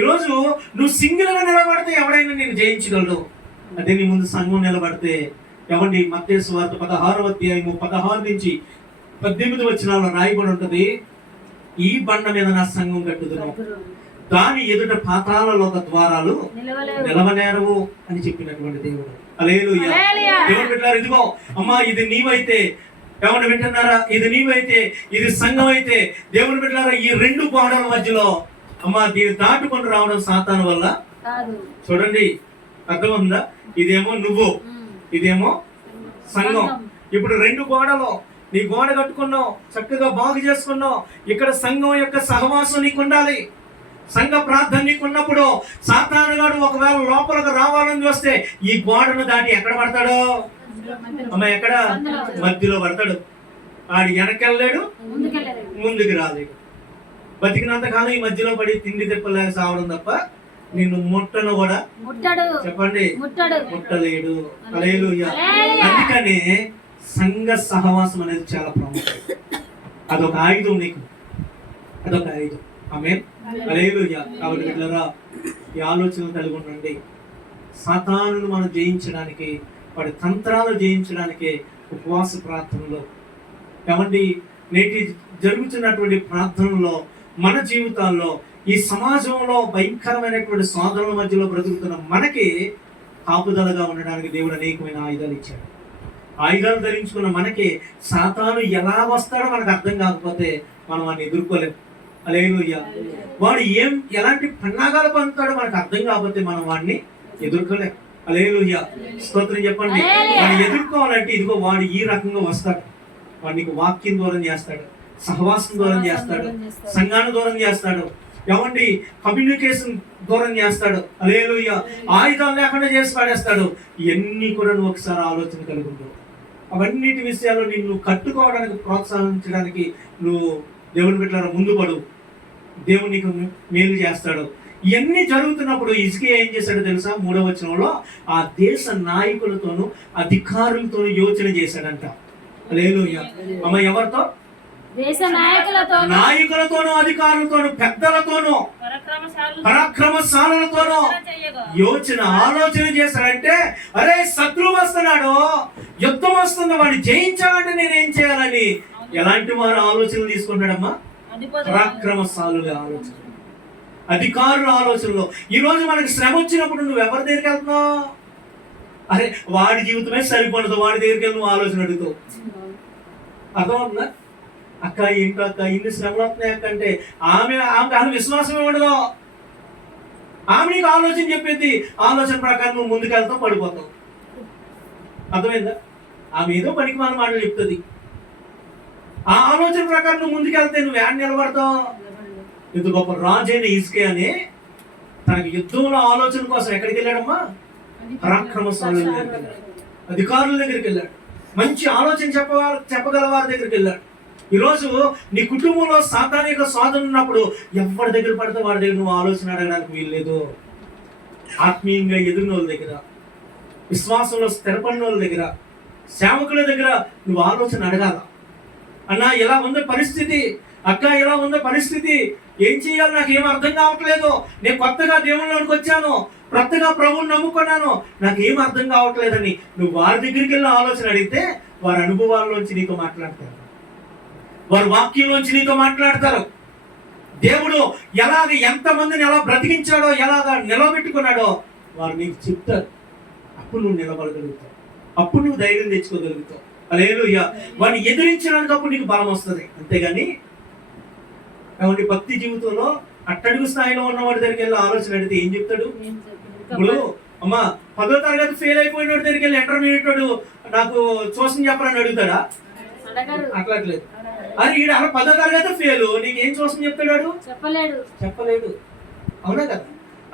ఈరోజు నువ్వు సింగిల్ గా నిలబడితే ఎవడైనా నేను జయించగలడు. అదే నీ ముందు సంఘం నిలబడితే ఎవండి మత్తయి సువార్త 16వ అధ్యాయము 16 నుంచి 18 వచనాల్లో రాయబడి ఉంటది, ఈ బండ మీద నా సంఘం కట్టుదును, దాని ఎదుట పాతాళ లోక ద్వారాలు నిలవనేరవు అని చెప్పినటువంటి దేవుడు. హల్లెలూయా. దేవుడు బిడ్డలారా, ఇదిగో అమ్మా, ఇది నీవైతే, ఎవరు వింటున్నారా? ఇది నీవైతే, ఇది సంఘం అయితే, దేవుని బిడ్డలారా, ఈ 2 గోడల మధ్యలో అమ్మా దీన్ని దాటుకొని రావడం సాతాను వల్ల. చూడండి, అర్థమైందా? ఇదేమో నువ్వు, ఇదేమో సంఘం. ఇప్పుడు 2 గోడలు, నీ గోడ కట్టుకున్నావు, చక్కగా బాగు చేసుకున్నావు. ఇక్కడ సంఘం యొక్క సహవాసం నీకు ఉండాలి, సంఘ ప్రార్థన నీకు ఉన్నప్పుడు సాతాను గాడు ఒకవేళ లోపలికి రావాలని చూస్తే ఈ గోడను దాటి ఎక్కడ పడతాడు? అమ్మ, ఎక్కడ? మధ్యలో పడతాడు. ఆడు వెనకెళ్ళలేడు, ముందుకు రాలేడు. బతికినంత కాలం ఈ మధ్యలో పడి తిండి తిప్పలేక సావడం తప్ప నిన్ను ముట్టను కూడా చెప్పండి ముట్టలేడు. హల్లెలూయా. అందుకనే సంఘ సహవాసం అనేది చాలా ప్రాముఖ్యం. అదొక ఆయుధం నీకు, అదొక ఆయుధం. ఆమేన్. హల్లెలూయా. కాబట్టి బిడ్డలారా, ఈ ఆలోచనలు కలిగి ఉండండి. సాతానును మనం జయించడానికి, వాడి తంత్రాలు జయించడానికి ఉపవాస ప్రార్థనలో ఏమండి నేటి జరుగుతున్నటువంటి ప్రార్థనలో మన జీవితాల్లో, ఈ సమాజంలో భయంకరమైనటువంటి సోదరుల మధ్యలో బ్రతుకుతున్న మనకి కాపుదలగా ఉండడానికి దేవుడు అనేకమైన ఆయుధాలు ఇచ్చాడు. ఆయుధాలు ధరించుకున్న మనకి సాతాను ఎలా వస్తాడో మనకు అర్థం కాకపోతే మనం వాడిని ఎదుర్కోలేము. హల్లెలూయా. వాడు ఎలాంటి పన్నాగాలు పొందుతాడో మనకు అర్థం కాకపోతే మనం వాడిని ఎదుర్కోలేము. హల్లెలూయా. స్తోత్రం చెప్పండి. వాడిని ఎదుర్కోవాలంటే ఇదిగో వాడు ఈ రకంగా వస్తాడు. వాడు నీకు వాక్యం దూరం చేస్తాడు, సహవాసం దూరం చేస్తాడు, సంఘాన్ని దూరం చేస్తాడు, ఏమండి కమ్యూనికేషన్ దూరం చేస్తాడు. హల్లెలూయా. ఆయుధాలు లేకుండా చేసి పాడేస్తాడు. ఇవన్నీ కూడా నువ్వు ఒకసారి ఆలోచన కలిగి ఉంటావు. అవన్నిటి విషయాలు నిన్ను కట్టుకోవడానికి, ప్రోత్సహించడానికి నువ్వు దేవుని బిడ్డలారా ముందు పడు. దేవుడు నీకు మేలు చేస్తాడు. ఇవన్నీ జరుగుతున్నప్పుడు హిజ్కియా ఏం చేశాడో తెలుసా? 3వ వచనంలో ఆ దేశ నాయకులతోనూ అధికారులతోనూ యోచన చేశాడంట. హల్లెలూయా. అమ్మ, ఎవరితో? దేశ నాయకులతోనూ అధికారులతోనూ పెద్దలతోనూ పరాక్రమశాలులతోనూ ఆలోచన చేశాడంటే, అరే శత్రువు వస్తున్నాడు, యుద్ధం వస్తుంది, వాడిని జయించాలంటే నేనేం చేయాలని ఎలాంటి వారు ఆలోచనలు తీసుకుంటాడమ్మా? పరాక్రమశాలుల ఆలోచన, అధికారుల ఆలోచనలో. ఈ రోజు మనకి శ్రమ వచ్చినప్పుడు నువ్వు ఎవరి దగ్గరికి వెళ్తున్నావు? అరే వాడి జీవితమే సరిపడదు, వాడి దగ్గరికి వెళ్ళి నువ్వు ఆలోచన అడుగుతావు. అర్థమవుతుందా? అక్క ఏంటో అక్క ఇన్ని శ్రమలు వస్తున్నాయి అక్క అంటే ఆమె విశ్వాసమే ఉండదు. ఆమె నీకు ఆలోచన చెప్పింది, ఆలోచన ప్రకారం నువ్వు ముందుకెళ్తావు, పడిపోతావు. అర్థమైందా? ఆమె ఏదో పనికి మన మాటలు చెప్తుంది, ఆ ఆలోచన ప్రకారం నువ్వు ముందుకెళ్తే నువ్వు ఏడ నిలబడతావు? ఇంత గొప్ప రాజైన హిజ్కియా అని తనకి యుద్ధంలో ఆలోచన కోసం ఎక్కడికి వెళ్ళాడమ్మా? పరాక్రమశాలుల దగ్గరికి వెళ్ళాడు, అధికారుల దగ్గరికి వెళ్ళాడు, మంచి ఆలోచన చెప్పగల వారి దగ్గరికి వెళ్ళాడు. ఈరోజు నీ కుటుంబంలో సాతానిక శోధన ఉన్నప్పుడు ఎవరి దగ్గర పడితే వాడి దగ్గర నువ్వు ఆలోచన అడగడానికి వీల్లేదు. ఆత్మీయంగా ఎదిగిన వాళ్ళ దగ్గర, విశ్వాసంలో స్థిరపడిన వాళ్ళ దగ్గర, సేవకుల దగ్గర నువ్వు ఆలోచన అడగాల. అన్నా ఎలా ఉందో పరిస్థితి, అక్క ఎలా ఉందో పరిస్థితి, ఏం చేయాలి నాకు ఏం అర్థం కావట్లేదు, నేను కొత్తగా దేవుళ్ళలోకి వచ్చాను, కొత్తగా ప్రభువుని నమ్ముకున్నాను, నాకు ఏం అర్థం కావట్లేదని నువ్వు వారి దగ్గరికి వెళ్ళి ఆలోచన అడిగితే వారి అనుభవాల్లోంచి నీతో మాట్లాడతారు, వారి వాక్యంలోంచి నీతో మాట్లాడతారు. దేవుడు ఎలాగ ఎంతమందిని ఎలా బ్రతికించాడో, ఎలాగ నిలబెట్టుకున్నాడో వారు నీకు చెప్తారు. అప్పుడు నువ్వు నిలబడగలుగుతావు, అప్పుడు నువ్వు ధైర్యం తెచ్చుకోగలుగుతావు. హల్లెలూయా. వాడిని ఎదిరించడానికి అప్పుడు నీకు బలం వస్తుంది. అంతేగాని కాబట్టి భక్తి జీవితంలో అట్టడుగు స్థాయిలో ఉన్నవాడి దగ్గరికి వెళ్ళి ఆలోచన అడిగితే ఏం చెప్తాడు? ఇప్పుడు అమ్మా 10వ తరగతి ఫెయిల్ అయిపోయిన వాడి దగ్గరికి వెళ్ళి ఇంటర్మీడియట్ వాడు నాకు చూసిన చెప్పరని అడుగుతాడా? అట్లట్లేదు. అరే ఈడ 10వ తరగతి ఫెయిల్, నీకేం చూసిన చెప్తాడు? చెప్పలేడు. అవునా కదా?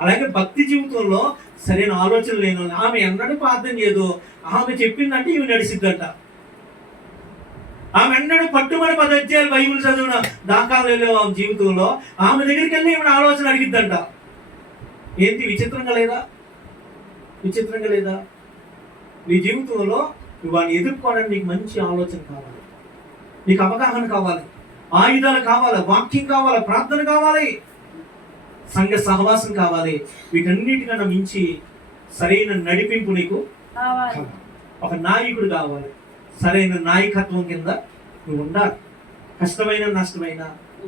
అలాగే భక్తి జీవితంలో సరైన ఆలోచన లేను, ఆమె ఎన్నడూ ప్రార్థన చేయదు, ఆమె చెప్పిందంటే ఇవి నడిసిద్దంట. ఆమె ఎన్నడూ పట్టుమని 10 అధ్యాయాలు బైబిల్ చదివిన దాఖలు లేవు ఆమె జీవితంలో. ఆమె దగ్గరికి వెళ్ళి ఈమె ఆలోచన అడిగిద్దంట. ఏంటి విచిత్రంగా లేదా? విచిత్రంగా లేదా? నీ జీవితంలో నువ్వు వాడిని ఎదుర్కోవడానికి నీకు మంచి ఆలోచన కావాలి, నీకు అవగాహన కావాలి, ఆయుధాలు కావాలి, వాక్యం కావాలి, ప్రార్థన కావాలి, సంఘ సహవాసం కావాలి. వీటన్నిటికన్నా మించి సరైన నడిపింపు నీకు కావాలి. ఒక నాయకుడు కావాలి. సరైన నాయకత్వం కింద నువ్వు ఉండాలి. కష్టమైన నష్టమైన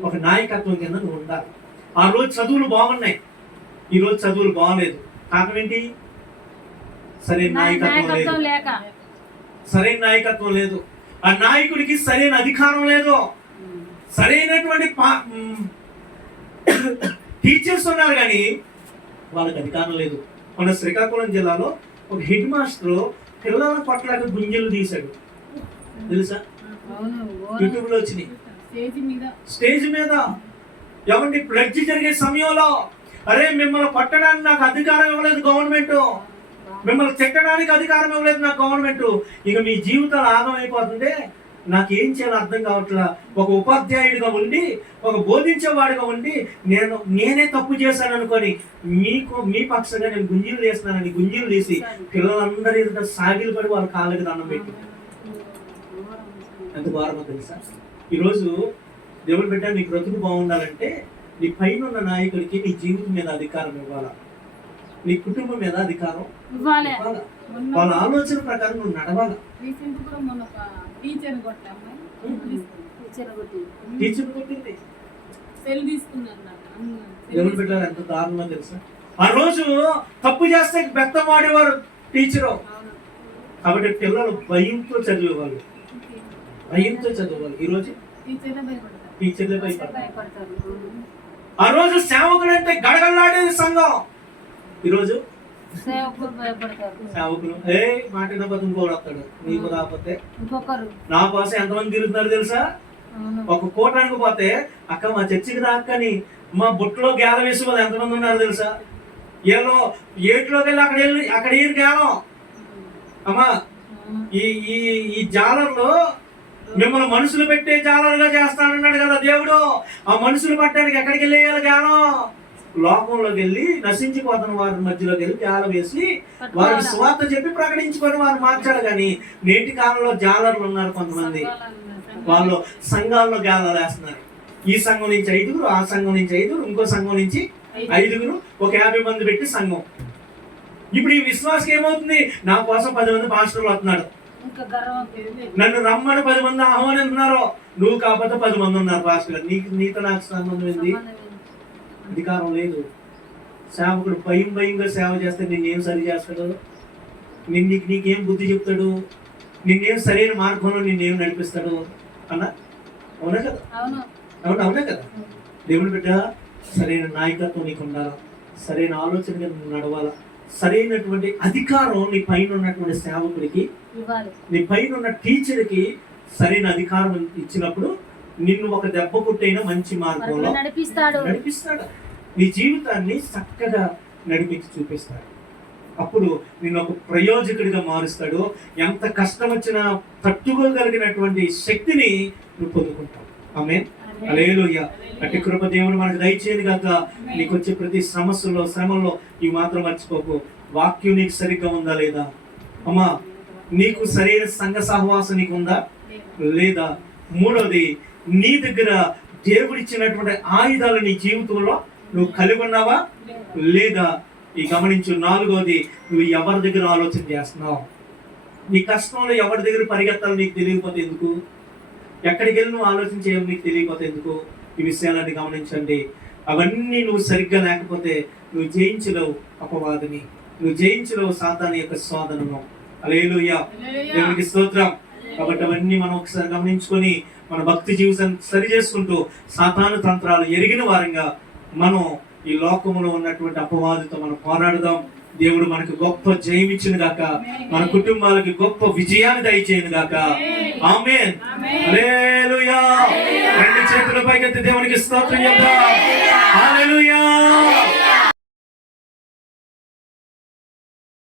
ఒక నాయకత్వం కింద నువ్వు ఉండాలి. ఆ రోజు చదువులు బాగున్నాయి, ఈ రోజు చదువులు బాగలేదు. కారణం ఏంటి? సరైన నాయకత్వం లేక. సరైన నాయకత్వం లేదు. ఆ నాయకుడికి సరైన అధికారం లేదు. సరైనటువంటి టీచర్స్ ఉన్నారు కానీ వాళ్ళకి అధికారం లేదు. మన శ్రీకాకుళం జిల్లాలో ఒక హెడ్ మాస్టర్ పిల్లల పట్ల గుంజలు తీశాడు, తెలుసా? యూట్యూబ్ లో వచ్చినాయి. స్టేజ్ మీద ఎవరిని ప్లడ్జ్ జరిగే సమయంలో, అరే మిమ్మల్ని పట్టడానికి నాకు అధికారం ఇవ్వలేదు గవర్నమెంట్, మిమ్మల్ని తిట్టడానికి అధికారం ఇవ్వలేదు నాకు గవర్నమెంట్, ఇక మీ జీవితాలు ఆగమైపోతుంటే నాకేం చేయాలో అర్థం కావట్లా. ఒక ఉపాధ్యాయుడిగా ఉండి, ఒక బోధించేవాడిగా ఉండి నేనే తప్పు చేశాను అనుకొని మీ పక్షంగా నేను గుంజీలు చేస్తున్నానని గుంజీలు తీసి పిల్లలందరి ఎదుట సాగిలు పడి వాళ్ళ కాళ్ళకి దండం పెట్టి ఎంత ఘోరమో తెలుసా? ఈరోజు దేవుడు బిడ్డ నీ బ్రతుకు బాగుండాలంటే నీ పైన ఉన్న నాయకుడికి నీ జీవితం మీద అధికారం ఇవ్వాలా, నీ కుటుంబం మీద అధికారం ఇవ్వాలా, వాళ్ళ ఆలోచన ప్రకారం నువ్వు నడవాలా. టీచర్ కొట్టింది. దేవుడు బిడ్డ ఎంత దారుణమో తెలుసా? ఆ రోజు తప్పు చేస్తే బెత్తం వాడేవారు టీచరు. కాబట్టి పిల్లలు భయంతో చదివేవాళ్ళు, భయంతో చదివేవాళ్ళు. ఈ రోజు టీచర్లే భయపడతారు. ఆ రోజు సేవకుడు అంటే గడగడలాడేది సంఘం. ఈరోజు సేవకులు మాట ఇంకోడు వస్తాడు, నీకు రాకపోతే నా కోసం ఎంతమంది తిరుగుతున్నారు తెలుసా? ఒక కోటానికి పోతే అక్క మా చర్చికి రాకని మా బుట్టలో గేల వేసే వాళ్ళు ఎంతమంది ఉన్నారు తెలుసా? ఏలో ఏట్లోకి వెళ్ళి అక్కడ ఏరు గేలం. అమ్మా ఈ జాలర్లో మిమ్మల్ని మనుషులు పెట్టే జాలరుగా చేస్తానన్నాడు కదా దేవుడు. ఆ మనుషులు పట్టడానికి ఎక్కడికి వెళ్ళేయాలి గేలం? లోకంలోకి వెళ్ళి నశించిపోతున్న వారి మధ్యలోకి వెళ్ళి జాల వేసి వారికి స్వార్థ చెప్పి ప్రకటించుకొని వారు మార్చాడు. కానీ నేటి కాలంలో జాలర్లు ఉన్నారు కొంతమంది. వాళ్ళు సంఘాల్లో గాలాలు వేస్తున్నారు. ఈ సంఘం నుంచి 5, ఆ సంఘం నుంచి 5, ఇంకో సంఘం నుంచి 5, ఒక 50 మంది పెట్టి సంఘం. ఇప్పుడు ఈ విశ్వాసం ఏమవుతుంది? నా కోసం 10 మంది పాస్టర్లు వస్తున్నాడు, ఇంకా గర్వం. నన్ను రమ్మని 10 మంది ఆహ్వానిస్తున్నారు, నువ్వు కాకపోతే 10 మంది ఉన్నారు పాస్టర్. నీతో నాకు సంబంధం ఏంది? అధికారం లేదు. సేవకుడు భయంగా సేవ చేస్తే నిన్నేం సరి చేస్తాడు? నీకేం బుద్ధి చెప్తాడు? నిన్నేం సరైన మార్గంలో నిన్నేం నడిపిస్తాడు అన్న? అవునా కదా? అవునా కదా? దేవుని బిడ్డ, సరైన నాయకత్వం నీకు ఉండాలా, సరైన ఆలోచనగా నువ్వు నడవాలా, సరైనటువంటి అధికారం నీ పైన ఉన్నటువంటి సేవకుడికి, నీ పైన ఉన్న టీచర్కి సరైన అధికారం ఇచ్చినప్పుడు నిన్ను ఒక దెబ్బ కొట్టైన మంచి మార్గంలో నడిపిస్తాడు. నీ జీవితాన్ని చక్కగా నడిపించి చూపిస్తాడు. అప్పుడు నిన్ను ఒక ప్రయోజకుడిగా మారుస్తాడు. ఎంత కష్టం వచ్చినా తట్టుకోగలిగినటువంటి శక్తిని నువ్వు పొందుకుంటావు. ఆమేన్. హల్లెలూయా. అట్టి కృప దేవుడు మనకు దయచేయను గాక. నీకు వచ్చే ప్రతి శ్రమల్లో ఈ మాత్రం మర్చిపోకు, వాక్యం నీకు సరిగ్గా ఉందా లేదా? అమ్మా, నీకు సరైన సంఘ సహవాసం నీకు ఉందా లేదా? మూడవది, నీ దగ్గర దేవుడిచ్చినటువంటి ఆయుధాలు నీ జీవితంలో నువ్వు కలిగి ఉన్నావా లేదా? ఈ గమనించు. నాలుగవది, నువ్వు ఎవరి దగ్గర ఆలోచన చేస్తున్నావు? నీ కష్టంలో ఎవరి దగ్గర పరిగెత్తాలో నీకు తెలియకపోతే ఎందుకు? ఎక్కడికి వెళ్ళి నువ్వు ఆలోచన చేయాలి నీకు తెలియకపోతే ఎందుకు? ఈ విషయాలన్నీ గమనించండి. అవన్నీ నువ్వు సరిగ్గా లేకపోతే నువ్వు జయించలేవు అపవాదిని, నువ్వు జయించలేవు సాతాను యొక్క శోధనను. హల్లెలూయా. దేవునికి స్తోత్రం. కాబట్టి అవన్నీ మనం ఒకసారి గమనించుకొని మన భక్తి జీవితాన్ని సరి చేసుకుంటూ సాతాను తంత్రాలు ఎరిగిన వారంగా మనం ఈ లోకంలో ఉన్నటువంటి అపవాదితో మనం పోరాడదాం. దేవుడు మనకు గొప్ప జయం ఇచ్చింది గాక, మన కుటుంబాలకి గొప్ప విజయాన్ని దయచేయను గాక. ఆమేన్. హల్లెలూయా. రెండు చేతుల పైకెత్తి దేవునికి స్తోత్రం చేద్దాం. హల్లెలూయా.